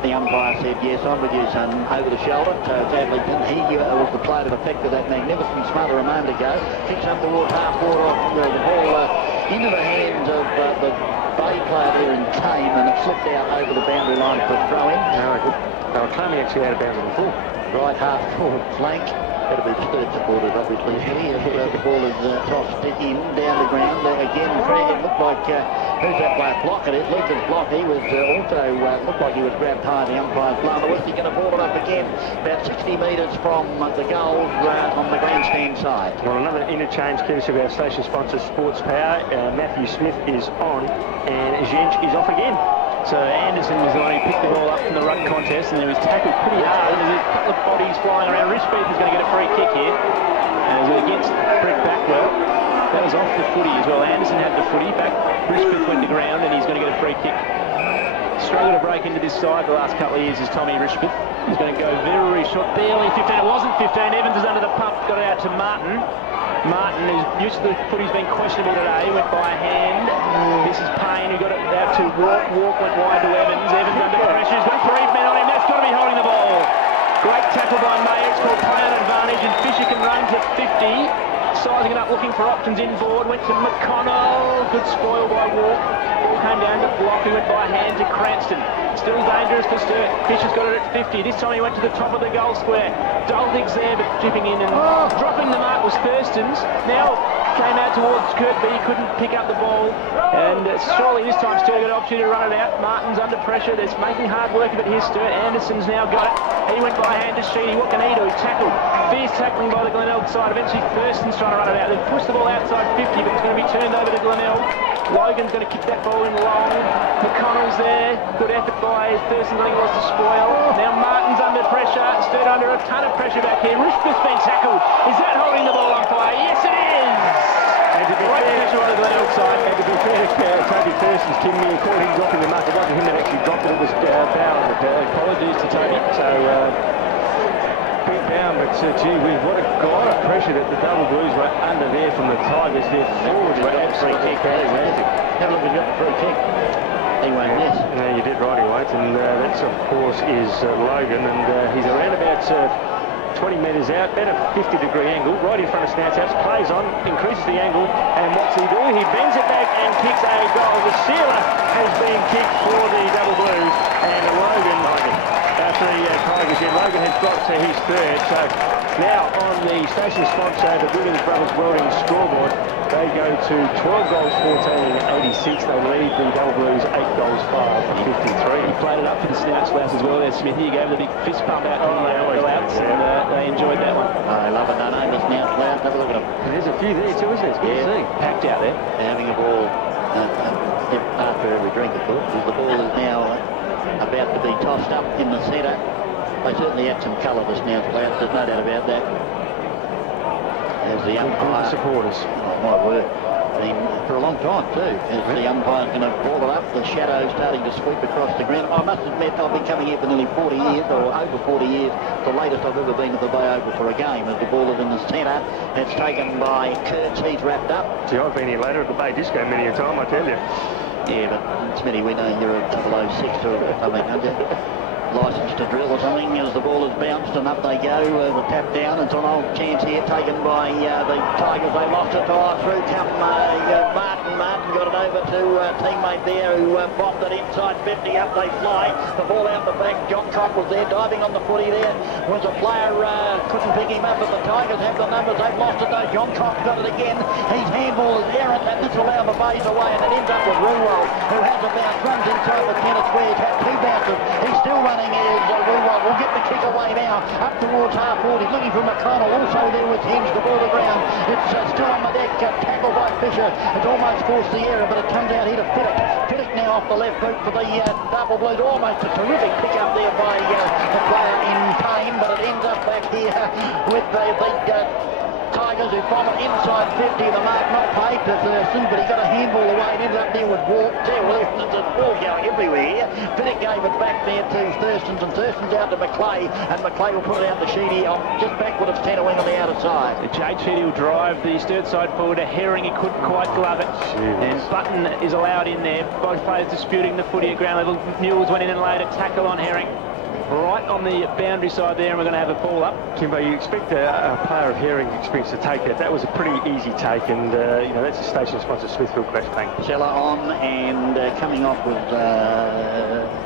the umpire said, yes, I'm with you, son, over the shoulder. So it's Adlington. He was the player that affected that magnificent smother a moment ago. Kicks up towards half-court off the ball into the hands of the Bay player there in Kane, and it slipped out over the boundary line for a throw-in. They were claiming actually out of bounds before. Right half-forward flank. That'll be Sturt supporters, obviously. The ball is tossed in, down the ground. Again, it looked like, who's that player? Block it is. Lucas Block. He was also, looked like he was grabbed high. The umpire's blown. The Westie going to ball it up again, about 60 metres from the goal on the grandstand side. Well, another interchange courtesy of our station sponsor, Sports Power. Matthew Smith is on, and Gench is off again. So Anderson was the one who picked the ball up from the ruck contest, and he was tackled pretty hard. There's a couple of bodies flying around. Rishbeath is going to get a free kick here. And it was against Brett Backwell. That was off the footy as well. Anderson had the footy back. Rishbeath went to ground, and he's going to get a free kick. Struggled to break into this side the last couple of years is Tommy Rishbeath. He's going to go very short. Barely 15. It wasn't 15. Evans is under the pump. Got it out to Martin. Martin, who's used to the footy's been questionable today, went by hand. This is Payne, who got it out to Walk. Walk went wide to Evans. Evans under pressure. He's got 3 men on him. That's got to be holding the ball. Great tackle by Mayer. It's called play on advantage, and Fisher can run to 50. Sizing it up, looking for options inboard. Went to McConnell. Good spoil by Walk. Ball came down to Block, who went by hand to Cranston. Still dangerous for Sturt. Fisher's got it at 50. This time he went to the top of the goal square. Duldig's there, but chipping in and dropping the mark was Thurston's. Now came out towards Kurt, but he couldn't pick up the ball. And surely this time Sturt got an opportunity to run it out. Martin's under pressure. They're making hard work of it here. Sturt. Anderson's now got it. He went by hand to Sheedy. What can he do? He's tackled. Fierce tackling by the Glenelg side. Eventually Thurston's trying to run it out. They've pushed the ball outside 50, but it's going to be turned over to Glenelg. Logan's going to kick that ball in long. McConnell's there. Good effort by Thurston. I think he wants to spoil. Now Martin's under pressure. Sturt under a ton of pressure back here. Rishbeath's been tackled. Is that holding the ball on fire? Yes, it is! Great pressure on the Glenelg side. And to be fair to Toby Thurston's team, he caught him dropping the mark. It wasn't him that actually dropped it. It was Bowen. Apologies to Toby. So, big Bowen, but gee whiz, what a lot of pressure that the Double Blues were under there from the Tigers. Their forwards were absolutely fantastic. Have a look, he's got the free kick. He won't miss. No, you did right, he won't. And that's, of course, is Logan. And he's around about 20 metres out, about a 50-degree angle, right in front of Snouts House, plays on, increases the angle, and what's he do? He bends it back and kicks a goal. The sealer has been kicked for the Double Blues, and Logan, Logan has got to his third. So now on the station sponsor, the Wiggins Brothers Welding scoreboard, they go to 12 goals, 14 in 86. They lead the Double Blues 8 goals, 5 for 53. He played it up for the Snouts Louse as well there, Smithy. He gave the big fist pump out to the outs, and they enjoyed that one. I love it, don't I? The Snouts Louse, have a look at them. There's a few there too, isn't it? It's good to see. Packed out there. Having a ball after every drink, of course, as the ball is now about to be tossed up in the centre. They certainly had some colour, the Snouts Louse, there's no doubt about that. As the umpire... supporters. Oh, my word. I mean, for a long time too, as the umpire's going to ball it up, the shadow starting to sweep across the ground. I must admit, I've been coming here for nearly 40 years, or over 40 years. The latest I've ever been to the Bay Oval for a game, as the ball is in the centre. It's taken by Kurtz, he's wrapped up. Gee, I've been here later at the Bay Disco many a time, I tell you. Yeah, but Smitty, we know you're a 006 or something, aren't you? Licensed to drill or something, as the ball is bounced and up they go. The tap down, it's an old chance here taken by the Tigers. They lost it. Through come Martin. Burton got it over to a teammate there who bombed it inside 50. Up they fly. The ball out the back. John Cock was there, diving on the footy there. Was a player, couldn't pick him up, but the Tigers have the numbers. They've lost it though. John Cock got it again. His handball is errant, and this will allow the bays away, and it ends up with Ruwell, who has a bounce, runs inside the centre square. He's had 2 bounces. He's still running as Ruwell will get the kick away now, up towards half forward. He's looking for McConnell, also there with Hinge, the ball to ground. It's still on the deck, tackled by Fisher. It's almost forced the error, but it comes out here to Pittock. Pittock now off the left boot for the Double Blues. Almost a terrific pick up there by the player in pain, but it ends up back here with the Tigers who bomb it inside 50. The mark not paid to Thurston, but he got a handball away and ended up there with Walk. There, well, there's a ball going everywhere. Pittock gave it back there to Thurston's, and Thurston's out to McClay, and McClay will put it out to Sheedy just backward of centre wing on the outer side. Jade Sheedy will drive the Sturt side forward. A Herring, he couldn't quite glove it. And Button is allowed in there. Both players disputing the footy at ground level. Mules went in and laid a tackle on Herring. Right on the boundary side there, and we're going to have a ball up. Kimbo, you expect a player of Herring's experience to take that. That was a pretty easy take, and you know, that's a station sponsor, Smithfield Crash Bank. Seller on, and coming off with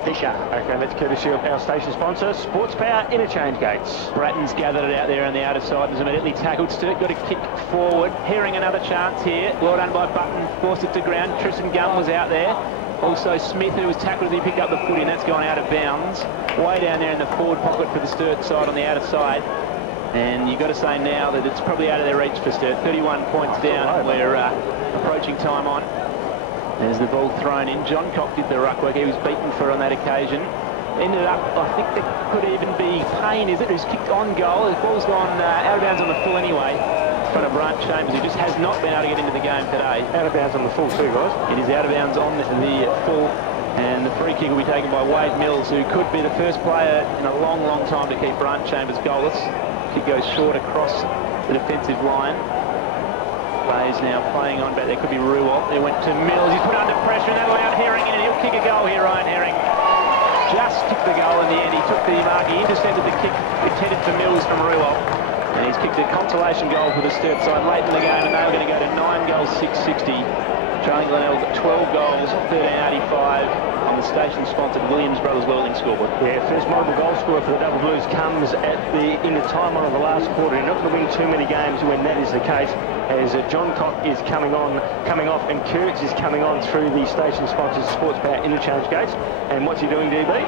Fisher. Okay, that's courtesy of our station sponsor, Sports Power Interchange Gates. Bratton's gathered it out there on the outer side. Was immediately tackled. Sturt got a kick forward. Herring another chance here. Well done by Button. Forced it to ground. Tristan Gunn was out there. Also Smith, who was tackled as he picked up the footy, and that's gone out of bounds. Way down there in the forward pocket for the Sturt side on the outer side. And you've got to say now that it's probably out of their reach for Sturt. 31 points down. We're approaching time on. There's the ball thrown in. John Cock did the ruck work. He was beaten for on that occasion. Ended up, I think there could even be Payne, is it, who's kicked on goal. The ball's gone out of bounds on the full anyway. In front of Brant Chambers, who just has not been able to get into the game today. Out of bounds on the full too, guys. It is out of bounds on the full, and the free kick will be taken by Wade Mills, who could be the first player in a long, long time to keep Brant Chambers goalless. Kick goes short across the defensive line. Bayes now playing on, but there could be Ruwell. It went to Mills. He's put under pressure, and that allowed Herring in, and he'll kick a goal here, Ryan Herring. Just took the goal in the end. He took the mark. He intercepted the kick intended for Mills from Ruwell. And he's kicked a consolation goal for the Sturt side late in the game, and they were going to go to 9 goals, 660. Charlie Glenelg, 12 goals, 1385 on the station-sponsored Williams Brothers Welding scoreboard. Yeah, first multiple goal scorer for the Double Blues comes at the end of time on of the last quarter. You're not going to win too many games when that is the case, as John Cock is coming off, and Kurtz is coming on through the station-sponsored Sports Power Interchange Gates. And what's he doing, DB?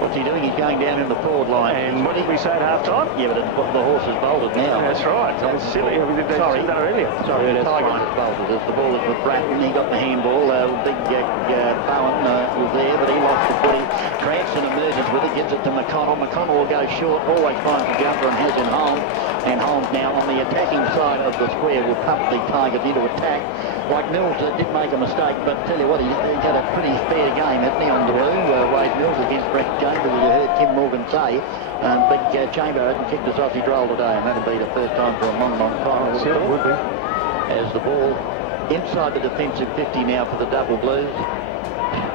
What's he doing? He's going down in the forward line. And what did we say at half-time? Yeah, but the horse is bolted now. That's right. I was silly. We did that earlier. Sorry, the Tigers is bolted. As the ball is with Bratton. He got the handball. Big Bowen was there, but he lost the footy. Cranston emerges with it, gets it to McConnell. McConnell will go short, always finds the jumper, and has in Holmes. And Holmes now on the attacking side of the square will pump the Tigers into attack. Like Mills did make a mistake, but tell you what, he's had a pretty fair game, hasn't he, on the blue? Wade Mills against Brett Chambers, as you heard Tim Morgan say. Big Chamber hasn't kicked a sausage roll today, and that'll be the first time for a long, long time. It would be. As the ball inside the defensive 50 now for the Double Blues.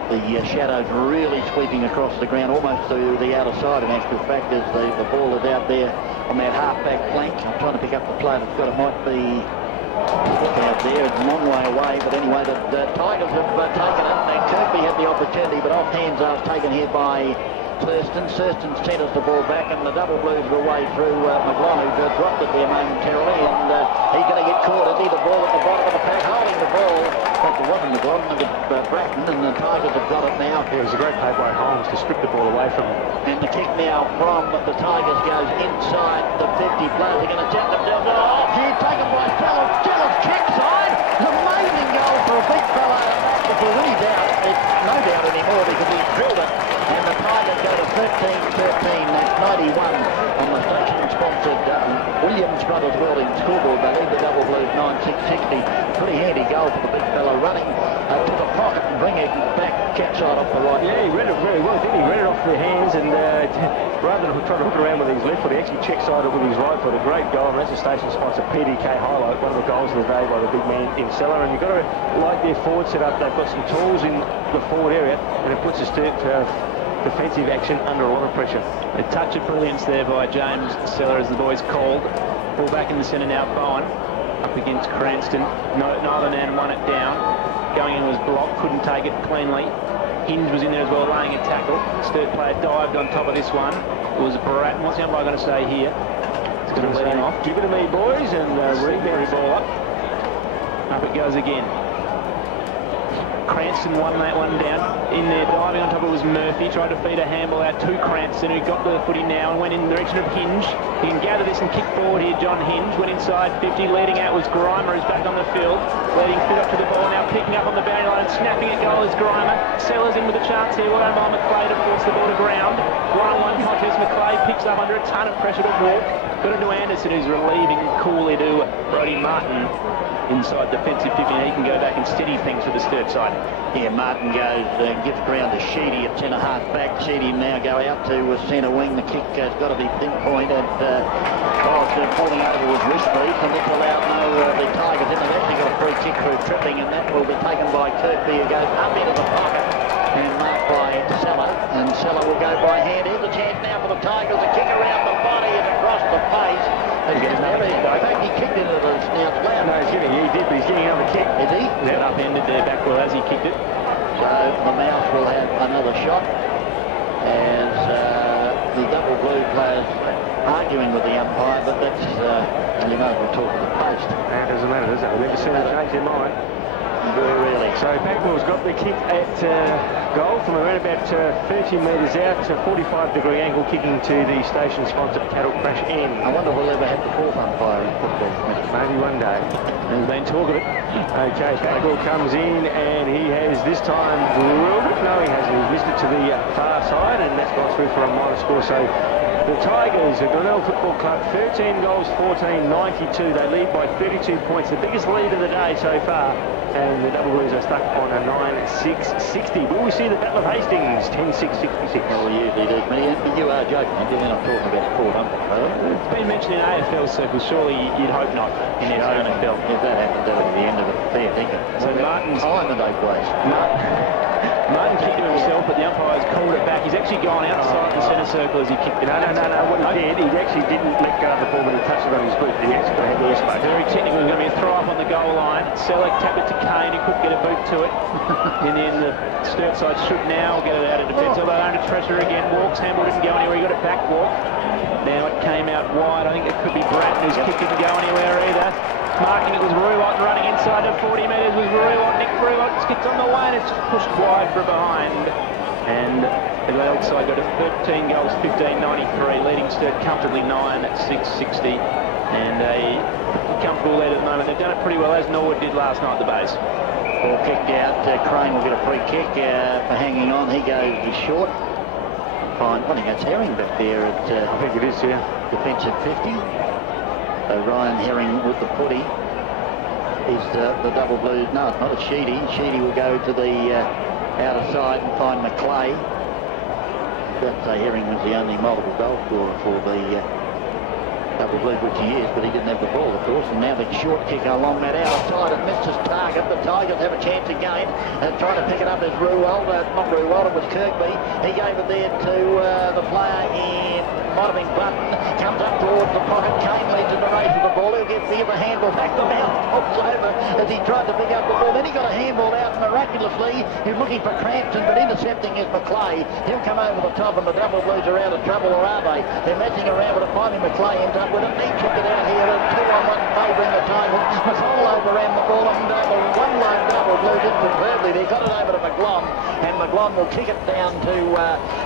The shadows really sweeping across the ground, almost to the outer side, in actual fact, as the ball is out there on that half-back flank. I'm trying to pick up the play that's got it. Might be out there. It's a long way away, but anyway, the Tigers have taken it, and Kirby had the opportunity, but off hands are taken here by Thurston. Thurston centres the ball back, and the Double Blues go away through McLaughlin, who dropped it there momentarily, and he's going to get caught. Is he? The ball at the bottom of the pack, holding the ball. In fact, it wasn't McLaughlin, it was Bratton, and the Tigers have got it now. Yeah, it was a great play by Holmes to strip the ball away from him. And the kick now from the Tigers goes inside the 50. Players are going to check themselves. Oh, here taken by Sellers. Sellers kickside. Amazing goal for a big fella. If there is doubt, it's no doubt anymore because he drilled it. And the Tigers go to 13-13. That's 91 on the station-sponsored Williams Brothers Welding scoreboard. They lead the Double Blues 9-6-60. Pretty handy goal for the big fella running to the pocket and bring it back check side off the right. Yeah, he read it very well, didn't he? Read it off the hands, and rather than try to hook it around with his left foot, he actually check sided with his right foot. A great goal, and that's a station sponsor PDK highlight. One of the goals of the day by the big man in Cellar. And you've got to like their forward setup. They've got some tools in the forward area, and it puts a Sturt defensive action under a lot of pressure. A touch of brilliance there by James Cellar, as the boys called. Ball back in the centre now, Bowen. Up up against Cranston. Neither man won it down. Going in was blocked, couldn't take it cleanly. Hinge was in there as well, laying a tackle. Sturt player dived on top of this one. It was Bratton. What's the umpire going to say here? It's going to let him off. Give it to me, boys, and Reed ball up. Up it goes again. Cranston won that one down. In there, diving on top of it was Murphy. Tried to feed a handball out to Cranston, who got the footy now and went in the direction of Hinge. He can gather this and kick forward here, John Hinge. Went inside 50, leading out was Grimer, who's back on the field. Leading fit up to the ball, now picking up on the boundary line, snapping at goal is Grimer. Sellers in with a chance here. Well done by McClay to force the ball to ground. 1-on-1 contest. McClay picks up under a ton of pressure to walk. Got it to Anderson, who's relieving coolly to Brodie Martin. Inside defensive 50, and he can go back and steady things for the Sturt side. Yeah, Martin goes, gives ground to Sheedy at centre-half back. Sheedy now go out to centre wing. The kick has got to be pinpoint, and falling over was Wishbeef, and this allowed the Tigers in. They've actually got a free kick through tripping, and that will be taken by Kirkby, who goes up into the pocket and marked by Seller, and Seller will go by hand. Here's a chance now for the Tigers. A kick around the body and across the face. In fact, he kicked into the snout loud. No, he's getting, he did, but he's getting another kick. Is he? That upended there back well as he kicked it. So the Mouse will have another shot as the double blue players arguing with the umpire, but that's, you know, we'll talk to the post. That doesn't matter, does it? I've never seen them change their mind. Very rarely. So Packwell's got the kick at goal from around about 30 metres out to 45-degree angle, kicking to the station-sponsored cattle crash end. I wonder if we'll ever have the fourth umpire in football. Maybe one day. There's been talk of it. Okay, Packwell comes in and he has this time drilled it. No, he hasn't. He's missed it to the far side, and that's gone through for a minor score. So the Tigers, the Glenelg Football Club, 13 goals, 14, 92. They lead by 32 points, the biggest lead of the day so far. And the Double Blues are stuck on a 9-6-60. Will we see the Battle of Hastings, 10-6-66? Well, we usually do. You are joking, and then I'm talking about fourth umpire. It's been mentioned in AFL circles. Surely you'd hope not in the SANFL. If that happened, that would be the end of it. Fair thinking. So Martin's time and they place. Martin kicked it himself, but the umpire's called it back. He's actually gone outside the centre circle as he kicked it. No. What he did, he actually didn't let go of the ball when he touched it on his boot. He actually had the space. Very technical. There's going to be a throw up on the goal line. Selleck tapped it to Kane, who couldn't get a boot to it. In the end, the Sturt side should now get it out of defence. Although under pressure again, Walks. Handball didn't go anywhere. He got it back, Walk. Now it came out wide. I think it could be Bratton, whose kick didn't go anywhere either. Marking it was Ruiwat, running inside to 40 metres was Ruiwat. Nick Ruiwat gets on the way and it's pushed wide for behind. And the Glenelg side got to 13 goals, 15-93, leading Sturt comfortably 9-6-60. And a comfortable lead at the moment. They've done it pretty well, as Norwood did last night at the base. Ball kicked out. Crane will get a free kick for hanging on. He goes short. Fine. I think that's Herring back there at I think it is, yeah. defensive 50. So Ryan Herring with the footy is the double blues. No, it's not. It's Sheedy. Sheedy will go to the outer side and find McClay. But Herring was the only multiple goal scorer for the double blues, which he is, but he didn't have the ball, of course. And now the short kick along that outside and missed his target. The Tigers have a chance again and trying to pick it up as Ruwald. Not Ruwald, it was Kirkby. He gave it there to the player in might have been Button. Comes up towards the pocket. Kane leads in the race with the ball. He'll give the handball back. The Mouse pops over as he tried to pick up the ball. Then he got a handball out miraculously. He's looking for Cranston, but intercepting is McClay. He'll come over the top, and the double blues are out of trouble, or are they? They're messing around with it. Finally, McClay ends up with it. He took it out here. And 2-on-1 favouring the Tigers. McCall overran the ball, and the one-line double blues in superbly. They got it over to McGlon, and McGlon will kick it down to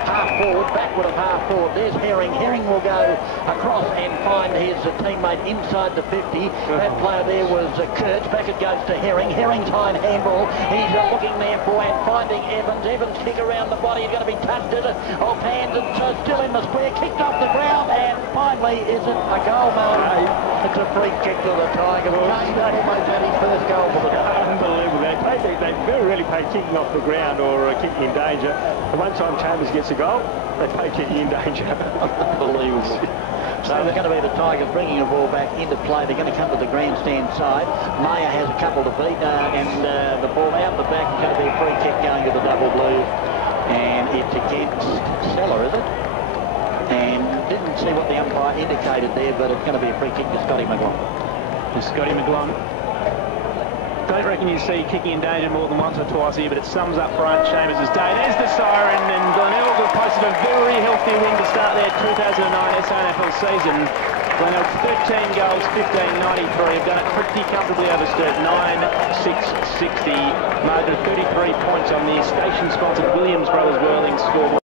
half forward, backward of half forward. There's Herring. Herring will go across and find his teammate inside the 50. That player there was Kurtz. Back it goes to Herring. Herring's high handball. He's looking there for and finding Evans. Evans kick around the body. He's going to be touched off hands and still in the square. Kicked off the ground, and finally, is it a goal, Mel? It's a free kick to the Tigers. Kane almost had his first goal for the day. Unbelievable. They very rarely pay kicking off the ground or kicking in danger. The one time Chambers gets a goal, they pay kicking in danger. Unbelievable. So it's going to be the Tigers bringing the ball back into play. They're going to come to the grandstand side. Maya has a couple to beat, and the ball out the back is going to be a free kick going to the double blues. And it's against Seller, is it? And didn't see what the umpire indicated there, but it's going to be a free kick to Scotty McLaughlin. to Scotty McGlone. Don't reckon you see kicking in danger more than once or twice here, but it sums up Brian Chambers' day. There's the siren, and Glenelg have posted a very healthy win to start their 2009 SANFL season. Glenelg 13 goals, 15.93, have done it pretty comfortably over Sturt, 9-6-60, margin of 33 points on the station-sponsored Williams Brothers Whirling scoreboard.